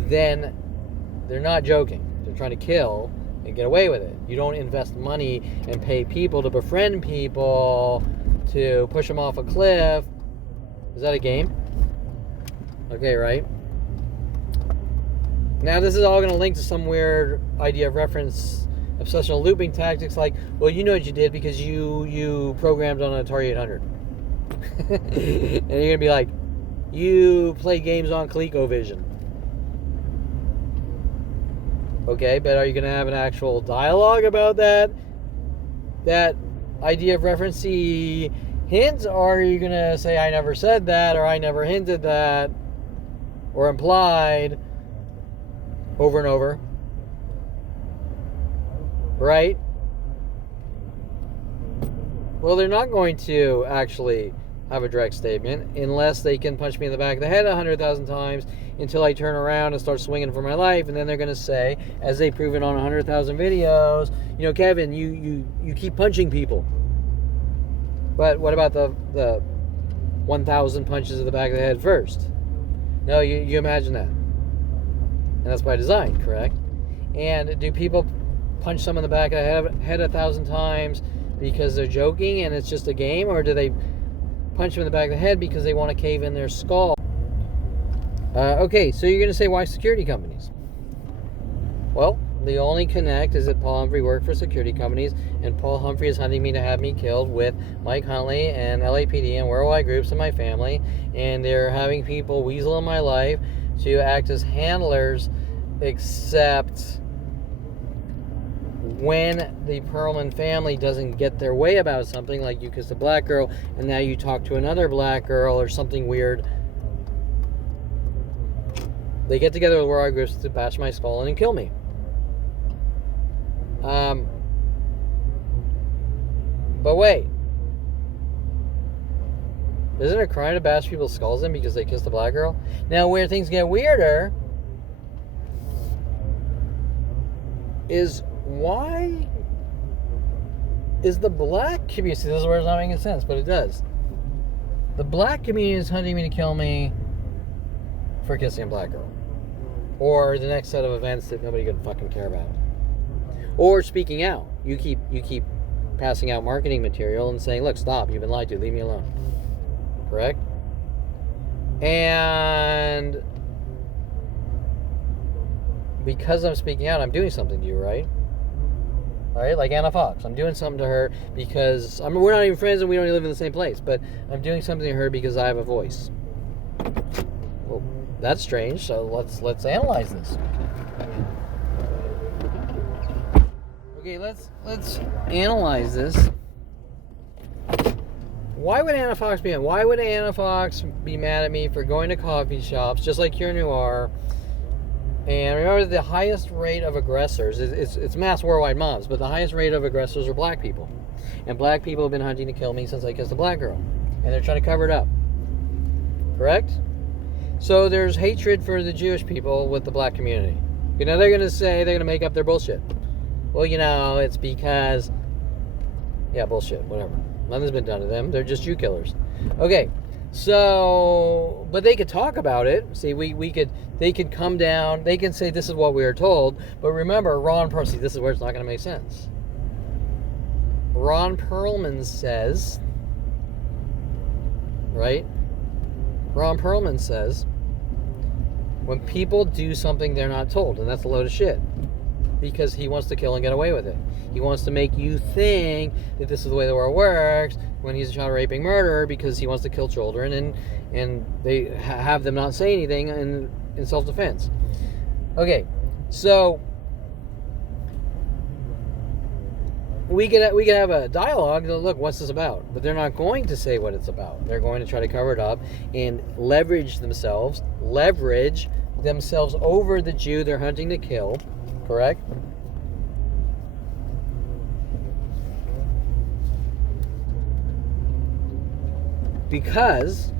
Then they're not joking. They're trying to kill and get away with it. You don't invest money and pay people to befriend people to push them off a cliff. Is that a game? Okay, right? Now this is all going to link to some weird idea of reference obsessional looping tactics like, well, you know what you did because you programmed on an Atari 800. And you're going to be like, you play games on ColecoVision. Okay, but are you going to have an actual dialogue about that idea of referencey hint, or are you going to say, I never said that, or I never hinted that, or implied over and over? Right? Well, they're not going to actually have a direct statement unless they can punch me in the back of the head 100,000 times until I turn around and start swinging for my life, and then they're going to say, as they've proven on 100,000 videos, you know, Kevin, you keep punching people. But what about the 1,000 punches in the back of the head first? No, you imagine that. And that's by design, correct? And do people punch someone in the back of the head 1,000 times because they're joking and it's just a game, or do they punch them in the back of the head because they want to cave in their skull? Okay, so you're going to say, why security companies? Well, the only connect is that Paul Humphry worked for security companies, and Paul Humphry is hunting me to have me killed with Mike Huntley and LAPD and worldwide groups and my family, and they're having people weasel in my life to act as handlers, except when the Perlman family doesn't get their way about something, like you kissed a black girl and now you talk to another black girl or something weird, they get together with worldwide groups to bash my skull in and kill me. But wait, isn't it a crime to bash people's skulls in because they kissed a black girl? Now, where things get weirder is, why is the black community, see, this is where it's not making sense, but it does. The black community is hunting me to kill me for kissing a black girl, or the next set of events that nobody could fucking care about, or speaking out. You keep passing out marketing material and saying, look, stop, you've been lied to, leave me alone. Correct? And because I'm speaking out, I'm doing something to you, right? All right, like Anna Fox. I'm doing something to her because we're not even friends and we don't even live in the same place, but I'm doing something to her because I have a voice. Well, that's strange, so let's analyze this. Okay, let's analyze this. Why would Anna Fox be mad? Why would Anna Fox be mad at me for going to coffee shops, just like here in Noir? And remember, the highest rate of aggressors, it's mass worldwide mobs, but the highest rate of aggressors are black people. And black people have been hunting to kill me since I kissed a black girl. And they're trying to cover it up. Correct? So there's hatred for the Jewish people with the black community. You know, they're going to make up their bullshit. Well, you know, it's because, yeah, bullshit, whatever. Nothing's been done to them. They're just Jew killers. Okay, so, but they could talk about it. See, they could come down. They can say, this is what we were told. But remember, Ron Perlman, this is where it's not going to make sense. Ron Perlman says, right? Ron Perlman says, when people do something they're not told, and that's a load of shit. Because he wants to kill and get away with it. He wants to make you think that this is the way the world works when he's a child raping murderer, because he wants to kill children and they have them not say anything in self-defense. Okay, so we could have a dialogue. Look, what's this about? But they're not going to say what it's about. They're going to try to cover it up and leverage themselves over the Jew they're hunting to kill. Correct? Because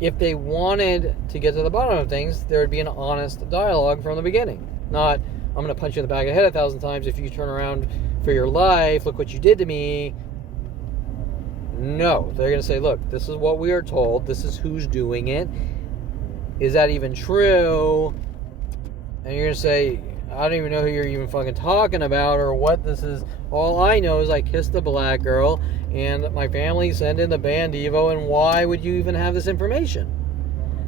if they wanted to get to the bottom of things, there would be an honest dialogue from the beginning. Not, I'm going to punch you in the back of the head 1,000 times if you turn around for your life, look what you did to me. No, they're going to say, look, this is what we are told, this is who's doing it, is that even true? And you're going to say, I don't even know who you're even fucking talking about or what this is. All I know is I kissed a black girl and my family sent in the band Evo, and why would you even have this information?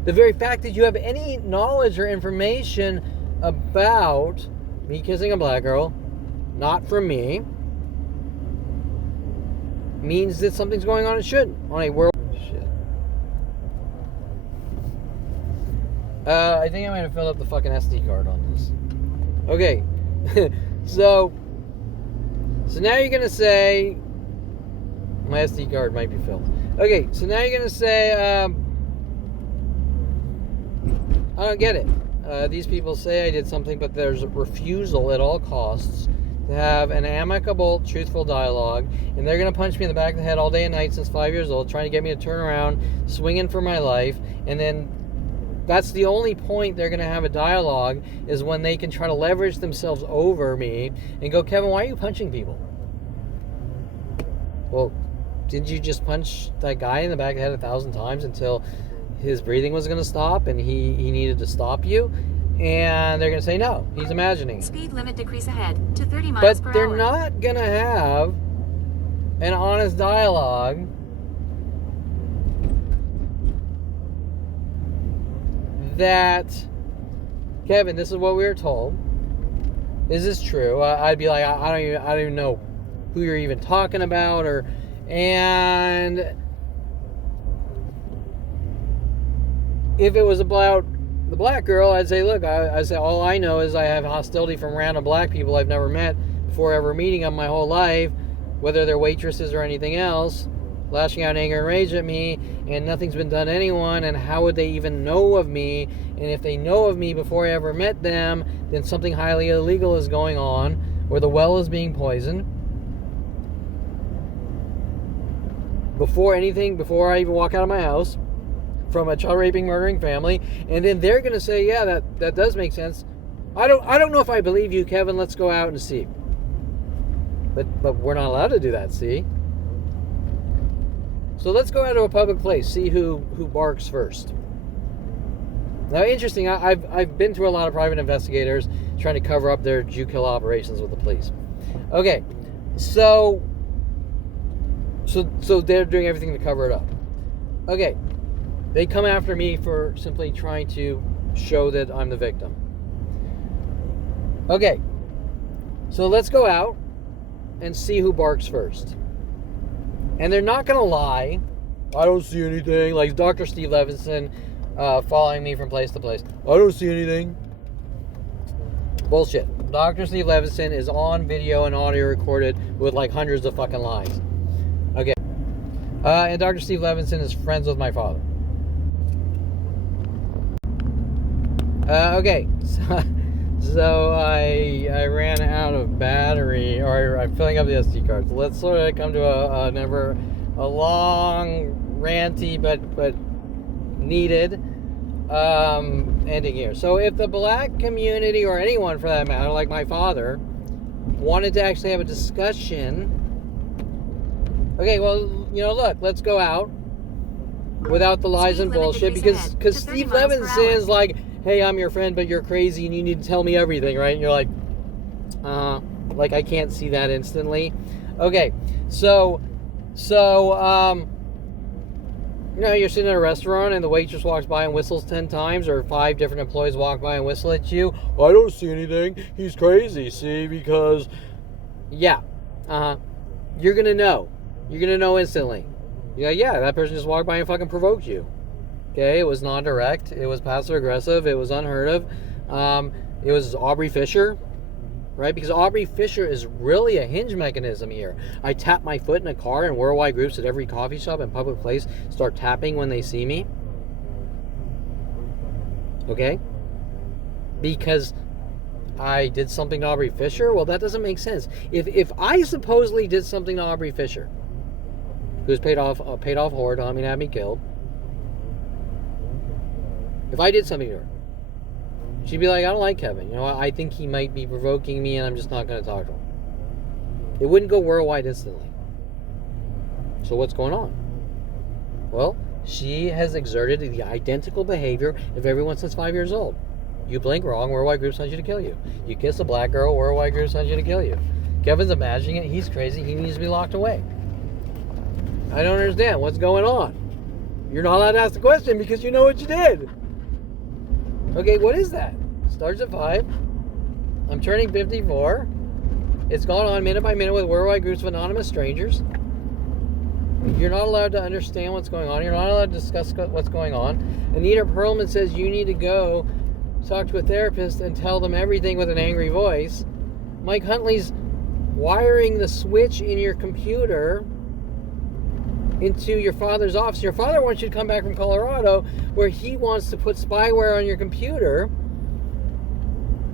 The very fact that you have any knowledge or information about me kissing a black girl, not from me, means that something's going on. It shouldn't. On a world... Shit. I think I'm going to fill up the fucking SD card on this. Okay. So now you're going to say... My SD card might be filled. Okay, so now you're going to say... I don't get it. These people say I did something, but there's a refusal at all costs to have an amicable, truthful dialogue, and they're going to punch me in the back of the head all day and night since 5 years old, trying to get me to turn around, swinging for my life, and then that's the only point they're going to have a dialogue, is when they can try to leverage themselves over me and go, Kevin, why are you punching people? Well, didn't you just punch that guy in the back of the head 1,000 times until his breathing was going to stop and he needed to stop you? And they're going to say, no, he's imagining it. Speed limit decrease ahead to 30 miles per hour. But they're not going to have an honest dialogue that, Kevin, this is what we were told. Is this true? I'd be like, I don't even know who you're even talking about, and if it was about the black girl, I'd say, look, I say all I know is I have hostility from random black people I've never met before ever meeting them my whole life, whether they're waitresses or anything else, lashing out in anger and rage at me, and nothing's been done to anyone, and how would they even know of me? And if they know of me before I ever met them, then something highly illegal is going on, or the well is being poisoned. Before I even walk out of my house, from a child raping, murdering family, and then they're going to say, yeah, that does make sense. I don't know if I believe you, Kevin. Let's go out and see. But we're not allowed to do that, see? So let's go out to a public place, see who barks first. Now, interesting, I've been through a lot of private investigators trying to cover up their Jew kill operations with the police. Okay, so they're doing everything to cover it up. Okay. They come after me for simply trying to show that I'm the victim. Okay, so let's go out and see who barks first. And they're not going to lie. I don't see anything. Like Dr. Steve Levinson following me from place to place. I don't see anything. Bullshit. Dr. Steve Levinson is on video and audio recorded with like hundreds of fucking lies. Okay. And Dr. Steve Levinson is friends with my father. Okay, so I ran out of battery, or I'm filling up the SD cards. Let's sort of come to a long, ranty, but needed ending here. So if the black community, or anyone for that matter, like my father, wanted to actually have a discussion, okay, well, look, let's go out without the lies and bullshit, because Steve Levinson is like, hey, I'm your friend, but you're crazy and you need to tell me everything, right? And you're like I can't see that instantly. Okay, so you're sitting at a restaurant and the waitress walks by and whistles 10 times, or 5 different employees walk by and whistle at you. I don't see anything. He's crazy, see, because, yeah, you're going to know. You're going to know instantly. You're like, yeah, that person just walked by and fucking provoked you. Okay, it was non-direct, it was passive-aggressive, it was unheard of. It was Aubrey Fisher, right? Because Aubrey Fisher is really a hinge mechanism here. I tap my foot in a car, and worldwide groups at every coffee shop and public place start tapping when they see me. Okay? Because I did something to Aubrey Fisher? Well, that doesn't make sense. If I supposedly did something to Aubrey Fisher, who's paid off whore, don't mean to have me killed. If I did something to her, she'd be like, I don't like Kevin. I think he might be provoking me and I'm just not going to talk to him. It wouldn't go worldwide instantly. So what's going on? Well, She has exerted the identical behavior of everyone since 5 years old. You blink wrong, worldwide groups hunt you to kill you. You kiss a black girl, worldwide groups hunt you to kill you. Kevin's imagining it. He's crazy. He needs to be locked away. I don't understand what's going on. You're not allowed to ask the question because you know what you did. Okay, what is that? Starts at 5. I'm turning 54. It's gone on minute by minute with worldwide groups of anonymous strangers. You're not allowed to understand what's going on. You're not allowed to discuss what's going on. Anita Perlman says you need to go talk to a therapist and tell them everything with an angry voice. Mike Huntley's wiring the switch in your computer into your father's office. Your father wants you to come back from Colorado where he wants to put spyware on your computer.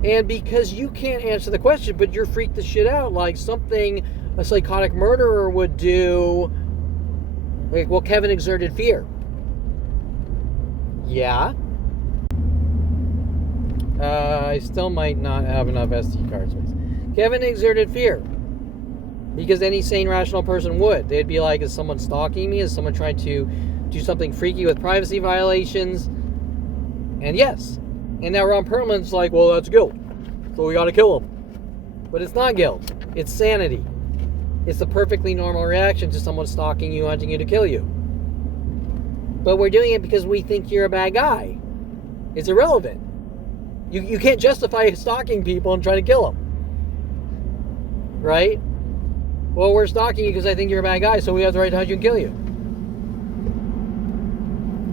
And because you can't answer the question, but you're freaked the shit out like something a psychotic murderer would do. Like, well, Kevin exerted fear. Yeah. I still might not have enough SD card space. Kevin exerted fear. Because any sane, rational person would. They'd be like, is someone stalking me? Is someone trying to do something freaky with privacy violations? And yes. And now Ron Perlman's like, well, that's guilt. So we gotta kill him. But it's not guilt. It's sanity. It's the perfectly normal reaction to someone stalking you, hunting you to kill you. But we're doing it because we think you're a bad guy. It's irrelevant. You can't justify stalking people and trying to kill them. Right? Well, we're stalking you because I think you're a bad guy, so we have the right to hunt you and kill you.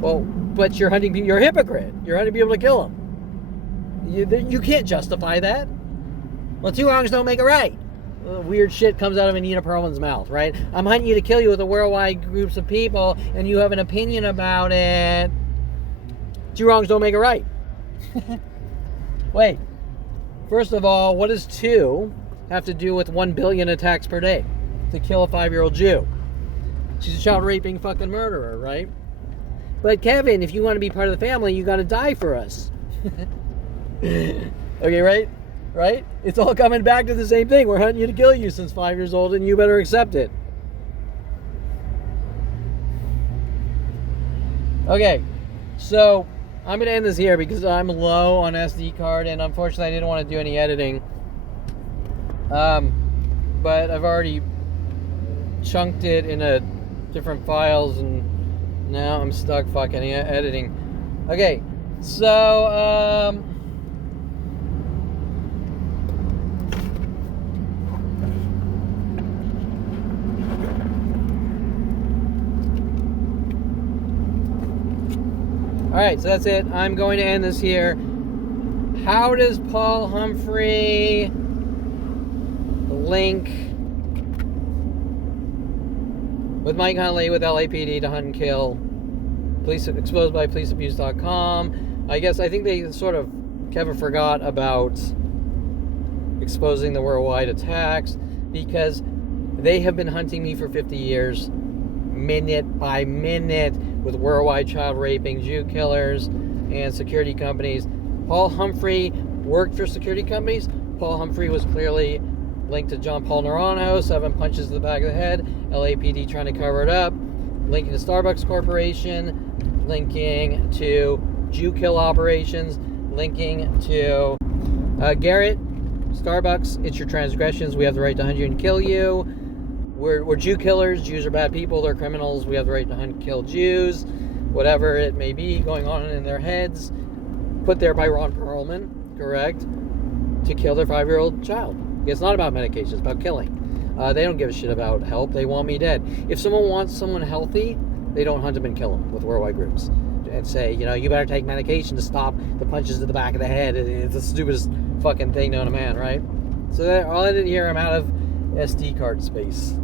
Well, but you're hunting people. You're a hypocrite. You're hunting people to kill them. You can't justify that. Well, two wrongs don't make a right. Weird shit comes out of Anita Perlman's mouth, right? I'm hunting you to kill you with a worldwide groups of people, and you have an opinion about it. Two wrongs don't make a right. Wait. First of all, what does 2 have to do with 1 billion attacks per day to kill a 5-year-old Jew? She's a child raping fucking murderer, right? But Kevin, if you want to be part of the family, you got to die for us. Okay, right? Right? It's all coming back to the same thing. We're hunting you to kill you since 5 years old, and you better accept it. Okay, so I'm going to end this here because I'm low on SD card, and unfortunately I didn't want to do any editing. But I've already chunked it in different files, and now I'm stuck fucking editing. Okay, so, alright, so that's it. I'm going to end this here. How does Paul Humphry link with Mike Huntley with LAPD to hunt and kill? Police exposed by policeabuse.com. I think they sort of, Kevin forgot about exposing the worldwide attacks because they have been hunting me for 50 years, minute by minute, with worldwide child raping, Jew killers, and security companies. Paul Humphry worked for security companies. Paul Humphry was clearly linked to John Paul Naranjo, 7 punches to the back of the head, LAPD trying to cover it up, linking to Starbucks Corporation, linking to Jew kill operations, linking to Garrett, Starbucks, it's your transgressions, we have the right to hunt you and kill you. We're Jew killers. Jews are bad people. They're criminals. We have the right to hunt and kill Jews. Whatever it may be going on in their heads. Put there by Ron Perlman, correct? To kill their 5-year-old child. It's not about medication. It's about killing. They don't give a shit about help. They want me dead. If someone wants someone healthy, they don't hunt them and kill them with worldwide groups. And say, you better take medication to stop the punches to the back of the head. It's the stupidest fucking thing known to man, right? So all I did here, I'm out of SD card space.